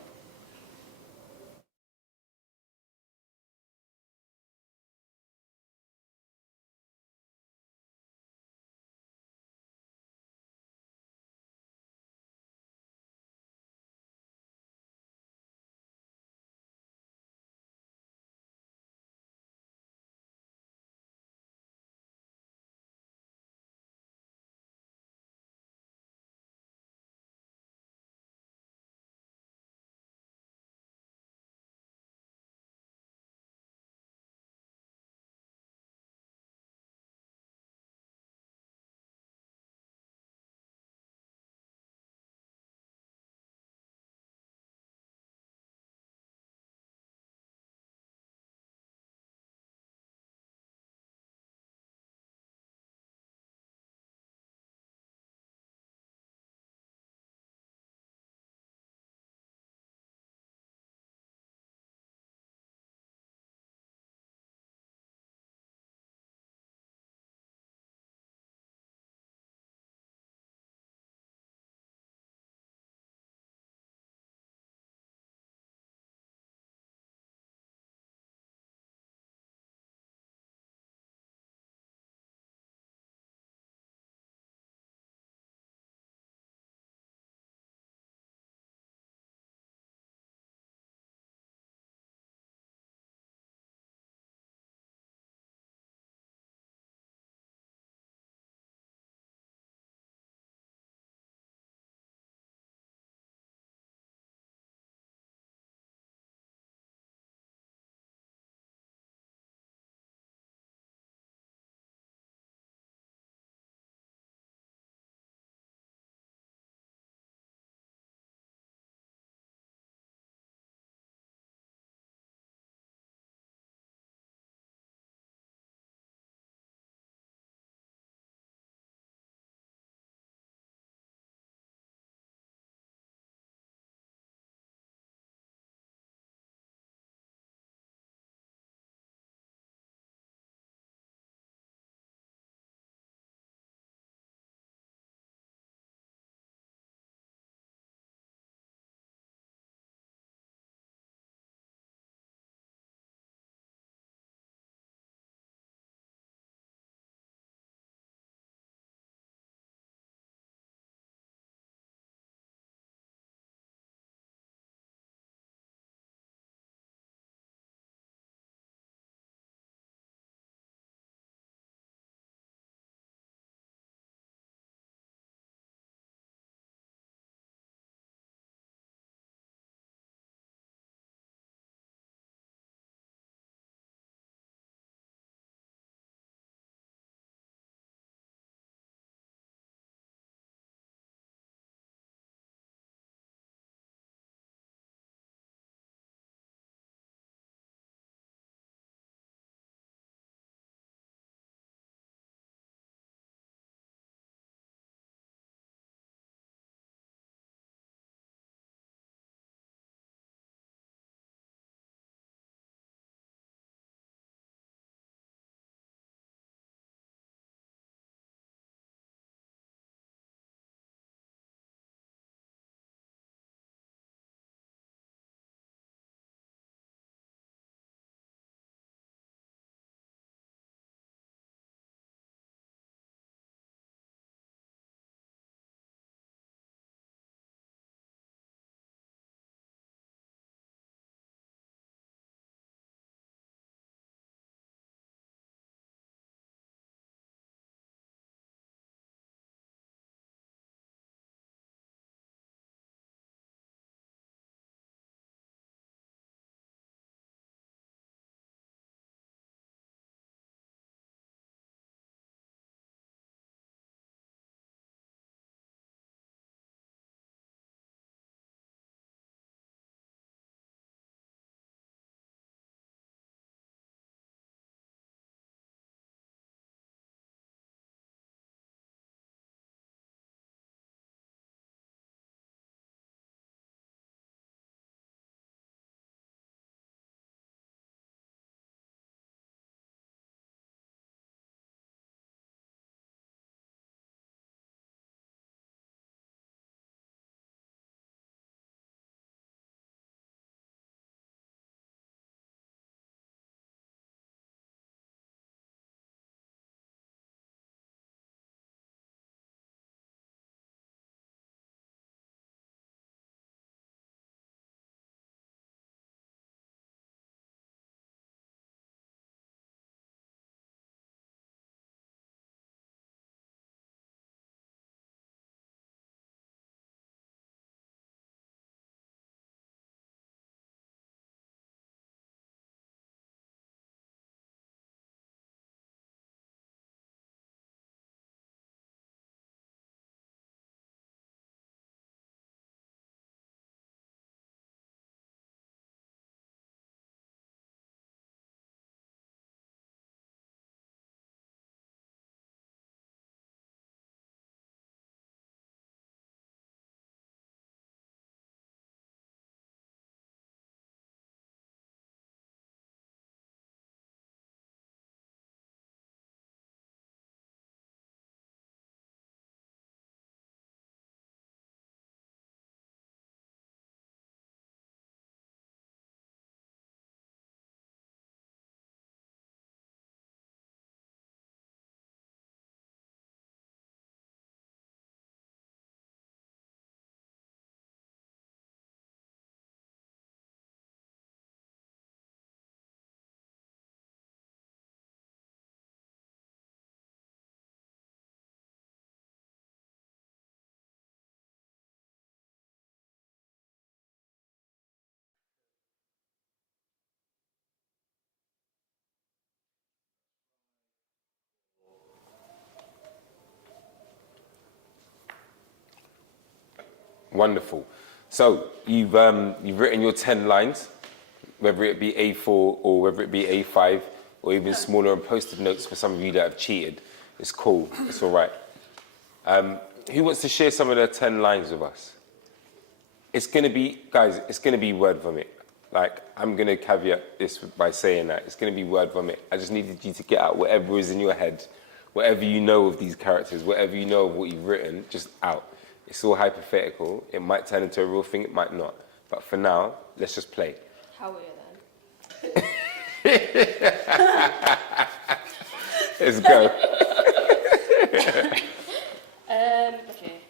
Wonderful. So you've written your 10 lines, whether it be A4 or whether it be A5 or even smaller on Post-it notes for some of you that have cheated. It's cool. It's all right. Who wants to share some of their 10 lines with us? It's going to be, guys, it's going to be word vomit. Like, I'm going to caveat this by saying that. It's going to be word vomit. I just needed you to get out whatever is in your head, whatever you know of these characters, whatever you know of what you've written, just out. It's all hypothetical. It might turn into a real thing, it might not. But for now, let's just play. How are you then? Let's go. Okay.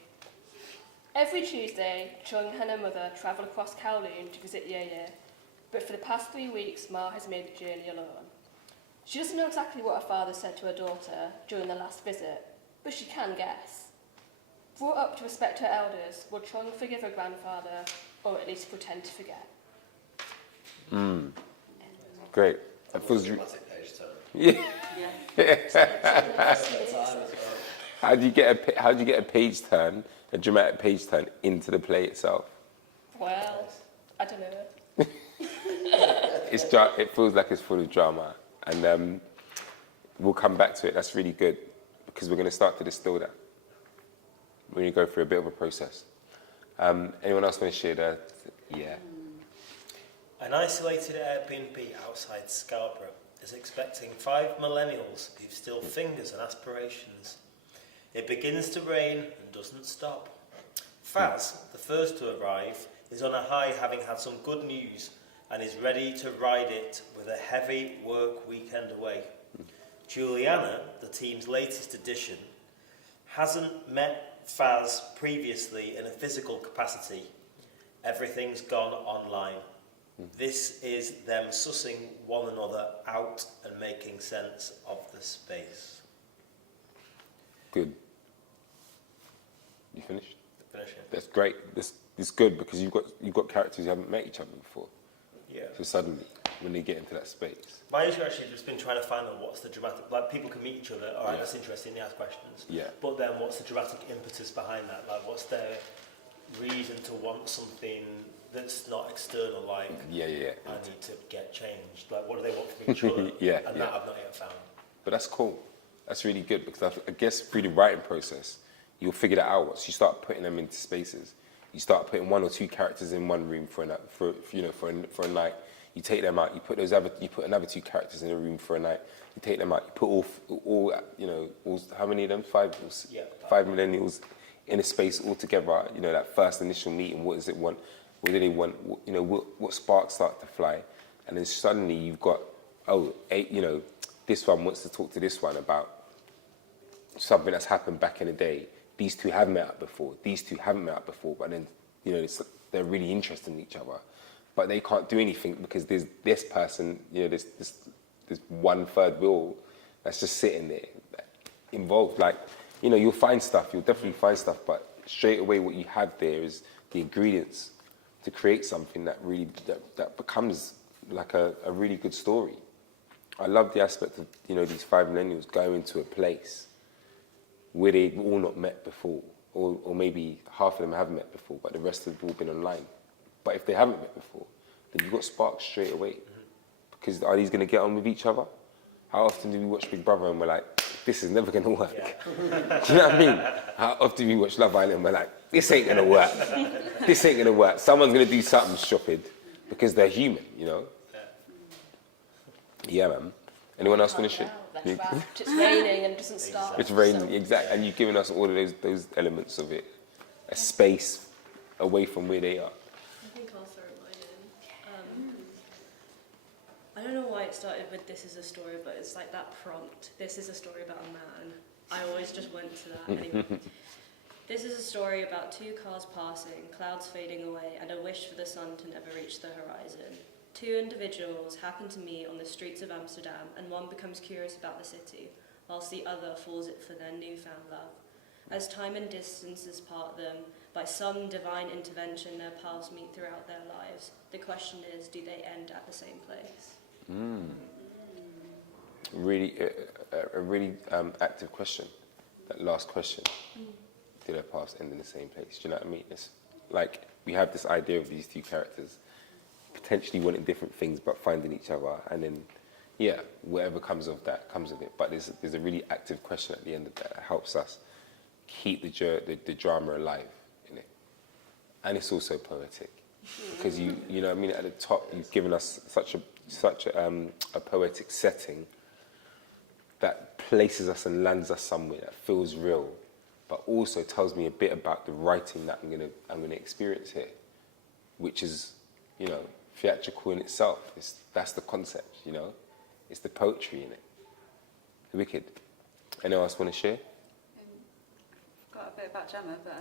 Every Tuesday, Chung and her mother travel across Kowloon to visit Ye. But for the past 3 weeks, Ma has made the journey alone. She doesn't know exactly what her father said to her daughter during the last visit, but she can guess. Brought up to respect her elders, will Chung forgive her grandfather, or at least pretend to forget? Great. That feels... Dramatic page turn. Yeah. Time as well. How do you get a page turn, a dramatic page turn, into the play itself? Well, I don't know. It feels like it's full of drama, and we'll come back to it. That's really good, because we're going to start to distill that. We're going to go through a bit of a process. Anyone else want to share that? Yeah. An isolated Airbnb outside Scarborough is expecting 5 millennials who've still fingers and aspirations. It begins to rain and doesn't stop. Faz, the first to arrive, is on a high, having had some good news, and is ready to ride it with a heavy work weekend away. Juliana, the team's latest addition, hasn't met Faz previously in a physical capacity. Everything's gone online. This is them sussing one another out and making sense of the space. Good. You finished? Finishing. That's great. This is good, because you've got characters who haven't met each other before. Yeah. So suddenly, when they get into that space. My issue actually has just been trying to find out what's the dramatic, like people can meet each other, all right, that's interesting, they ask questions. Yeah. But then what's the dramatic impetus behind that? Like what's their reason to want something that's not external, like Yeah. I need to get changed? Like what do they want from each other? Yeah, And yeah. that I've not yet found. But that's cool. That's really good, because I guess through the writing process, you'll figure that out once you start putting them into spaces. You start putting 1 or 2 characters in one room for a night. You take them out. You put another 2 characters in a room for a night. You take them out. You put all how many of them? 5. Yeah. 5 millennials in a space all together. You know, that first initial meeting. What does it want? What do they want? What sparks start to fly? And then suddenly you've got this one wants to talk to this one about something that's happened back in the day. These 2 have met up before. These 2 haven't met up before, but then, they're really interested in each other. But they can't do anything because there's this person, this 1/3 wheel that's just sitting there involved. Like, you'll find stuff, you'll definitely find stuff, but straight away what you have there is the ingredients to create something that really, that becomes like a really good story. I love the aspect of, these 5 millennials going into a place where they've all not met before, or maybe half of them have met before, but the rest have all been online. But if they haven't met before, then you've got sparks straight away. Because are these going to get on with each other? How often do we watch Big Brother and we're like, this is never going to work? Yeah. Do you know what I mean? How often do we watch Love Island and we're like, this ain't going to work. This ain't going to work. Someone's going to do something stupid because they're human, Yeah, man. Anyone else want to share? That's wrapped. It's raining and it doesn't stop. It's raining, so- exactly. And you've given us all of those elements of it. A space away from where they are. I think I'll throw mine in. I don't know why it started with "This is a story," but it's like that prompt. This is a story about a man. I always just went to that. Anyway, this is a story about 2 cars passing, clouds fading away, and a wish for the sun to never reach the horizon. 2 individuals happen to meet on the streets of Amsterdam, and one becomes curious about the city, whilst the other falls it for their newfound love. As time and distances part them, by some divine intervention, their paths meet throughout their lives. The question is, do they end at the same place? Really, a really active question. That last question. Do their paths end in the same place? Do you know what I mean? It's like we have this idea of these two characters potentially wanting different things but finding each other, and then yeah, whatever comes of that comes of it. But there's a really active question at the end of that helps us keep the drama alive in it, and it's also poetic because you know what I mean, at the top you've given us such a poetic setting that places us and lands us somewhere that feels real, but also tells me a bit about the writing that I'm gonna experience here, which is, you know, theatrical in itself. That's the concept, you know. It's the poetry in it. Wicked. Anyone else want to share? Got a bit about Gemma, but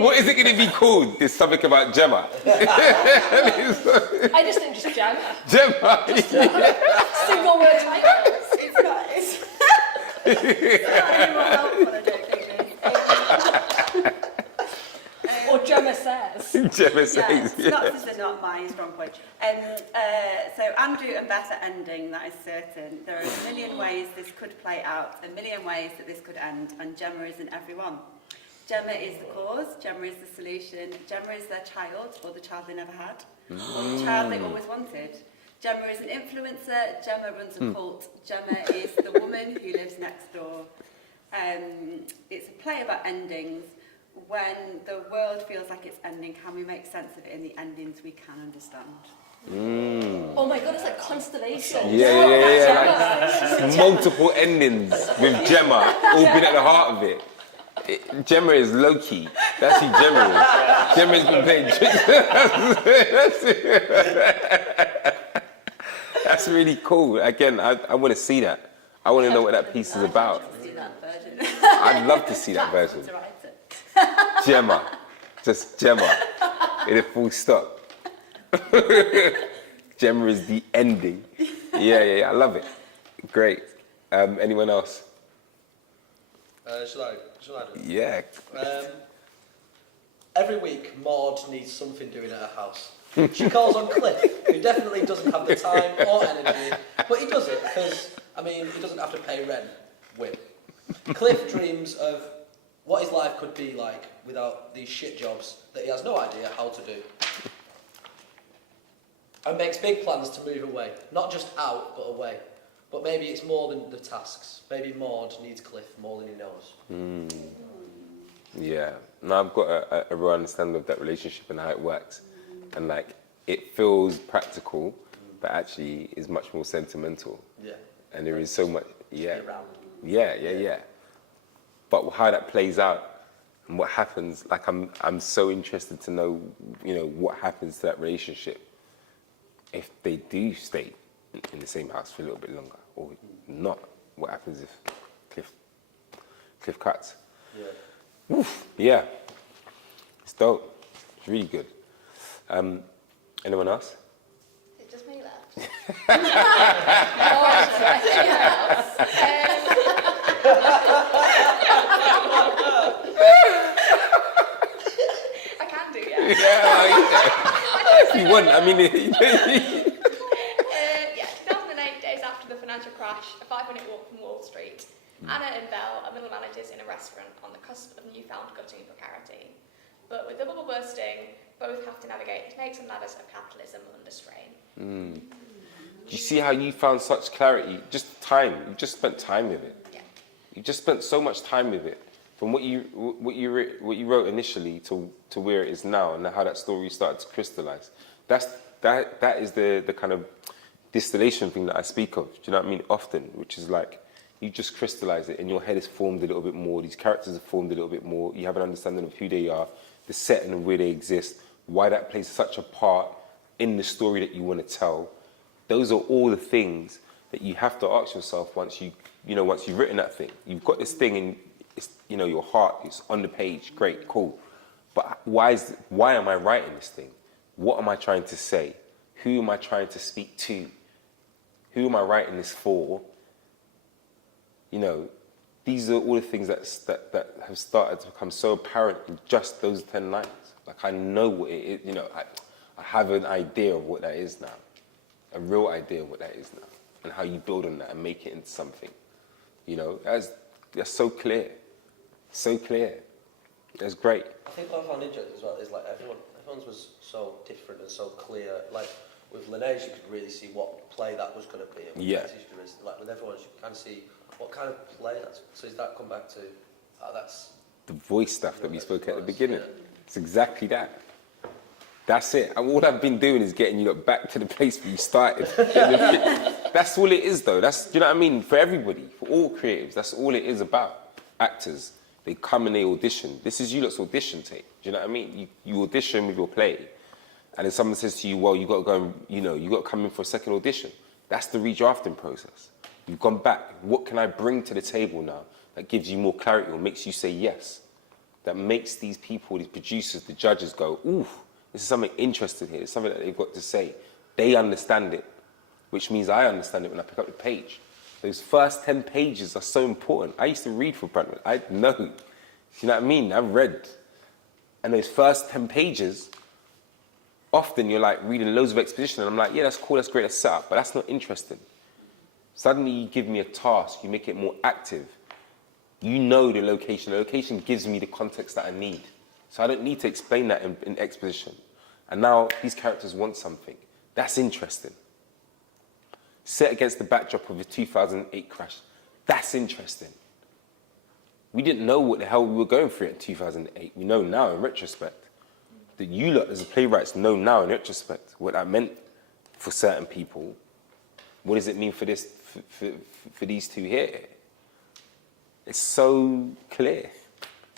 What is it going to be called? There's something about Gemma. I just think just Gemma. Gemma. Single word title. It's not any more helpful, I don't think. Or Gemma says. Gemma says. Synopsis are not my strong point. So Andrew and Beth are ending, that is certain. There are a million ways this could play out, a million ways that this could end, and Gemma isn't every one. Gemma is the cause, Gemma is the solution, Gemma is their child, or the child they never had, or the child they always wanted. Gemma is an influencer, Gemma runs a cult, Gemma is the woman who lives next door. It's a play about endings. When the world feels like it's ending, can we make sense of it in the endings we can understand? Oh my god, it's like constellation. Yeah. Like, multiple endings with Gemma all been at the heart of it. Gemma is low-key. That's who Gemma is. Gemma's been playing tricks. That's really cool. Again, I want to see that. I want to know what that piece is about. I'd love to see that version. Gemma. Just Gemma. In a full stop. Gemma is the ending. Yeah, I love it. Great. Anyone else? Shall I do it? Yeah. Every week, Maud needs something doing at her house. She calls on Cliff, who definitely doesn't have the time or energy, but he does it because, I mean, he doesn't have to pay rent. Win. Cliff dreams of what his life could be like without these shit jobs that he has no idea how to do. And makes big plans to move away. Not just out, but away. But maybe it's more than the tasks. Maybe Maud needs Cliff more than he knows. Yeah. No, I've got a real understanding of that relationship and how it works. And like, it feels practical, but actually is much more sentimental. Yeah. And there is so much, yeah. Around. Yeah. But how that plays out and what happens, like I'm so interested to know, you know, what happens to that relationship if they do stay in the same house for a little bit longer, or not. What happens if Cliff cuts? Yeah. Oof, yeah. It's dope. It's really good. Anyone else? It's just me left. I can do, yeah. If you want, I mean... Yeah, 2008, days after the financial crash, a 5-minute walk from Wall Street. Anna and Belle are middle managers in a restaurant on the cusp of newfound gutting and precarity. But with the bubble bursting, both have to navigate snakes and ladders of capitalism under strain. Do you see how you found such clarity? Just time. You just spent time with it. Yeah. You just spent so much time with it. From what you wrote initially to where it is now, and how that story started to crystallize. That is the kind of distillation thing that I speak of. Do you know what I mean? Often, which is like you just crystallize it, and your head is formed a little bit more. These characters are formed a little bit more. You have an understanding of who they are, the setting of where they exist, why that plays such a part in the story that you want to tell. Those are all the things that you have to ask yourself once you've written that thing. You've got this thing in, your heart. It's on the page. Great, cool. But why am I writing this thing? What am I trying to say? Who am I trying to speak to? Who am I writing this for? These are all the things that have started to become so apparent in just those 10 lines. Like, I know what it is, I have an idea of what that is now. A real idea of what that is now. And how you build on that and make it into something. That's so clear. So clear. It's great. I think what I found interesting as well is like everyone's was so different and so clear. Like with Linnea, you could really see what play that was going to be. And with Betsy, like with everyone, you can see what kind of play that's. So does that come back to that's the voice stuff that we spoke at the beginning? Yeah. It's exactly that. That's it. And all I've been doing is getting you back to the place where you started. That's all it is, though. That's, you know what I mean? For everybody, for all creatives, that's all it is about. Actors, they come and they audition. This is you lot's audition tape. Do you know what I mean? You audition with your play, and then someone says to you, well, you got to go and, you got to come in for a second audition. That's the redrafting process. You've gone back. What can I bring to the table now that gives you more clarity or makes you say yes? That makes these people, these producers, the judges go, ooh, this is something interesting here. It's something that they've got to say. They understand it, which means I understand it when I pick up the page. Those first 10 pages are so important. I used to read for Brentwood. I know. You know what I mean? I've read. And those first 10 pages, often you're like reading loads of exposition, and I'm like, yeah, that's cool, that's great, that's set up, but that's not interesting. Suddenly you give me a task, you make it more active. You know the location. The location gives me the context that I need. So I don't need to explain that in exposition. And now these characters want something. That's interesting. Set against the backdrop of a 2008 crash. That's interesting. We didn't know what the hell we were going through in 2008. We know now in retrospect. That you lot as playwrights know now in retrospect what that meant for certain people. What does it mean for this, for these two here? It's so clear.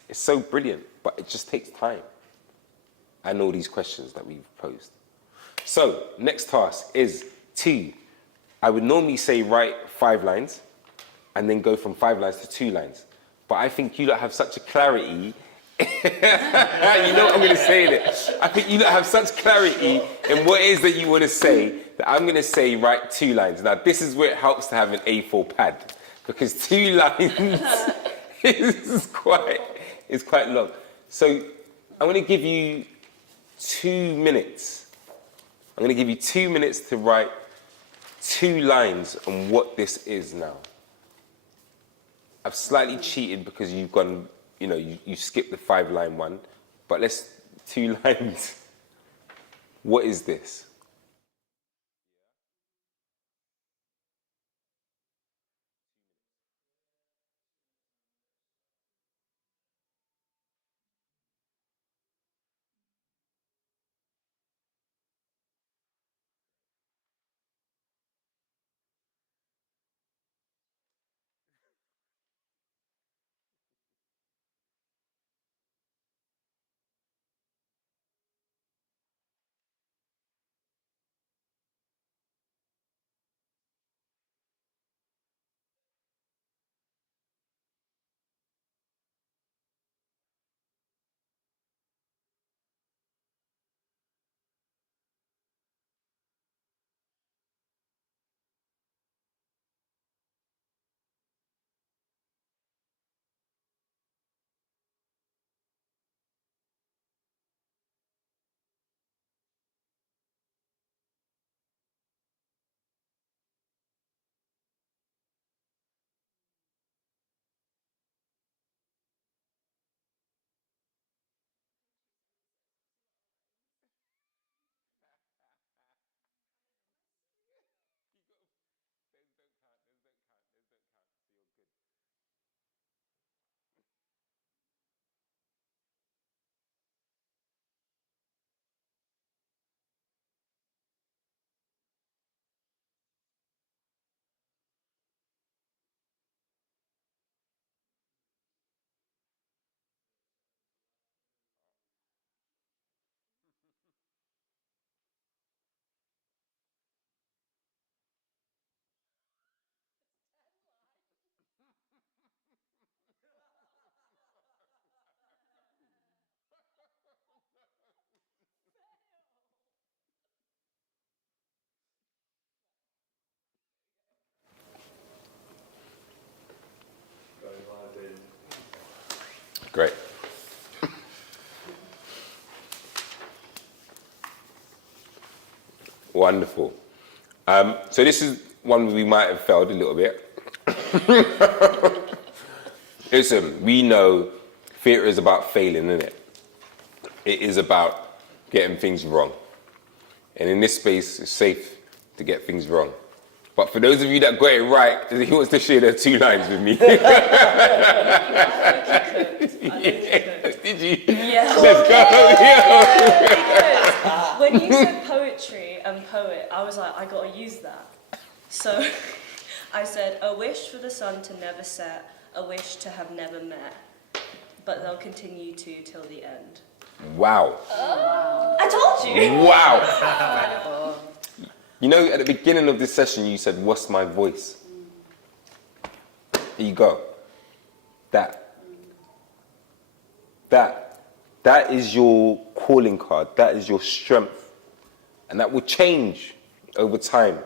It's so brilliant, but it just takes time. And all these questions that we've posed. So, next task is I would normally say write 5 lines and then go from 5 lines to 2 lines. But I think you lot have such a clarity. You know what I'm going to say in it. I think you lot have such clarity in what it is that you want to say that I'm going to say write 2 lines. Now, this is where it helps to have an A4 pad. Because 2 lines is quite long. So I'm going to give you 2 minutes. I'm going to give you 2 minutes to write 2 lines on what this is now. I've slightly cheated because you've gone, you skipped the 5-line one. But let's 2 lines. What is this? Great. Wonderful. So this is one we might have failed a little bit. Listen, we know theatre is about failing, isn't it? It is about getting things wrong. And in this space, it's safe to get things wrong. But for those of you that got it right, he wants to share their 2 lines with me. Did you? Yeah. Let's go. When you said poetry and poet, I was like, I gotta use that. So I said, a wish for the sun to never set, a wish to have never met, but they'll continue to till the end. Wow. I told you. Wow. You know, at the beginning of this session, you said, what's my voice? Here you go. That is your calling card. That is your strength. And that will change over time.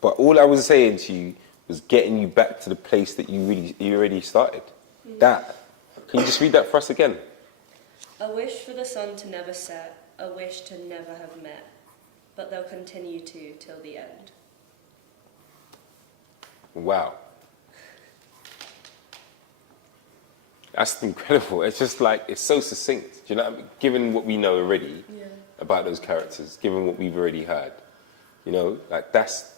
But all I was saying to you was getting you back to the place that you already started. That. Can you just read that for us again? A wish for the sun to never set, a wish to never have met, but they'll continue to till the end. Wow. That's incredible. It's just like, it's so succinct. Do you know what I mean? Given what we know already about those characters, given what we've already heard, you know, like that's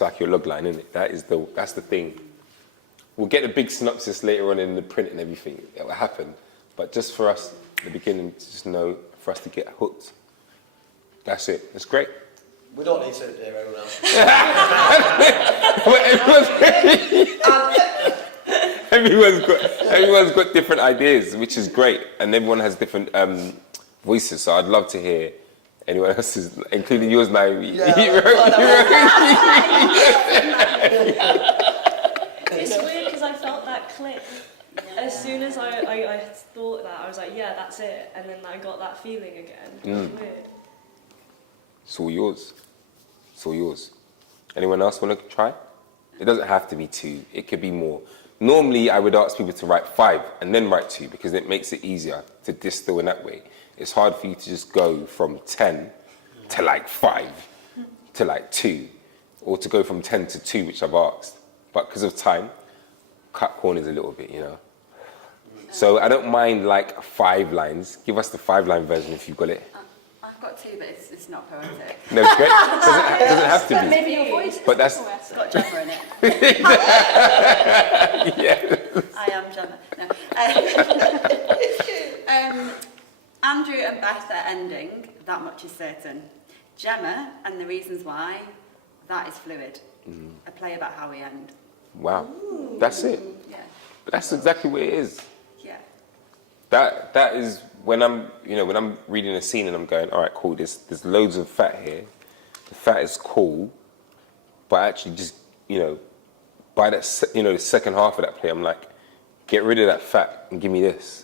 like your log line, isn't it? That's the thing. We'll get a big synopsis later on in the print and everything. It will happen. But just for us, at the beginning, to just know, for us to get hooked. That's it. It's great. We don't need to hear everyone else. Everyone's got different ideas, which is great, and everyone has different voices. So I'd love to hear anyone else's, including yours, Naomi. It's weird because I felt that click. As soon as I thought that, I was like, yeah, that's it. And then I got that feeling again. It was weird. It's all yours. It's all yours. Anyone else want to try? It doesn't have to be 2. It could be more. Normally, I would ask people to write 5 and then write 2 because it makes it easier to distill in that way. It's hard for you to just go from 10 to like 5 to like 2, or to go from 10 to 2, which I've asked. But because of time, cut corners a little bit, you know. So I don't mind like 5 lines. Give us the 5-line version if you've got it. I've got 2, but it's not poetic. No, it's great. Doesn't have to be. Maybe your voice But that's... It's got Gemma in it. Yeah. I am Gemma. No. Andrew and Beth are ending, that much is certain. Gemma and the reasons why, that is fluid. A play about how we end. Wow. That's it. Yeah. That's exactly what it is. Yeah. That is when I'm reading a scene and I'm going, all right, cool, there's loads of fat here. The fat is cool, but actually just, by that, the second half of that play, I'm like, get rid of that fat and give me this.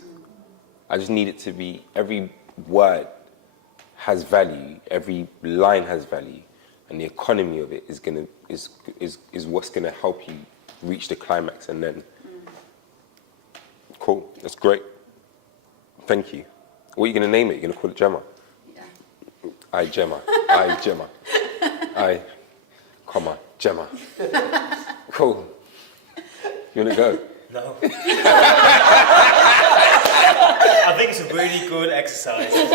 I just need it to be, every word has value, every line has value, and the economy of it is what's gonna help you reach the climax, and then cool, that's great. Thank you. What are you gonna name it? You're gonna call it Gemma? Yeah. Gemma. Comma, Gemma. Cool. You wanna go? No. I think it's a really good exercise. You'll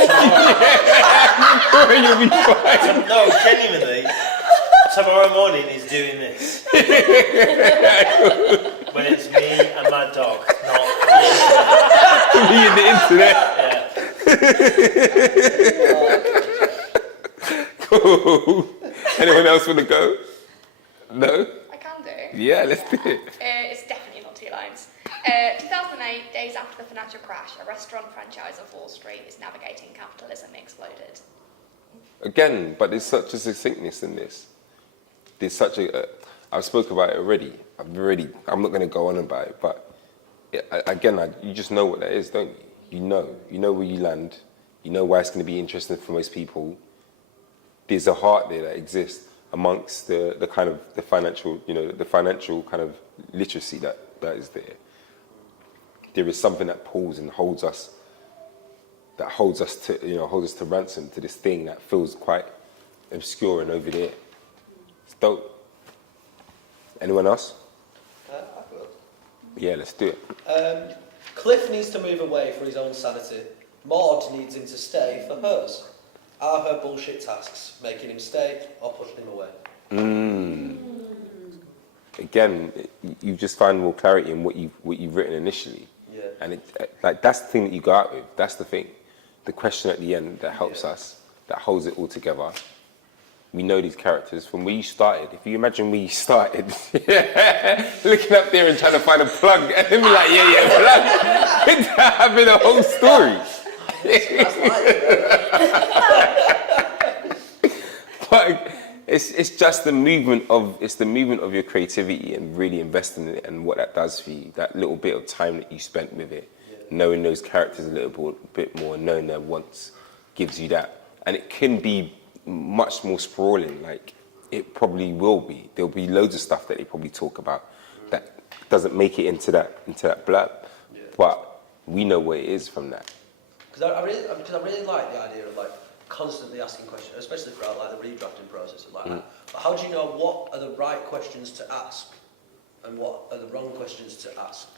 be fine. No, genuinely, tomorrow morning is doing this. When it's me and my dog, not Me and the internet. Cool. Anyone else want to go? No? I can do. Yeah, let's do it. It's definitely not 2 lines. 2008, days after the financial crash, a restaurant franchise of Wall Street is navigating capitalism exploded. Again, but there's such a succinctness in this. There's such I've spoken about it already. I'm not going to go on about it, but you just know what that is, don't you? You know where you land. You know why it's going to be interesting for most people. There's a heart there that exists amongst the kind of the financial kind of literacy that is there. There is something that pulls and holds us to ransom to this thing that feels quite obscure and over there. It's dope. Anyone else? I will. Yeah, let's do it. Cliff needs to move away for his own sanity. Maud needs him to stay for hers. Are her bullshit tasks making him stay or pushing him away? Again, you just find more clarity in what you've written initially. Yeah. And like that's the thing that you go out with. That's the thing. The question at the end that helps us, that holds it all together. We know these characters from where you started. If you imagine where you started, looking up there and trying to find a plug, and then be like, plug. Having a whole story. But it's just the movement of your creativity and really investing in it and what that does for you. That little bit of time that you spent with it, knowing those characters a little bit more, knowing their wants, gives you that. And it can be much more sprawling. Like it probably will be. There'll be loads of stuff that they probably talk about that doesn't make it into that blurb. Yeah. But we know what it is from that. Because I really like the idea of like constantly asking questions, especially throughout like the redrafting process and like that. But how do you know what are the right questions to ask and what are the wrong questions to ask?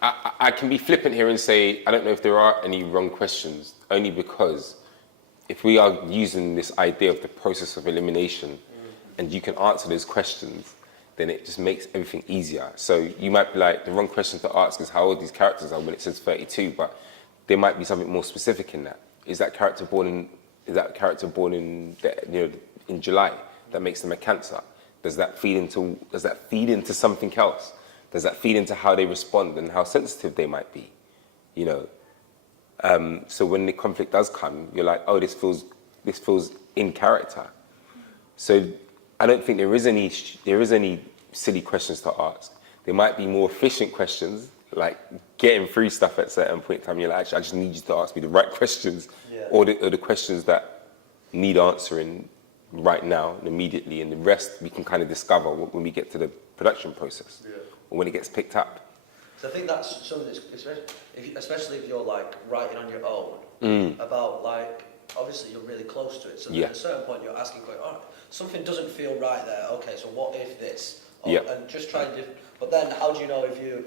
I can be flippant here and say I don't know if there are any wrong questions, only because if we are using this idea of the process of elimination and you can answer those questions, then it just makes everything easier. So you might be like, the wrong question to ask is how old these characters are when it says 32, but there might be something more specific in that. Is that character born in in July? That makes them a Cancer. Does that feed into something else? Does that feed into how they respond and how sensitive they might be? So when the conflict does come, you're like, oh, this feels in character. So I don't think there is any silly questions to ask. There might be more efficient questions, like getting through stuff at a certain point in time. You're like, actually, I just need you to ask me the right questions, or the questions that need answering right now and immediately, and the rest we can kind of discover when we get to the production process, or when it gets picked up. So I think that's something that's, especially if you're like writing on your own about like, obviously you're really close to it. So at a certain point you're asking, oh, something doesn't feel right there. Okay, so what if this? And just trying to, but then how do you know if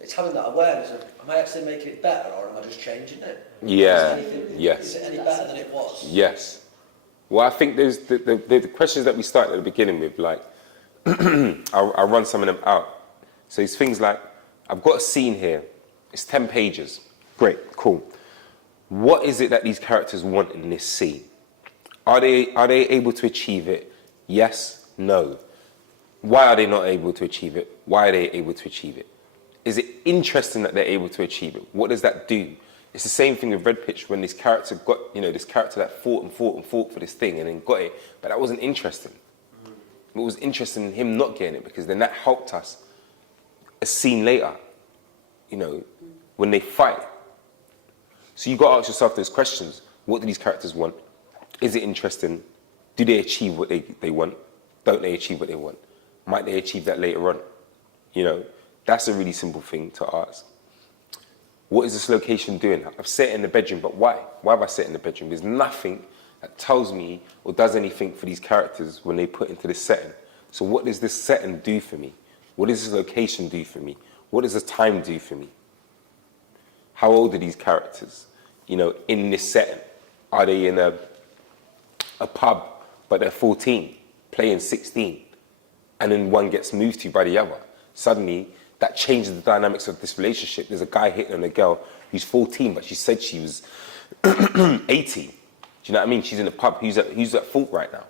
it's having that awareness of, am I actually making it better or am I just changing it? Is it any better than it was? Yes. Well, I think there's the questions that we started at the beginning with, like, I'll run some of them out. So it's things like, I've got a scene here, it's 10 pages. Great, cool. What is it that these characters want in this scene? Are they able to achieve it? Yes, no. Why are they not able to achieve it? Why are they able to achieve it? Is it interesting that they're able to achieve it? What does that do? It's the same thing with Red Pitch when this character got, this character that fought for this thing and then got it, but that wasn't interesting. It was interesting in him not getting it because then that helped us a scene later, when they fight. So you got to ask yourself those questions. What do these characters want? Is it interesting? Do they achieve what they want? Don't they achieve what they want? Might they achieve that later on? That's a really simple thing to ask. What is this location doing? I've set it in the bedroom, but why? Why have I set it in the bedroom? There's nothing that tells me or does anything for these characters when they put into this setting. So what does this setting do for me? What does this location do for me? What does the time do for me? How old are these characters, in this setting? Are they in a pub, but they're 14, playing 16, and then one gets moved to by the other? Suddenly, that changes the dynamics of this relationship. There's a guy hitting on a girl who's 14, but she said she was 18. Do you know what I mean? She's in a pub. Who's at fault right now?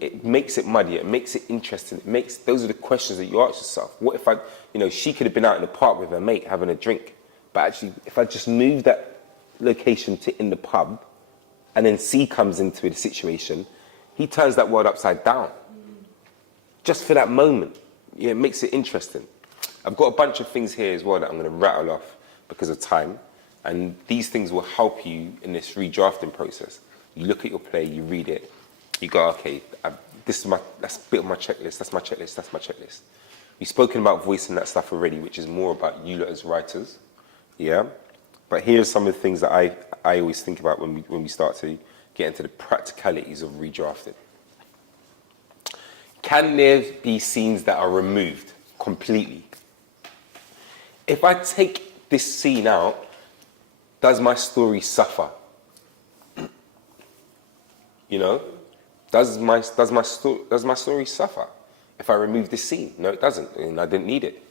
It makes it muddy. It makes it interesting. Those are the questions that you ask yourself. What if she could have been out in the park with her mate having a drink, but actually, if I just move that location to in the pub, and then C comes into the situation, he turns that world upside down. Just for that moment. It makes it interesting. I've got a bunch of things here as well that I'm going to rattle off because of time. And these things will help you in this redrafting process. You look at your play, you read it, you go, okay, that's a bit of my checklist, that's my checklist. We've spoken about voicing that stuff already, which is more about you lot as writers. Yeah? But here's some of the things that I always think about when we start to get into the practicalities of redrafting. Can there be scenes that are removed completely? if I take this scene out, does my story suffer? You know, does my story suffer if I remove this scene? No, it doesn't, and I didn't need it.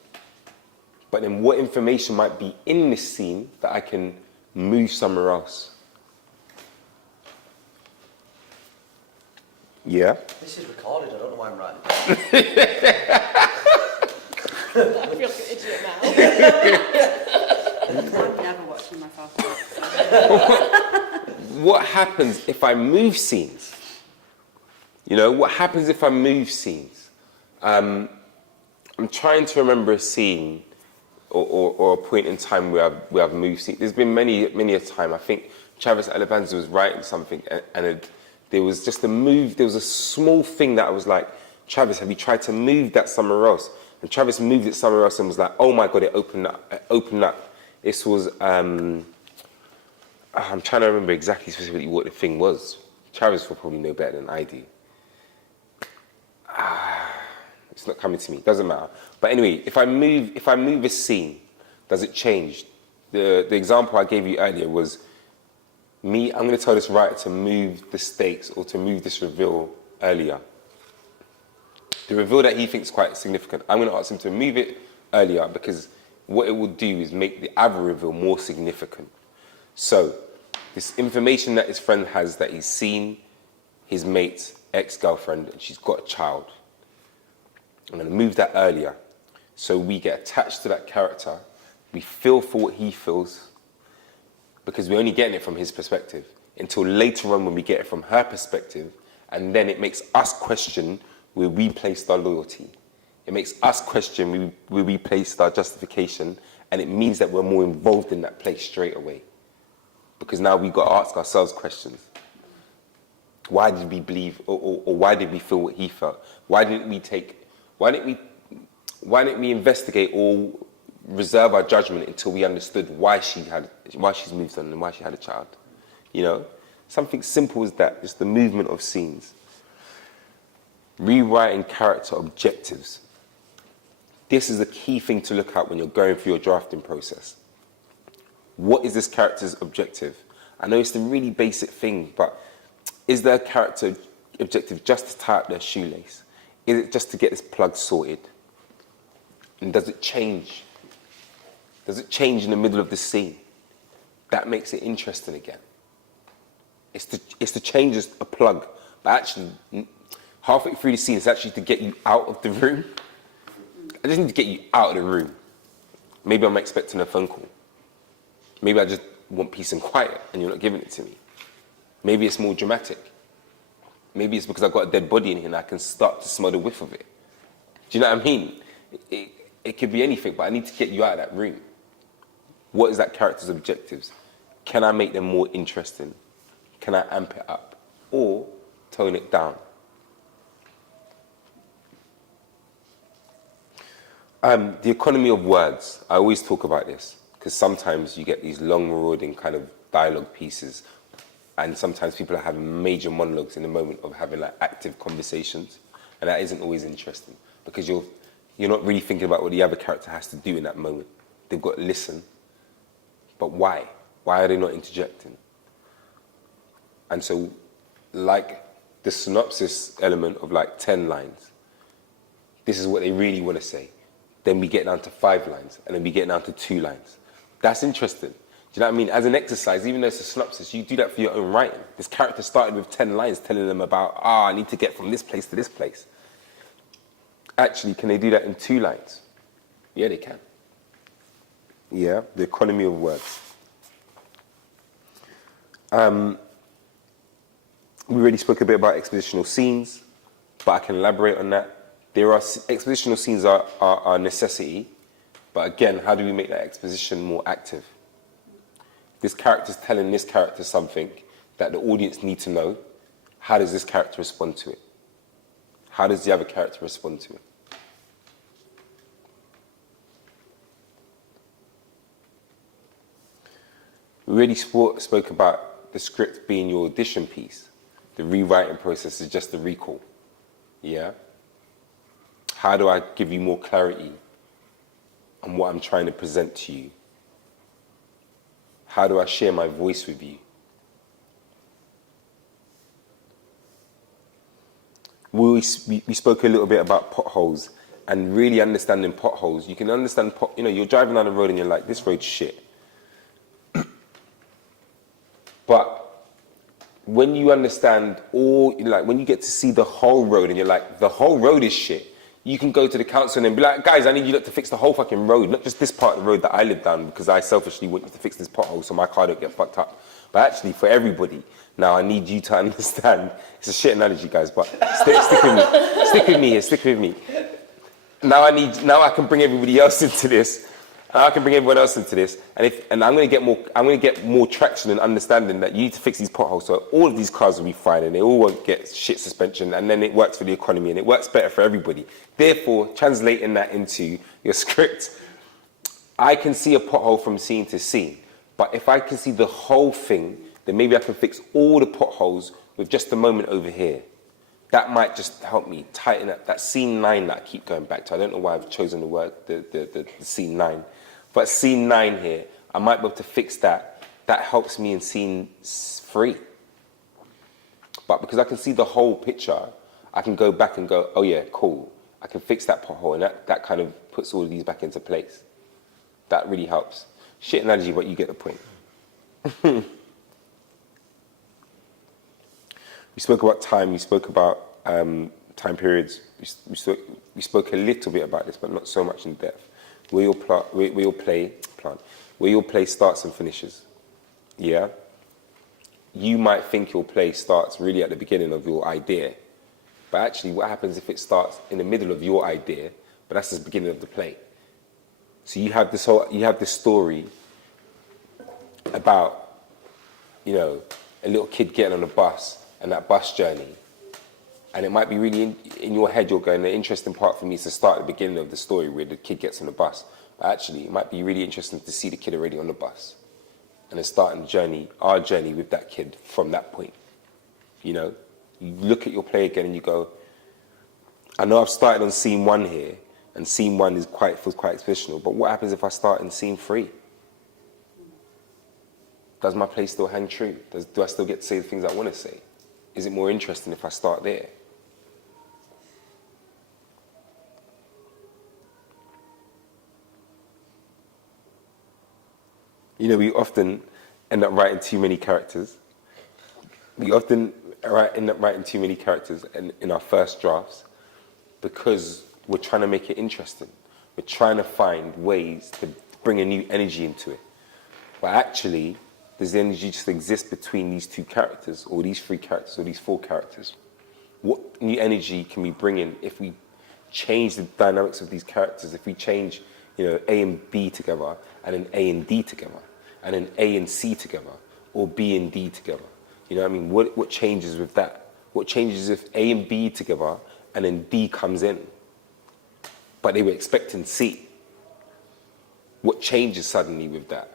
But then what information might be in this scene that I can move somewhere else? Yeah? This is recorded, I don't know why I'm writing I feel like an idiot now. I'm never watching myself. What happens if I move scenes? You know, what happens if I move scenes? I'm trying to remember a scene or a point in time where I've moved scenes. There's been many a time. I think Travis Alabanza was writing something and there was just a move, there was a small thing that I was like, Travis, have you tried to move that somewhere else? And Travis moved it somewhere else and was like, oh my God, it opened up. This was, I'm trying to remember exactly specifically what the thing was. Travis will probably know better than I do. It's not coming to me, doesn't matter. But anyway, if I move a scene, does it change? The example I gave you earlier was me, I'm going to tell this writer to move the stakes or to move this reveal earlier. The reveal that he thinks is quite significant, I'm going to ask him to move it earlier because what it will do is make the other reveal more significant. So, this information that his friend has that he's seen his mate's ex-girlfriend and she's got a child, I'm going to move that earlier so we get attached to that character, we feel for what he feels, because we're only getting it from his perspective, until later on when we get it from her perspective, and then it makes us question where we placed our loyalty. It makes us question where we placed our justification, and it means that we're more involved in that place straight away. Because now we've got to ask ourselves questions. Why did we believe, or why did we feel what he felt? Why didn't we investigate or reserve our judgment until we understood why she's moved on and why she had a child? You know, something simple as that, just the movement of scenes. Rewriting character objectives. This is a key thing to look at when you're going through your drafting process. What is this character's objective? I know it's a really basic thing, but is their character objective just to tie up their shoelace? Is it just to get this plug sorted? And does it change? Does it change in the middle of the scene? That makes it interesting again. It's to change a plug, but actually, halfway through the scene, it's actually to get you out of the room. I just need to get you out of the room. Maybe I'm expecting a phone call. Maybe I just want peace and quiet, and you're not giving it to me. Maybe it's more dramatic. Maybe it's because I've got a dead body in here and I can start to smell the whiff of it. Do you know what I mean? It could be anything, but I need to get you out of that room. What is that character's objectives? Can I make them more interesting? Can I amp it up? Or tone it down? The economy of words. I always talk about this because sometimes you get these long marauding kind of dialogue pieces, and sometimes people are having major monologues in the moment of having like active conversations, and that isn't always interesting because you're not really thinking about what the other character has to do in that moment. They've got to listen, but why? Why are they not interjecting? And so, like the synopsis element of like 10 lines, this is what they really want to say. Then we get down to 5 lines, and then we get down to 2 lines. That's interesting. Do you know what I mean? As an exercise, even though it's a synopsis, you do that for your own writing. This character started with 10 lines telling them about, I need to get from this place to this place. Actually, can they do that in 2 lines? Yeah, they can. Yeah, the economy of words. We already spoke a bit about expositional scenes, but I can elaborate on that. Expositional scenes are a necessity, but again, how do we make that exposition more active? This character's telling this character something that the audience need to know. How does this character respond to it? How does the other character respond to it? We already spoke about the script being your audition piece. The rewriting process is just the recall. Yeah? How do I give you more clarity and what I'm trying to present to you? How do I share my voice with you? We spoke a little bit about potholes and really understanding potholes. You can understand, you're driving down the road and you're like, this road's shit. But when you understand when you get to see the whole road and you're like, the whole road is shit, you can go to the council and be like, guys, I need you to fix the whole fucking road, not just this part of the road that I live down because I selfishly want you to fix this pothole so my car don't get fucked up. But actually, for everybody, now I need you to understand. It's a shit analogy, guys, but stick with me. Stick with me here, stick with me. Now I can bring everybody else into this. I can bring everyone else into this, and I'm going to get more traction and understanding that you need to fix these potholes so all of these cars will be fine and they all won't get shit suspension, and then it works for the economy and it works better for everybody. Therefore, translating that into your script, I can see a pothole from scene to scene, but if I can see the whole thing, then maybe I can fix all the potholes with just a moment over here. That might just help me tighten up that scene 9 that I keep going back to. I don't know why I've chosen the word, the scene 9. But scene 9 here, I might be able to fix that. That helps me in scene 3. But because I can see the whole picture, I can go back and go, oh yeah, cool. I can fix that pothole, and that kind of puts all of these back into place. That really helps. Shit analogy, but you get the point. We spoke about time. We spoke about time periods. We spoke a little bit about this, but not so much in depth. Where your play starts and finishes. Yeah? You might think your play starts really at the beginning of your idea. But actually, what happens if it starts in the middle of your idea, but that's the beginning of the play? So you have this story about, a little kid getting on a bus and that bus journey. And it might be really in your head, you're going, the interesting part for me is to start at the beginning of the story where the kid gets on the bus. But actually, it might be really interesting to see the kid already on the bus. And then starting our journey with that kid from that point. You look at your play again and you go, I know I've started on scene 1 here, and scene 1 feels quite exceptional, but what happens if I start in scene 3? Does my play still hang true? Do I still get to say the things I want to say? Is it more interesting if I start there? We often end up writing too many characters. We often end up writing too many characters in our first drafts because we're trying to make it interesting. We're trying to find ways to bring a new energy into it. But actually, does the energy just exist between these 2 characters, or these 3 characters, or these 4 characters? What new energy can we bring in if we change the dynamics of these characters, if we change, A and B together, and then A and D together, and then A and C together, or B and D together? What changes with that? What changes if A and B together, and then D comes in, but they were expecting C? What changes suddenly with that?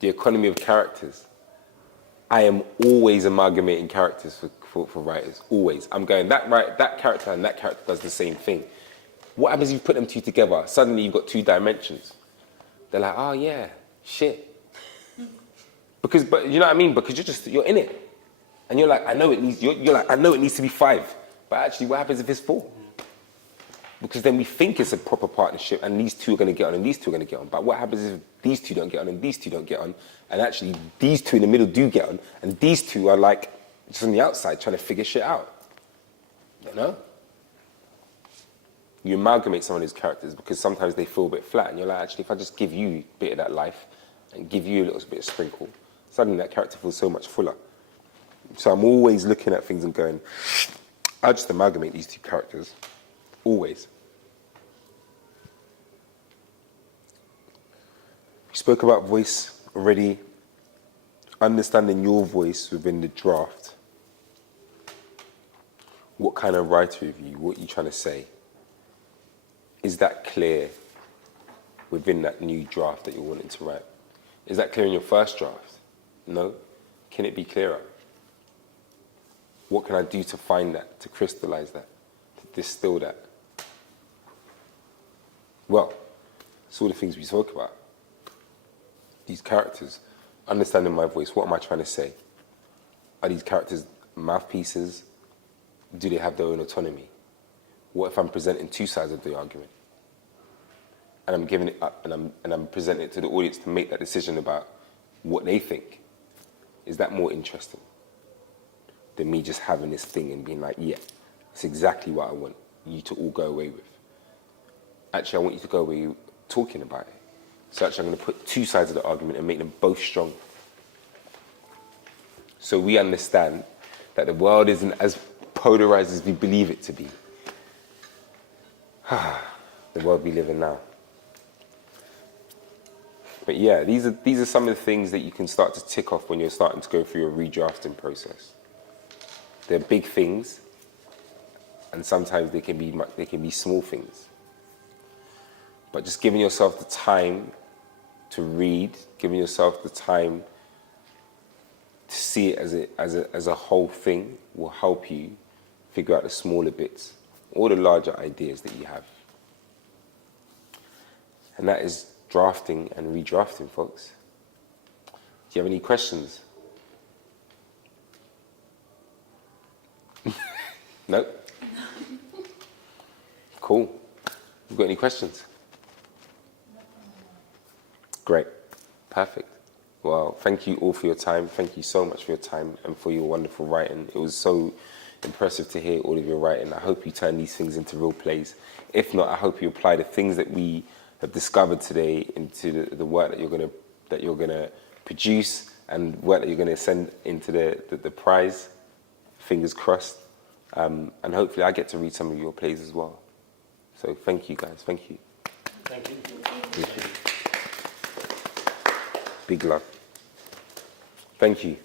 The economy of characters. I am always amalgamating characters for writers, always. I'm going, that character and that character does the same thing. What happens if you put them 2 together? Suddenly you've got 2 dimensions. They're like, oh yeah, shit. But you know what I mean? Because you're in it. And you're like, I know it needs to be 5. But actually, what happens if it's 4? Because then we think it's a proper partnership and these 2 are going to get on and these 2 are going to get on. But what happens if these 2 don't get on and these 2 don't get on, and actually these 2 in the middle do get on, and these 2 are like just on the outside trying to figure shit out? You amalgamate some of these characters because sometimes they feel a bit flat, and you're like, actually, if I just give you a bit of that life and give you a little bit of sprinkle, suddenly that character feels so much fuller. So I'm always looking at things and going, I just amalgamate these 2 characters. Always. We spoke about voice already, understanding your voice within the draft. What kind of writer are you? What are you trying to say? Is that clear within that new draft that you're wanting to write? Is that clear in your first draft? No? Can it be clearer? What can I do to find that, to crystallize that, to distill that? Well, it's all the things we spoke about. These characters, understanding my voice, what am I trying to say? Are these characters mouthpieces? Do they have their own autonomy? What if I'm presenting two sides of the argument? And I'm giving it up, and I'm presenting it to the audience to make that decision about what they think. Is that more interesting than me just having this thing and being like, yeah, it's exactly what I want you to all go away with? Actually, I want you to go away talking about it. So actually, I'm going to put two sides of the argument and make them both strong. So we understand that the world isn't as polarized as we believe it to be. The world we live in now. But yeah, these are some of the things that you can start to tick off when you're starting to go through your redrafting process. They're big things, and sometimes they can be small things. But just giving yourself the time to read, giving yourself the time to see it as a whole thing will help you figure out the smaller bits, or the larger ideas that you have. And that is drafting and redrafting, folks. Do you have any questions? No? Cool. You got any questions? Great. Perfect. Well, thank you all for your time. Thank you so much for your time and for your wonderful writing. It was so impressive to hear all of your writing. I hope you turn these things into real plays. If not, I hope you apply the things that we have discovered today into the work that you're gonna produce and work that you're gonna send into the prize. Fingers crossed. And hopefully I get to read some of your plays as well. So thank you guys. Thank you. Thank you. Thank you. Big love. Thank you.